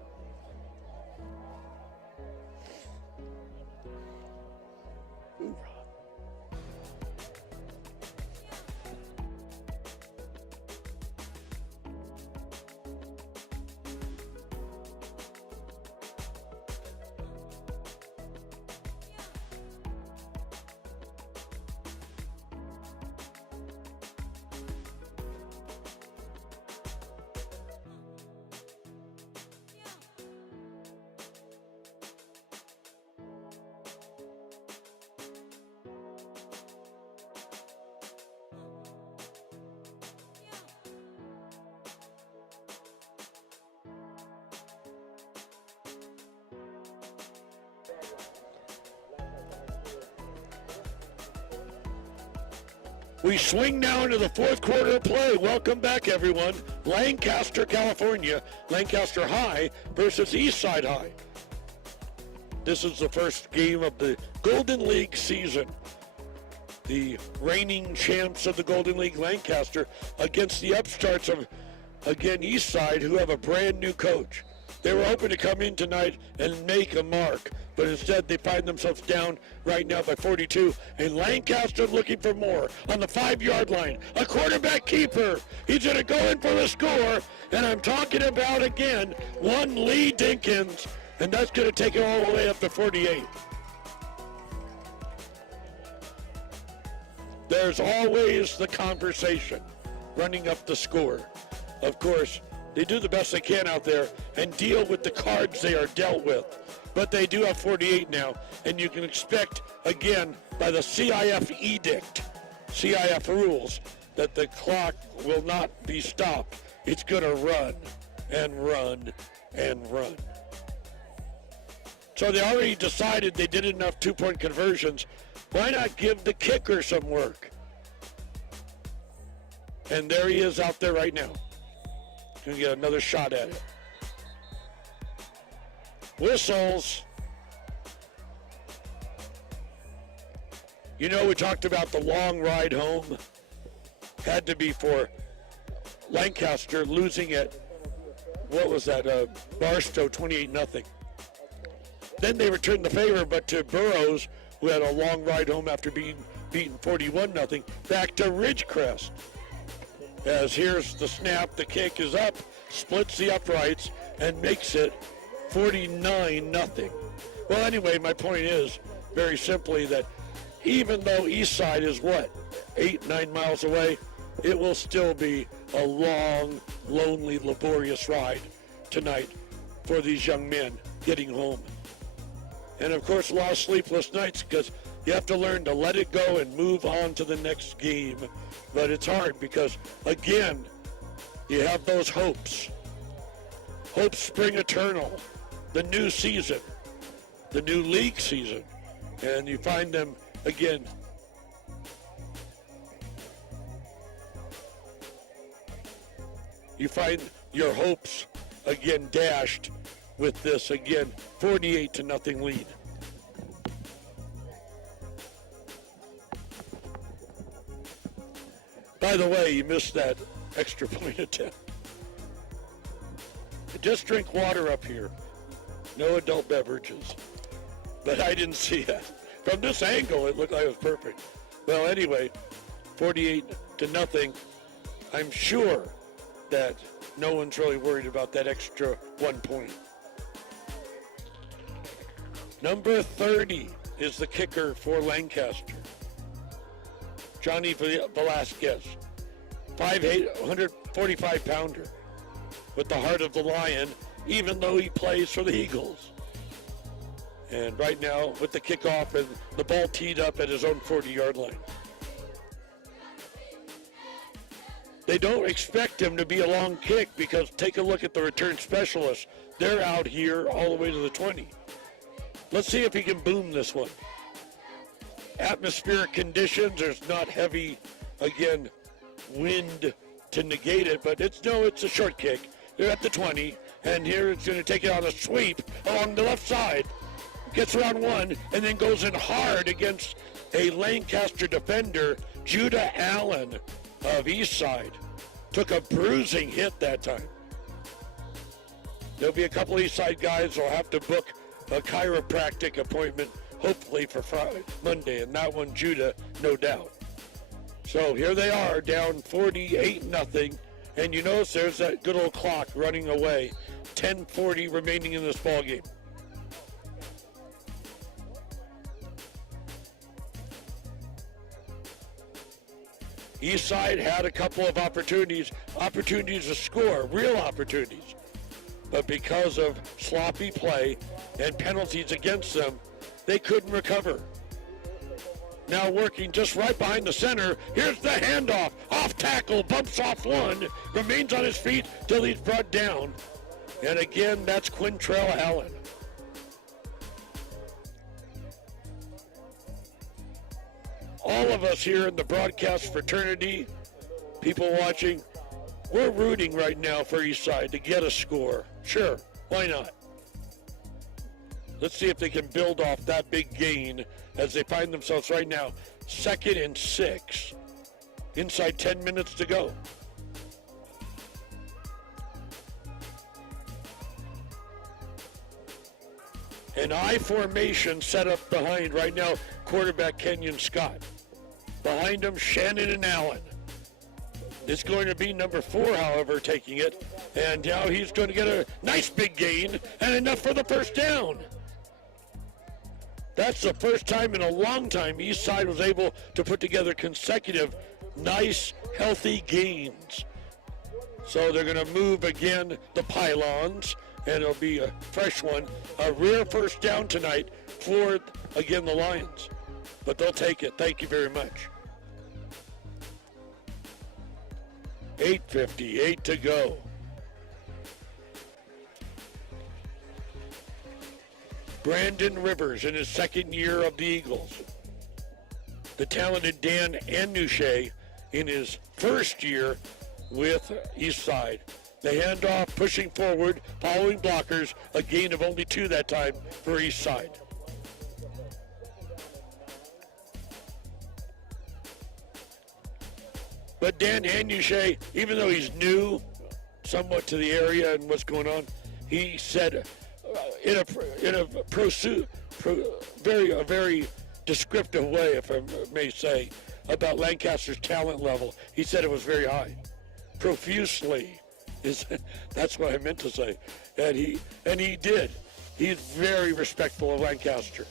We swing now into the fourth quarter of play. Welcome back, everyone. Lancaster, California, Lancaster High versus Eastside High. This is the first game of the Golden League season. The reigning champs of the Golden League, Lancaster, against the upstarts of, again, Eastside, who have a brand new coach. They were hoping to come in tonight and make a mark, but instead they find themselves down right now by 42. And Lancaster looking for more on the 5-yard line. A quarterback keeper. He's going to go in for the score. And I'm talking about, again, one Lee Dinkins, and that's going to take it all the way up to 48. There's always the conversation running up the score. Of course, they do the best they can out there and deal with the cards they are dealt with. But they do have 48 now, and you can expect, again, by the CIF edict, CIF rules, that the clock will not be stopped. It's going to run and run and run. So they already decided they did enough two-point conversions. Why not give the kicker some work? And there he is out there right now. Going to get another shot at it. Whistles. You know, we talked about the long ride home. Had to be for Lancaster losing at, what was that, Barstow 28-0. Then they returned the favor, but to Burroughs, who had a long ride home after being beaten 41-0, back to Ridgecrest. As here's the snap, the kick is up, splits the uprights, and makes it 49-0. Well, anyway, my point is, very simply, that even though Eastside is, 8-9 miles away, it will still be a long, lonely, laborious ride tonight for these young men getting home. And, of course, a lot of sleepless nights because you have to learn to let it go and move on to the next game. But it's hard because, again, you have those hopes. Hopes spring eternal, the new season, the new league season. And you find them, again, you find your hopes, again, dashed with this, again, 48-0 lead. By the way, you missed that extra point attempt. Just drink water up here. No adult beverages. But I didn't see that. From this angle, it looked like it was perfect. Well, anyway, 48-0. I'm sure that no one's really worried about that extra 1 point. Number 30 is the kicker for Lancaster. Johnny Velasquez, 5'8", 145-pounder, with the heart of the Lion, even though he plays for the Eagles. And right now, with the kickoff and the ball teed up at his own 40-yard line. They don't expect him to be a long kick because take a look at the return specialists. They're out here all the way to the 20. Let's see if he can boom this one. Atmospheric conditions, there's not heavy, again, wind to negate it, but it's a short kick. They're at the 20, and here it's going to take it on a sweep along the left side. Gets around one, and then goes in hard against a Lancaster defender, Judah Allen of Eastside. Took a bruising hit that time. There'll be a couple of Eastside guys who'll have to book a chiropractic appointment, hopefully for Friday, Monday, and that one, Judah, no doubt. So here they are, down 48-0, and you notice there's that good old clock running away. 10:40 remaining in this ball game. Eastside had a couple of opportunities to score, real opportunities. But because of sloppy play and penalties against them, they couldn't recover. Now working just right behind the center. Here's the handoff. Off tackle, bumps off one, remains on his feet till he's brought down. And again, that's Quintrell Allen. all of us here in the broadcast fraternity, people watching, we're rooting right now for Eastside to get a score. Sure, why not? Let's see if they can build off that big gain as they find themselves right now 2nd and 6. Inside 10 minutes to go. An I formation set up behind right now quarterback Kenyon Scott. Behind him, Shannon and Allen. It's going to be number 4, however, taking it. And now he's going to get a nice big gain and enough for the first down. That's the first time in a long time Eastside was able to put together consecutive nice, healthy gains. So they're going to move again the pylons, and it'll be a fresh one. A rare first down tonight for, again, the Lions. But they'll take it. Thank you very much. 8:58 to go. Brandon Rivers in his 2nd year of the Eagles. The talented Dan Anouche in his 1st year with Eastside. The handoff, pushing forward, following blockers, a gain of only 2 that time for Eastside. But Dan Anouche, even though he's new somewhat to the area and what's going on, he said in a very descriptive way, if I may say, about Lancaster's talent level. He said it was very high. Profusely that's what I meant to say. And he did. He's very respectful of Lancaster.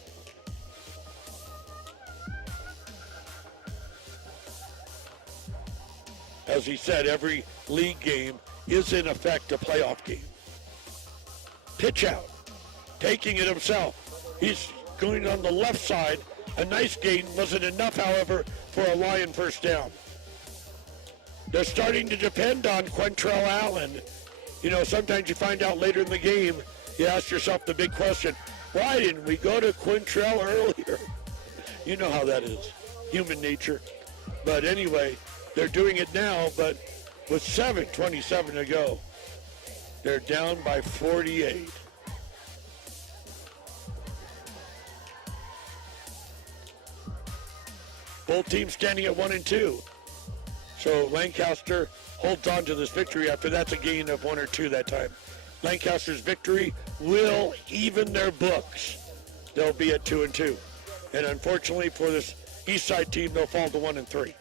As he said, every league game is in effect a playoff game. Pitch out. Taking it himself. He's going on the left side. A nice gain. Wasn't enough, however, for a Lion first down. They're starting to depend on Quentrell Allen. You know, sometimes you find out later in the game, you ask yourself the big question, why didn't we go to Quentrell earlier? You know how that is. Human nature. But anyway, they're doing it now, but with 7:27 to go, they're down by 48. Both teams standing at 1 and 2. So Lancaster holds on to this victory after that's a gain of 1 or 2 that time. Lancaster's victory will even their books. They'll be at 2 and 2. And unfortunately for this Eastside team, they'll fall to 1 and 3.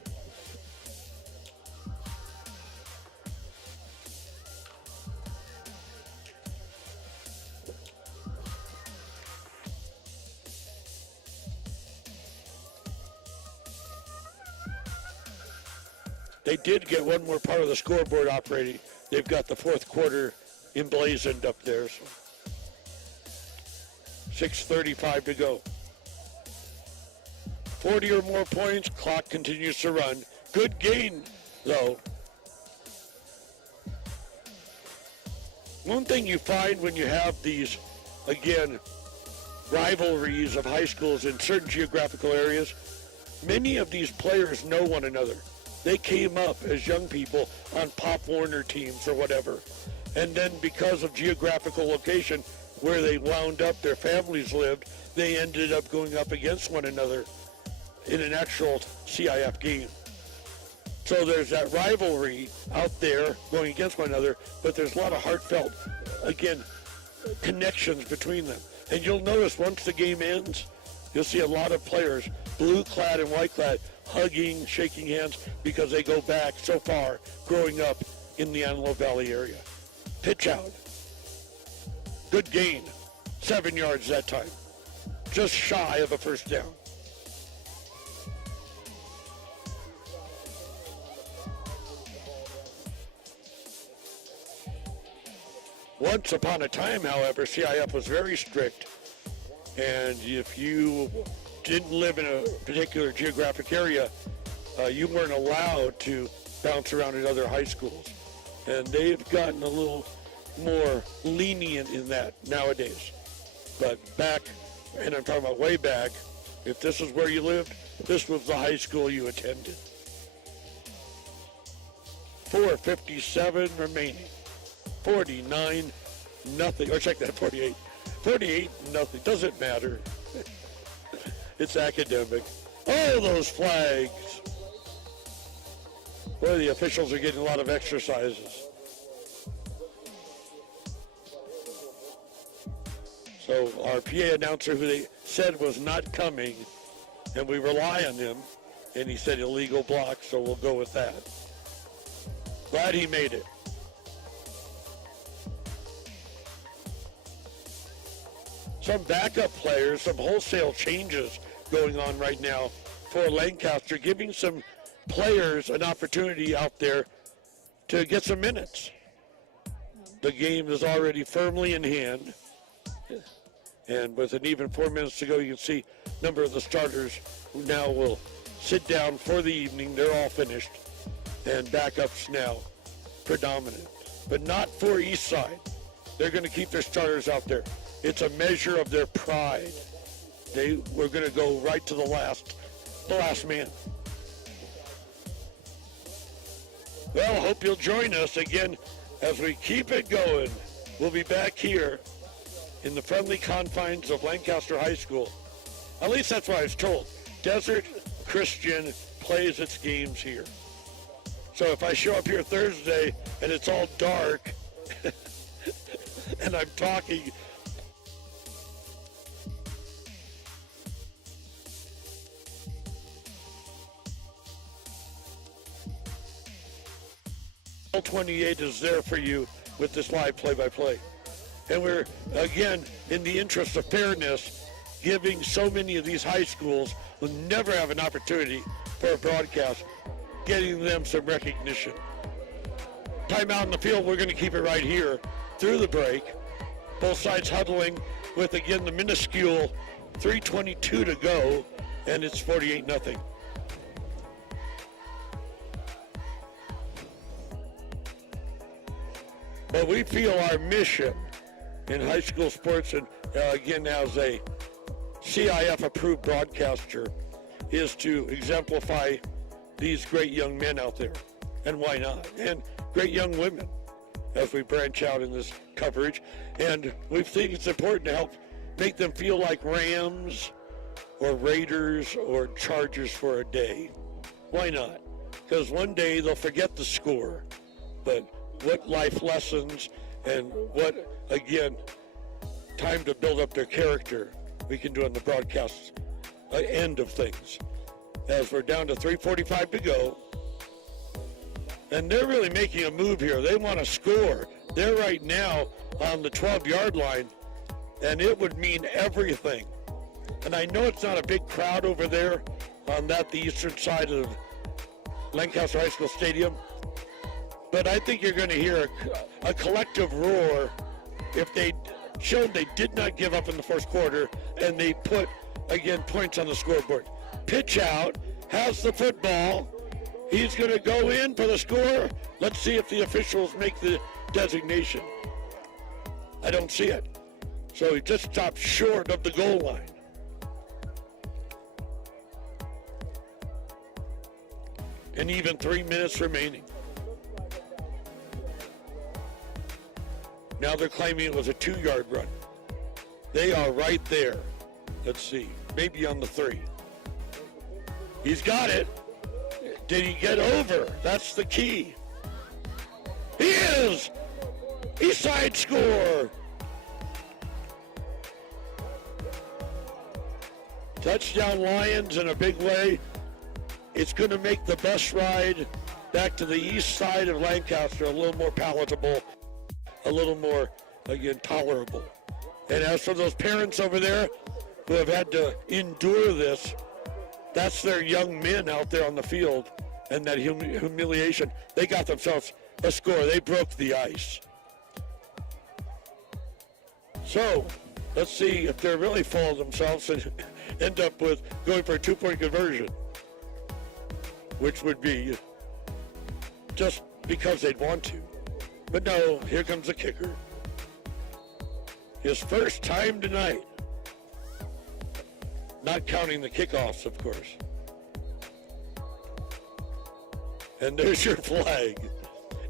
They did get one more part of the scoreboard operating. They've got the 4th quarter emblazoned up there. So 6:35 to go. 40 or more points. Clock continues to run. Good gain, though. One thing you find when you have these, again, rivalries of high schools in certain geographical areas, many of these players know one another. They came up as young people on Pop Warner teams or whatever. And then because of geographical location, where they wound up, their families lived, they ended up going up against one another in an actual CIF game. So there's that rivalry out there going against one another, but there's a lot of heartfelt, again, connections between them. And you'll notice once the game ends, you'll see a lot of players, blue-clad and white-clad, hugging, shaking hands, because they go back so far growing up in the Antelope Valley area. Pitch out. Good gain. 7 yards that time. Just shy of a first down. Once upon a time, however, CIF was very strict. And if you didn't live in a particular geographic area, you weren't allowed to bounce around at other high schools. And they've gotten a little more lenient in that nowadays. But back, and I'm talking about way back, If this is where you lived, this was the high school you attended. 4:57 remaining. 49 nothing. Or check that, 48. 48 nothing. Doesn't matter. It's academic. Oh, those flags. Boy, the officials are getting a lot of exercises. So our PA announcer, who they said was not coming, and we rely on him, and he said illegal block, so we'll go with that. Glad he made it. Some backup players, some wholesale changes going on right now for Lancaster, giving some players an opportunity out there to get some minutes. The game is already firmly in hand. And with an even 4 minutes to go, you can see a number of the starters who now will sit down for the evening. They're all finished. And backups now predominant. But not for Eastside. They're going to keep their starters out there. It's a measure of their pride. They were going to go right to the last man. Well, hope you'll join us again as we keep it going. We'll be back here in the friendly confines of Lancaster High School. At least that's what I was told. Desert Christian plays its games here. So if I show up here Thursday and it's all dark and I'm talking, all 28 is there for you with this live play-by-play. And we're, again, in the interest of fairness, giving so many of these high schools who never have an opportunity for a broadcast, getting them some recognition. Timeout in the field, we're going to keep it right here through the break. Both sides huddling with, again, the minuscule 3:22 to go, and it's 48-0. But we feel our mission in high school sports, and again, as a CIF-approved broadcaster, is to exemplify these great young men out there. And why not? And great young women as we branch out in this coverage. And we think it's important to help make them feel like Rams or Raiders or Chargers for a day. Why not? Because one day they'll forget the score. But what life lessons and what, again, time to build up their character we can do on the broadcast end of things. As we're down to 3:45 to go. And they're really making a move here. They want to score. They're right now on the 12-yard line, and it would mean everything. And I know it's not a big crowd over there on the eastern side of Lancaster High School Stadium, but I think you're going to hear a collective roar if they showed they did not give up in the first quarter and they put, again, points on the scoreboard. Pitch out, has the football. He's going to go in for the score. Let's see if the officials make the designation. I don't see it. So he just stopped short of the goal line. And even 3 minutes remaining. Now they're claiming it was a 2-yard run. They are right there. Let's see, maybe on the 3. He's got it. Did he get over? That's the key. He is! Eastside score! Touchdown Lions in a big way. It's going to make the bus ride back to the east side of Lancaster a little more palatable, a little more, again, tolerable. And as for those parents over there who have had to endure this, that's their young men out there on the field, and that humiliation. They got themselves a score. They broke the ice. So let's see if they're really full of themselves and end up with going for a 2-point conversion, which would be just because they'd want to. But no, here comes the kicker. His first time tonight. not counting the kickoffs, of course. And there's your flag,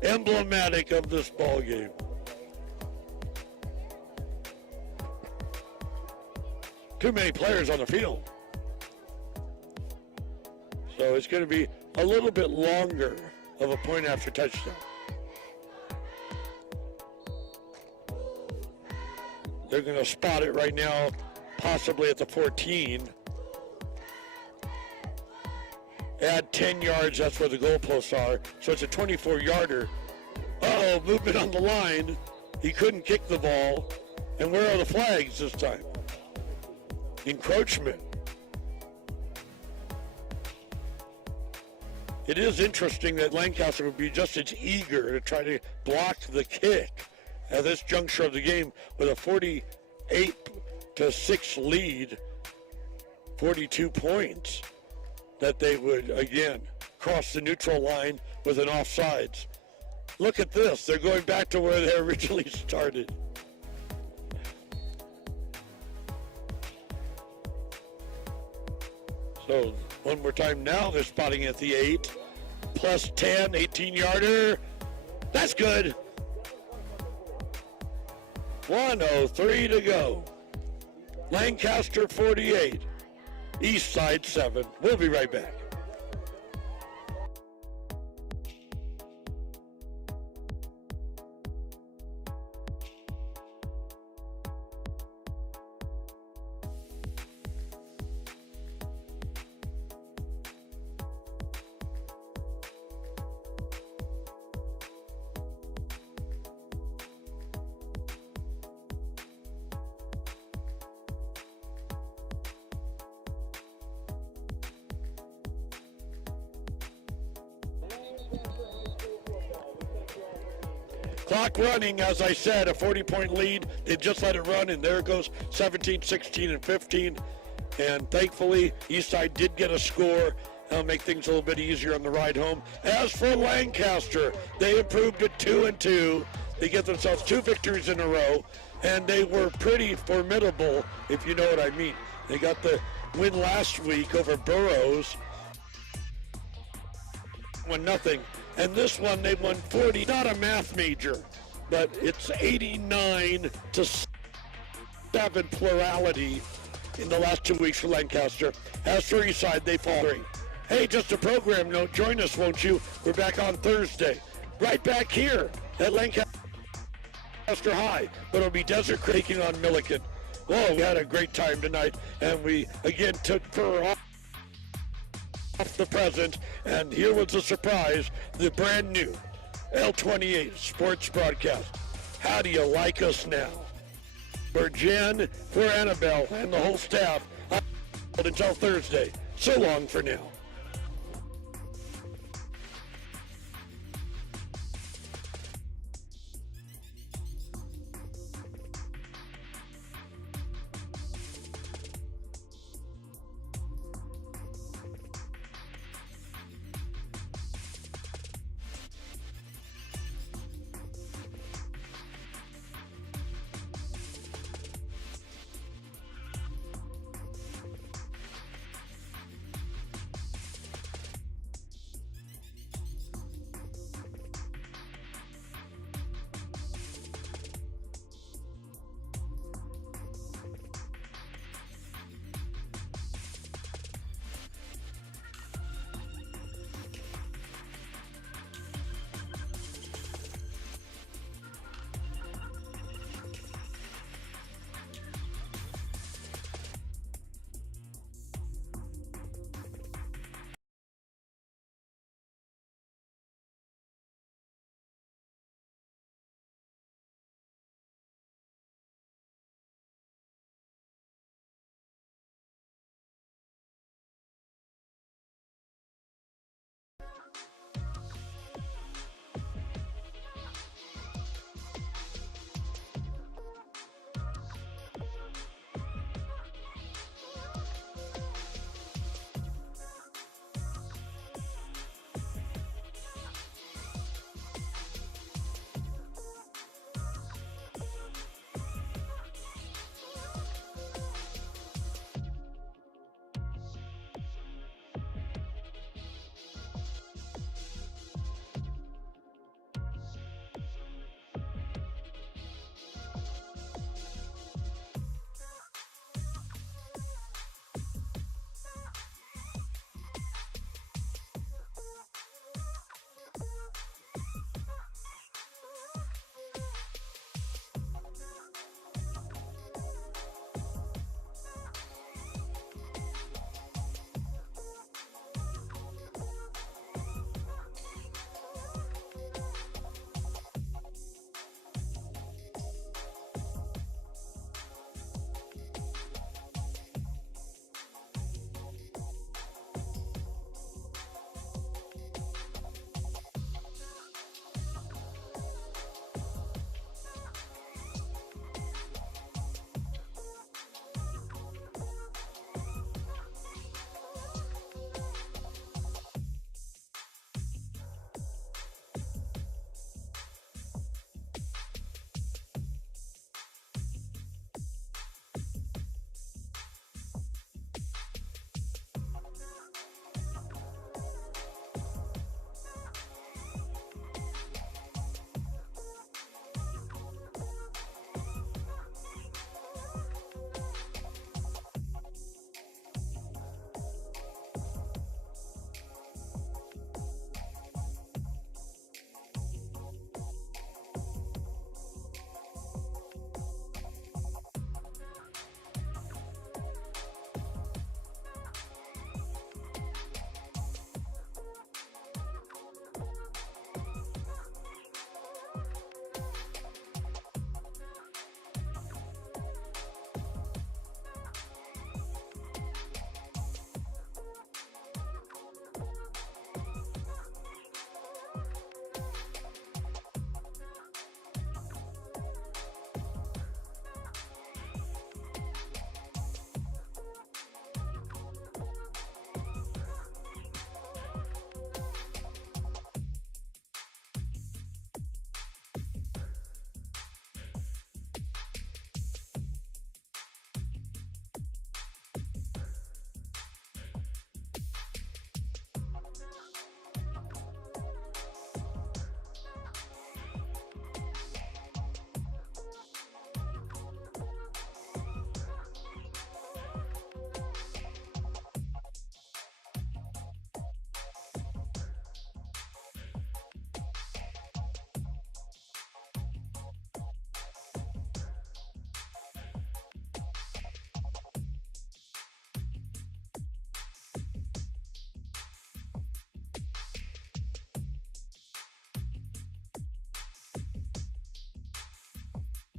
emblematic of this ball game. Too many players on the field. So it's going to be a little bit longer of a point after touchdown. They're going to spot it right now, possibly at the 14. Add 10 yards, that's where the goalposts are. So it's a 24-yarder. Uh-oh, movement on the line. He couldn't kick the ball. And where are the flags this time? Encroachment. It is interesting that Lancaster would be just as eager to try to block the kick at this juncture of the game with a 48-6 lead, 42 points, that they would, again, cross the neutral line with an offsides. Look at this. They're going back to where they originally started. So one more time now, they're spotting at the 8. Plus 10, 18-yarder. That's good. 1:03 to go. Lancaster 48, Eastside 7. We'll be right back. Clock running, as I said, a 40-point lead. They've just let it run, and there it goes, 17, 16, and 15. And thankfully, Eastside did get a score. That'll make things a little bit easier on the ride home. As for Lancaster, they improved to 2-2. They get themselves 2 victories in a row, and they were pretty formidable, if you know what I mean. They got the win last week over Burroughs, 1-0. And this one, they won 40. Not a math major, but it's 89-7 plurality in the last 2 weeks for Lancaster. As for Eastside, they fall 3. Hey, just a program note. Join us, won't you? We're back on Thursday. Right back here at Lancaster High. But it'll be Desert Creek taking on Milliken. Whoa, we had a great time tonight. And we, again, took fur off the present, and here was a surprise, the brand new L28 sports broadcast. How do you like us now? For Jen, for Annabelle, and the whole staff, until Thursday. So long for now.